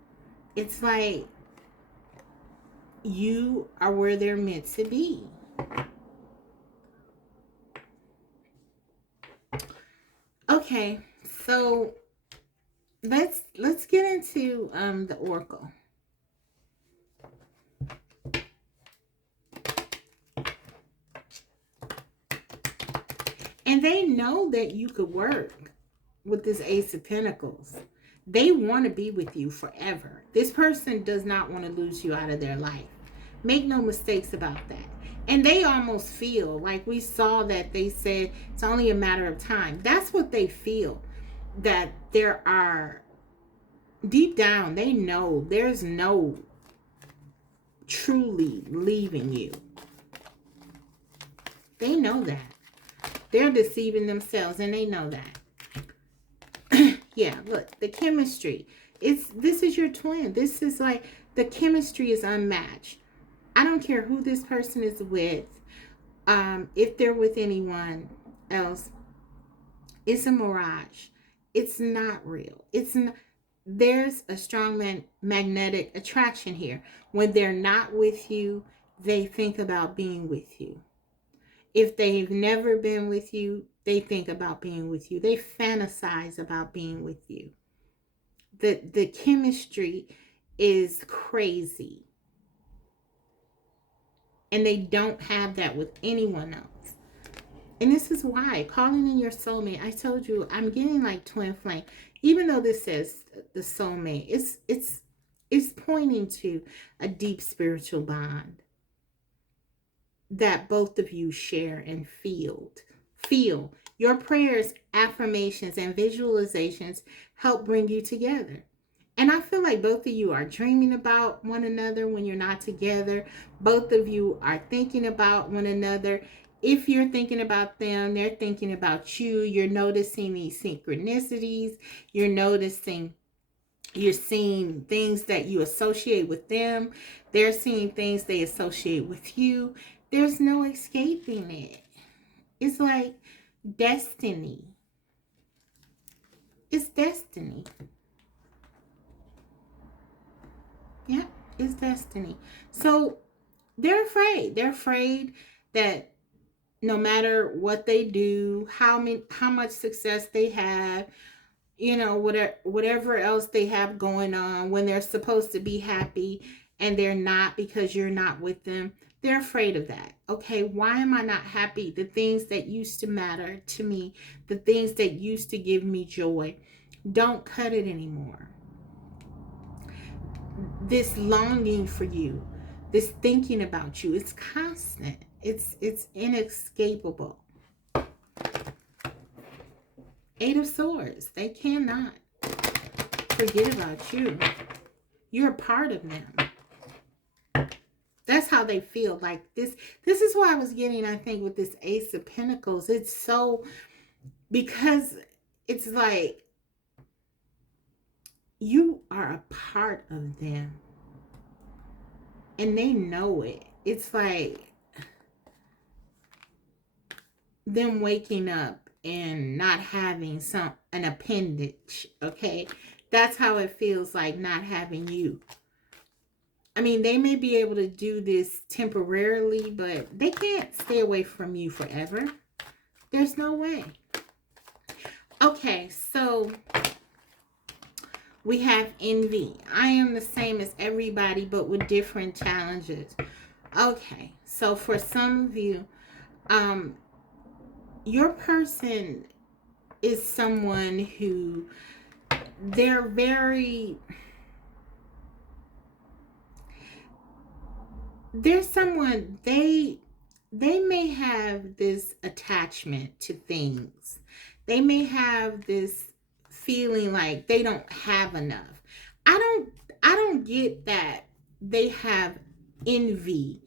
It's like you are where they're meant to be. Okay, so let's get into the Oracle. And they know that you could work with this Ace of Pentacles. They want to be with you forever. This person does not want to lose you out of their life. Make no mistakes about that. And they almost feel like, we saw that they said it's only a matter of time. That's what they feel. That there are deep down, they know there's no truly leaving you. They know that. They're deceiving themselves and they know that. Yeah, look, the chemistry. This is your twin. This is like the chemistry is unmatched. I don't care who this person is with. If they're with anyone else, it's a mirage. It's not real. It's not. There's a strong magnetic attraction here. When they're not with you, they think about being with you. If they've never been with you, they think about being with you. They fantasize about being with you. The chemistry is crazy. And they don't have that with anyone else. And this is why calling in your soulmate, I told you I'm getting like twin flame. Even though this says the soulmate, it's pointing to a deep spiritual bond that both of you share and feel. Your prayers, affirmations, and visualizations help bring you together. And I feel like both of you are dreaming about one another when you're not together. Both of you are thinking about one another. If you're thinking about them, they're thinking about you. You're noticing these synchronicities. You're seeing things that you associate with them. They're seeing things they associate with you. There's no escaping it. It's like destiny. It's destiny. Yeah, it's destiny. So they're afraid. They're afraid that no matter what they do, how much success they have, whatever else they have going on, when they're supposed to be happy and they're not because you're not with them, they're afraid of that. Okay, why am I not happy? The things that used to matter to me, the things that used to give me joy, don't cut it anymore. This longing for you, this thinking about you, it's constant. It's inescapable. Eight of Swords. They cannot forget about you. You're a part of them. That's how they feel. Like this is what I was getting, I think, with this Ace of Pentacles. It's so, because it's like you are a part of them. And they know it. It's like them waking up and not having an appendage, okay? That's how it feels like not having you. I mean, they may be able to do this temporarily, but they can't stay away from you forever. There's no way. Okay, so we have envy. I am the same as everybody, but with different challenges. Okay, so for some of you, your person is someone who they're someone, they may have this attachment to things. They may have this feeling like they don't have enough. I don't get that they have envy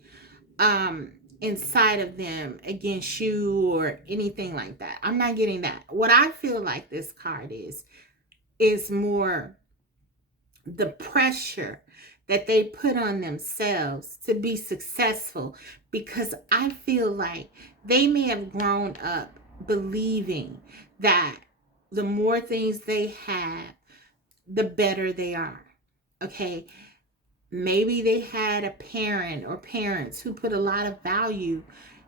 inside of them against you or anything like that. I'm not getting that. What I feel like this card is more the pressure that they put on themselves to be successful, because I feel like they may have grown up believing that the more things they have, the better they are. Okay, maybe they had a parent or parents who put a lot of value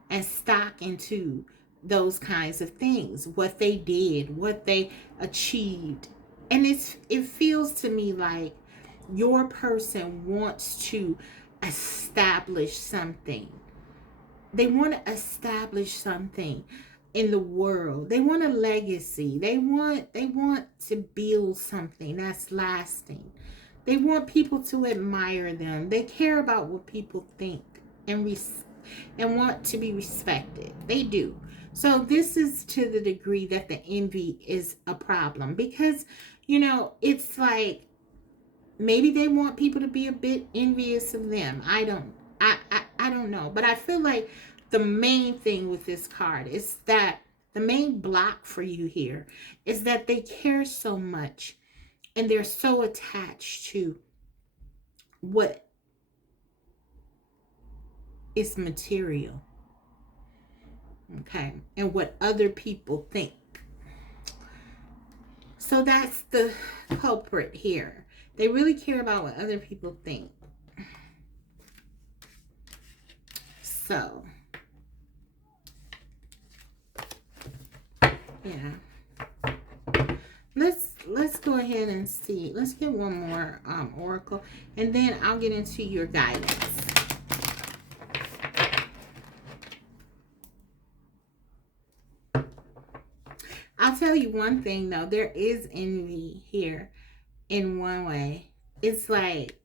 and stock into those kinds of things, what they did, what they achieved. And it feels to me like your person wants to establish something. They want to establish something in the world. They want a legacy. They want to build something that's lasting. They want people to admire them. They care about what people think and want to be respected. They do. So this is to the degree that the envy is a problem, because it's like maybe they want people to be a bit envious of them. I don't know. But I feel like the main thing with this card is that the main block for you here is that they care so much and they're so attached to what is material, okay, and what other people think. So that's the culprit here. They really care about what other people think. So, yeah. Let's go ahead and see. Let's get one more oracle, and then I'll get into your guidance. I'll tell you one thing though, there is envy here in one way. It's like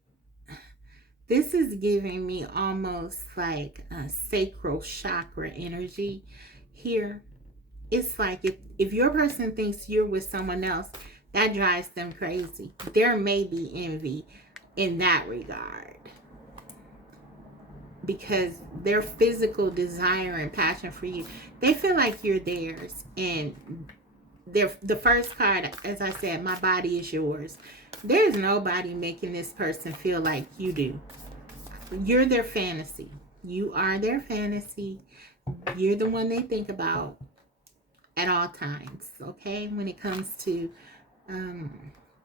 this is giving me almost like a sacral chakra energy here. It's like if your person thinks you're with someone else, that drives them crazy. There may be envy in that regard, because their physical desire and passion for you, they feel like you're theirs. And the first card, as I said, my body is yours. There's nobody making this person feel like you do. You're their fantasy. You are their fantasy. You're the one they think about at all times, okay? When it comes to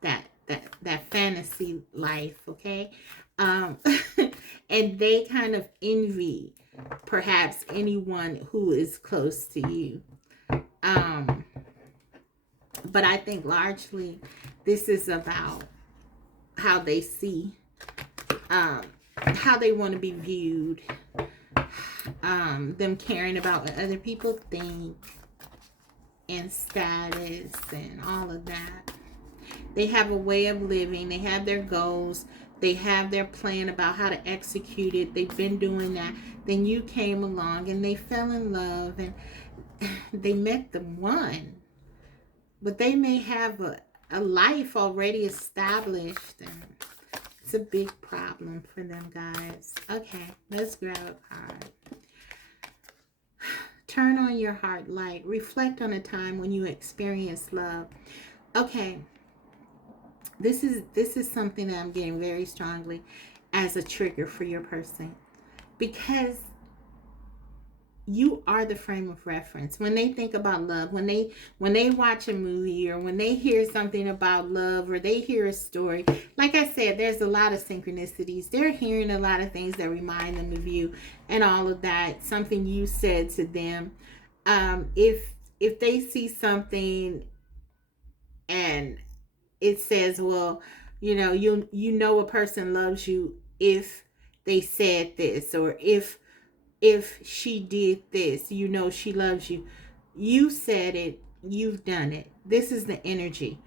that fantasy life, okay? And they kind of envy perhaps anyone who is close to you. But I think largely this is about how they see, how they want to be viewed, them caring about what other people think, and status and all of that. They have a way of living. They have their goals. They have their plan about how to execute it. They've been doing that. Then you came along and they fell in love and they met the one. But they may have a life already established, and it's a big problem for them, guys. Okay, let's grab a card. Turn on your heart light. Reflect on a time when you experienced love. Okay, this is something that I'm getting very strongly as a trigger for your person, because you are the frame of reference. When they think about love, when they watch a movie, or when they hear something about love, or they hear a story, like I said, there's a lot of synchronicities. They're hearing a lot of things that remind them of you and all of that, something you said to them. If they see something and it says, well, you know a person loves you if they said this, or if she did this, she loves you. You said it, you've done it. This is the energy.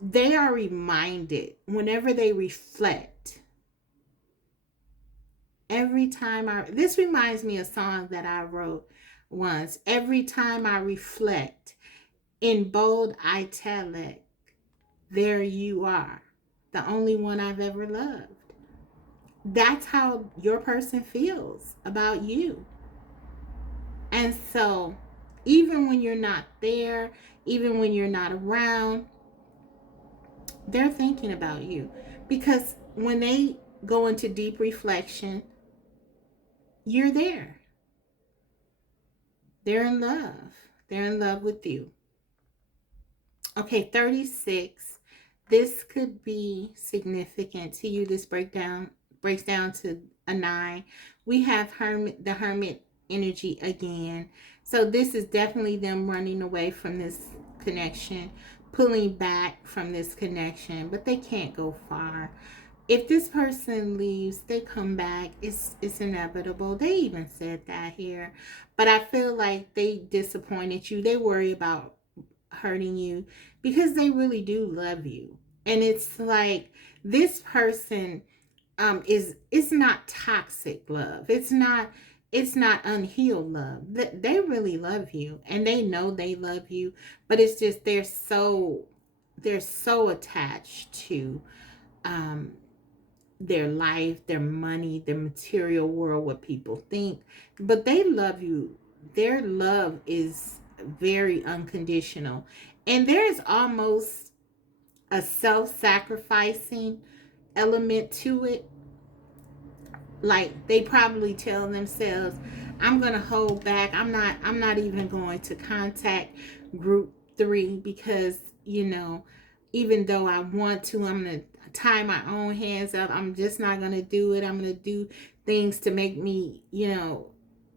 They are reminded whenever they reflect. Every time this reminds me of a song that I wrote once. Every time I reflect, in bold italic, there you are, the only one I've ever loved. That's how your person feels about you. And so, even when you're not there, even when you're not around, they're thinking about you. Because when they go into deep reflection, you're there. They're in love. They're in love with you. Okay, 36. This could be significant to you. This breaks down to a 9. We have the hermit energy again. So this is definitely them running away from this connection, pulling back from this connection, but they can't go far. If this person leaves, they come back. It's inevitable. They even said that here. But I feel like they disappointed you. They worry about hurting you because they really do love you. And it's like this person it's not toxic love. It's not unhealed love. They really love you and they know they love you, but it's just they're so attached to their life, their money, their material world, what people think, but they love you. Their love is very unconditional. And there's almost a self-sacrificing element to it. Like they probably tell themselves, I'm going to hold back. I'm not even going to contact group 3 because, even though I want to, I'm going to tie my own hands up. I'm just not going to do it. I'm going to do things to make me,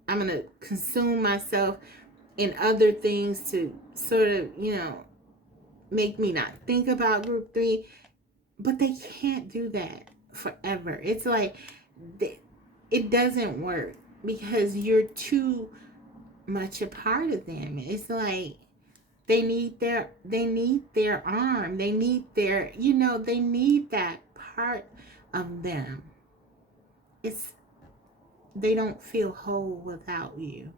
I'm going to consume myself in other things to sort of, make me not think about group 3. But they can't do that forever. It's like it doesn't work because you're too much a part of them. It's like they need their arm. They need their, they need that part of them. It's they don't feel whole without you.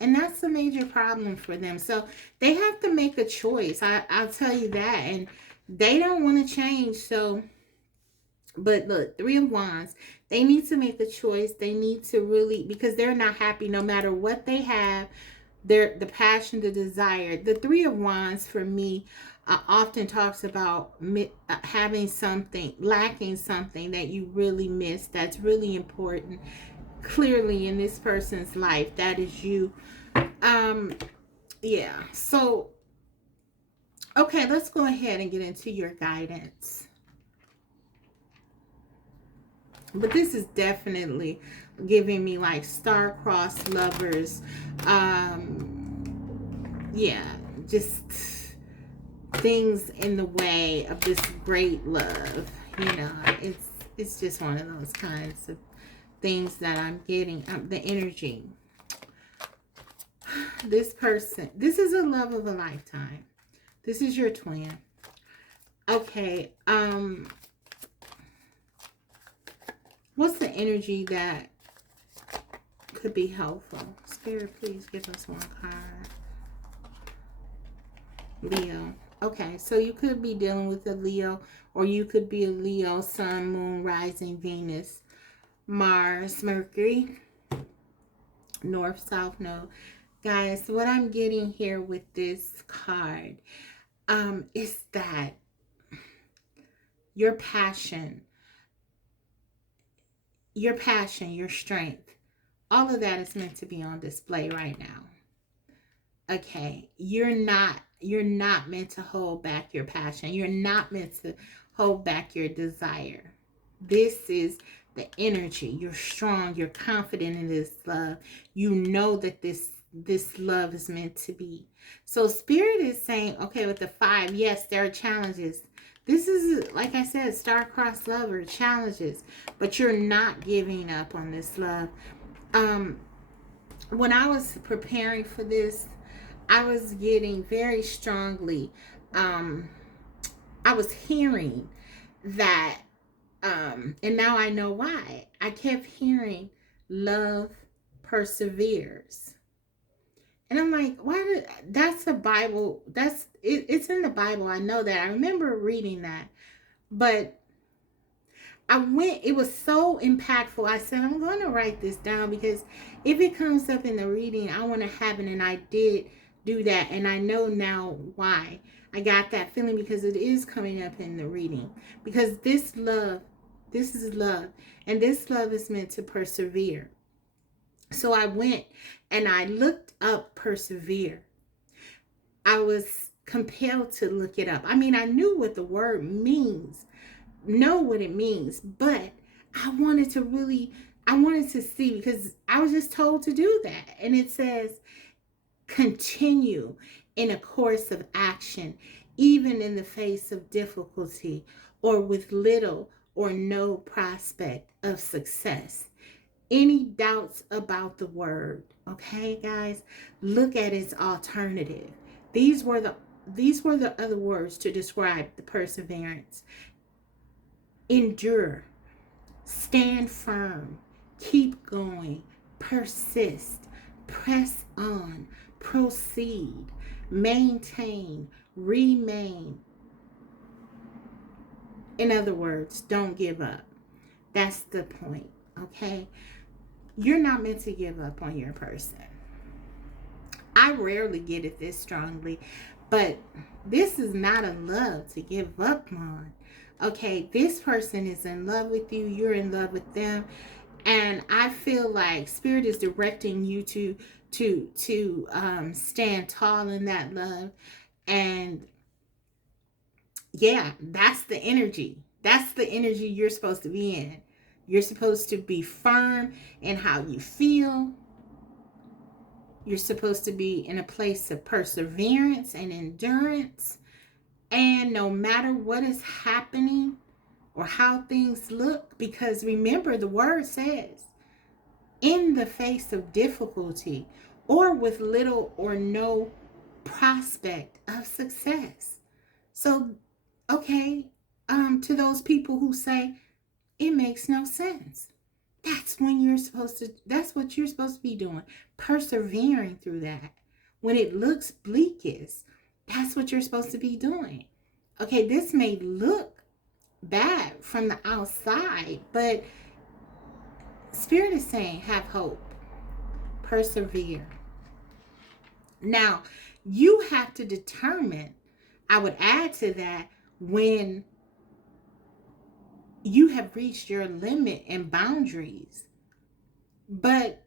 And that's a major problem for them. So they have to make a choice. I'll tell you that. And they don't want to change. So, but look, 3 of Wands, they need to make a choice. They need to really, because they're not happy no matter what they have. The passion, the desire. The 3 of Wands for me often talks about having something, lacking something that you really miss. That's really important. Clearly in this person's life, that is you. Yeah. So, okay, let's go ahead and get into your guidance. But this is definitely giving me like star-crossed lovers. Yeah, just things in the way of this great love. It's just one of those kinds of things that I'm getting. The energy. This person, this is a love of a lifetime. This is your twin. Okay, what's the energy that could be helpful? Spirit, please give us one card. Leo. Okay, so you could be dealing with a Leo, or you could be a Leo, Sun, Moon, Rising, Venus, Mars, Mercury, North, South Node. Guys, what I'm getting here with this card is that your passion, your strength, all of that is meant to be on display right now. Okay, you're not meant to hold back your passion. You're not meant to hold back your desire. This is the energy. You're strong, you're confident in this love. You know that this love is meant to be. So Spirit is saying, okay, with the 5, yes, there are challenges. This is, like I said, star-crossed lover, challenges, but you're not giving up on this love. When I was preparing for this, I was getting very strongly, I was hearing that, and now I know why. I kept hearing love perseveres. And I'm like, that's a Bible, it's in the Bible. I know that. I remember reading that. But it was so impactful. I said, I'm going to write this down because if it comes up in the reading, I want to have it. And I did do that. And I know now why I got that feeling, because it is coming up in the reading. Because this is love. And this love is meant to persevere. So I went and I looked up persevere. I was compelled to look it up. I mean, I knew what the word means, know what it means, but I wanted to see, because I was just told to do that. And it says, continue in a course of action, even in the face of difficulty or with little or no prospect of success. Any doubts about the word? Okay, guys, look at its alternative. These were the other words to describe the perseverance. Endure, stand firm, keep going, persist, press on, proceed, maintain, remain. In other words, don't give up. That's the point, okay? You're not meant to give up on your person. I rarely get it this strongly, but this is not a love to give up on. Okay, this person is in love with you, you're in love with them, and I feel like spirit is directing you to stand tall in that love. And yeah, that's the energy. That's the energy you're supposed to be in. You're supposed to be firm in how you feel. You're supposed to be in a place of perseverance and endurance. And no matter what is happening or how things look, because remember, the word says, in the face of difficulty or with little or no prospect of success. So, okay, to those people who say it makes no sense, that's what you're supposed to be doing, persevering through that. When it looks bleakest, that's what you're supposed to be doing. Okay, this may look bad from the outside, but spirit is saying have hope, persevere. Now, you have to determine, I would add to that, when you have reached your limit and boundaries. But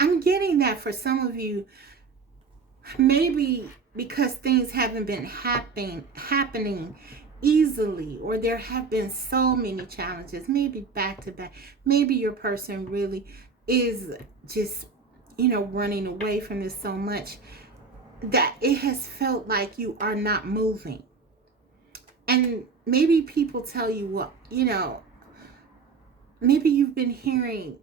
I'm getting that for some of you, maybe because things haven't been happening easily, or there have been so many challenges, maybe back to back. Maybe your person really is just, running away from this so much that it has felt like you are not moving. And maybe people tell you, well, maybe you've been hearing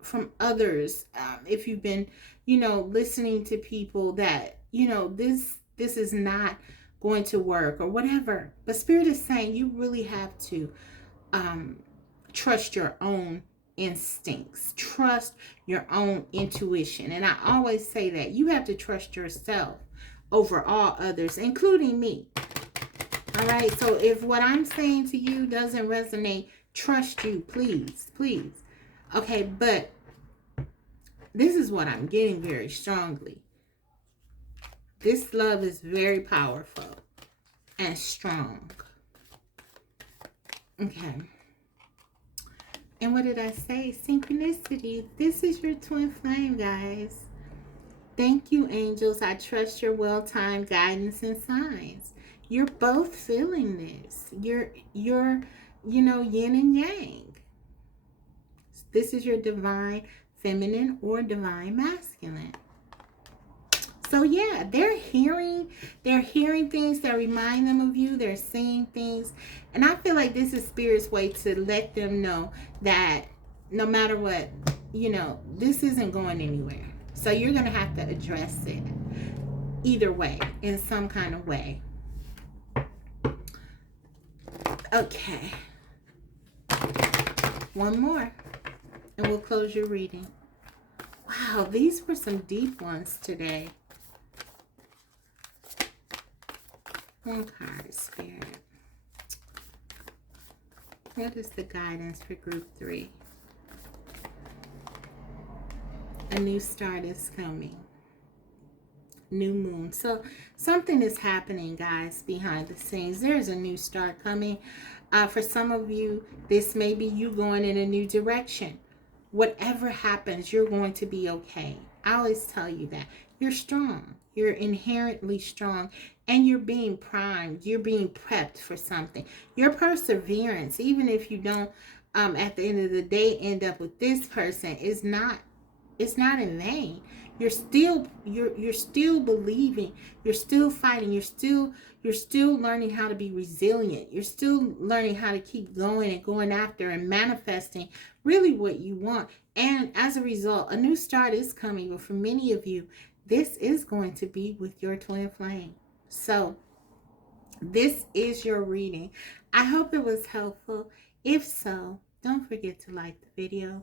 from others, if you've been, listening to people that, this is not going to work or whatever. But spirit is saying you really have to trust your own instincts, trust your own intuition. And I always say that you have to trust yourself over all others, including me. All right, so if what I'm saying to you doesn't resonate, trust you, please, please. Okay, but this is what I'm getting very strongly. This love is very powerful and strong. Okay. And what did I say? Synchronicity. This is your twin flame, guys. Thank you, angels. I trust your well-timed guidance and signs. You're both feeling this. You're yin and yang. This is your divine feminine or divine masculine. So yeah, they're hearing things that remind them of you. They're seeing things. And I feel like this is Spirit's way to let them know that no matter what, this isn't going anywhere. So you're going to have to address it either way, in some kind of way. Okay. One more, and we'll close your reading. Wow, these were some deep ones today. One card, Spirit. What is the guidance for group 3? A new start is coming. New moon. So something is happening, guys, behind the scenes. There's a new start coming. For some of you, this may be you going in a new direction. Whatever happens, you're going to be okay. I always tell you that. You're strong. You're inherently strong. And you're being primed. You're being prepped for something. Your perseverance, even if you don't, at the end of the day, end up with this person, it's not in vain. You're still believing. You're still fighting. You're still learning how to be resilient. You're still learning how to keep going and going after and manifesting really what you want. And as a result, a new start is coming. But for many of you, this is going to be with your twin flame. So this is your reading. I hope it was helpful. If so, don't forget to like the video.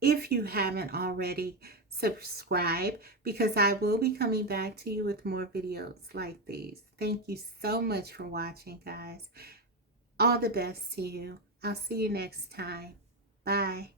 If you haven't already, subscribe, because I will be coming back to you with more videos like these. Thank you so much for watching, guys. All the best to you. I'll see you next time. Bye.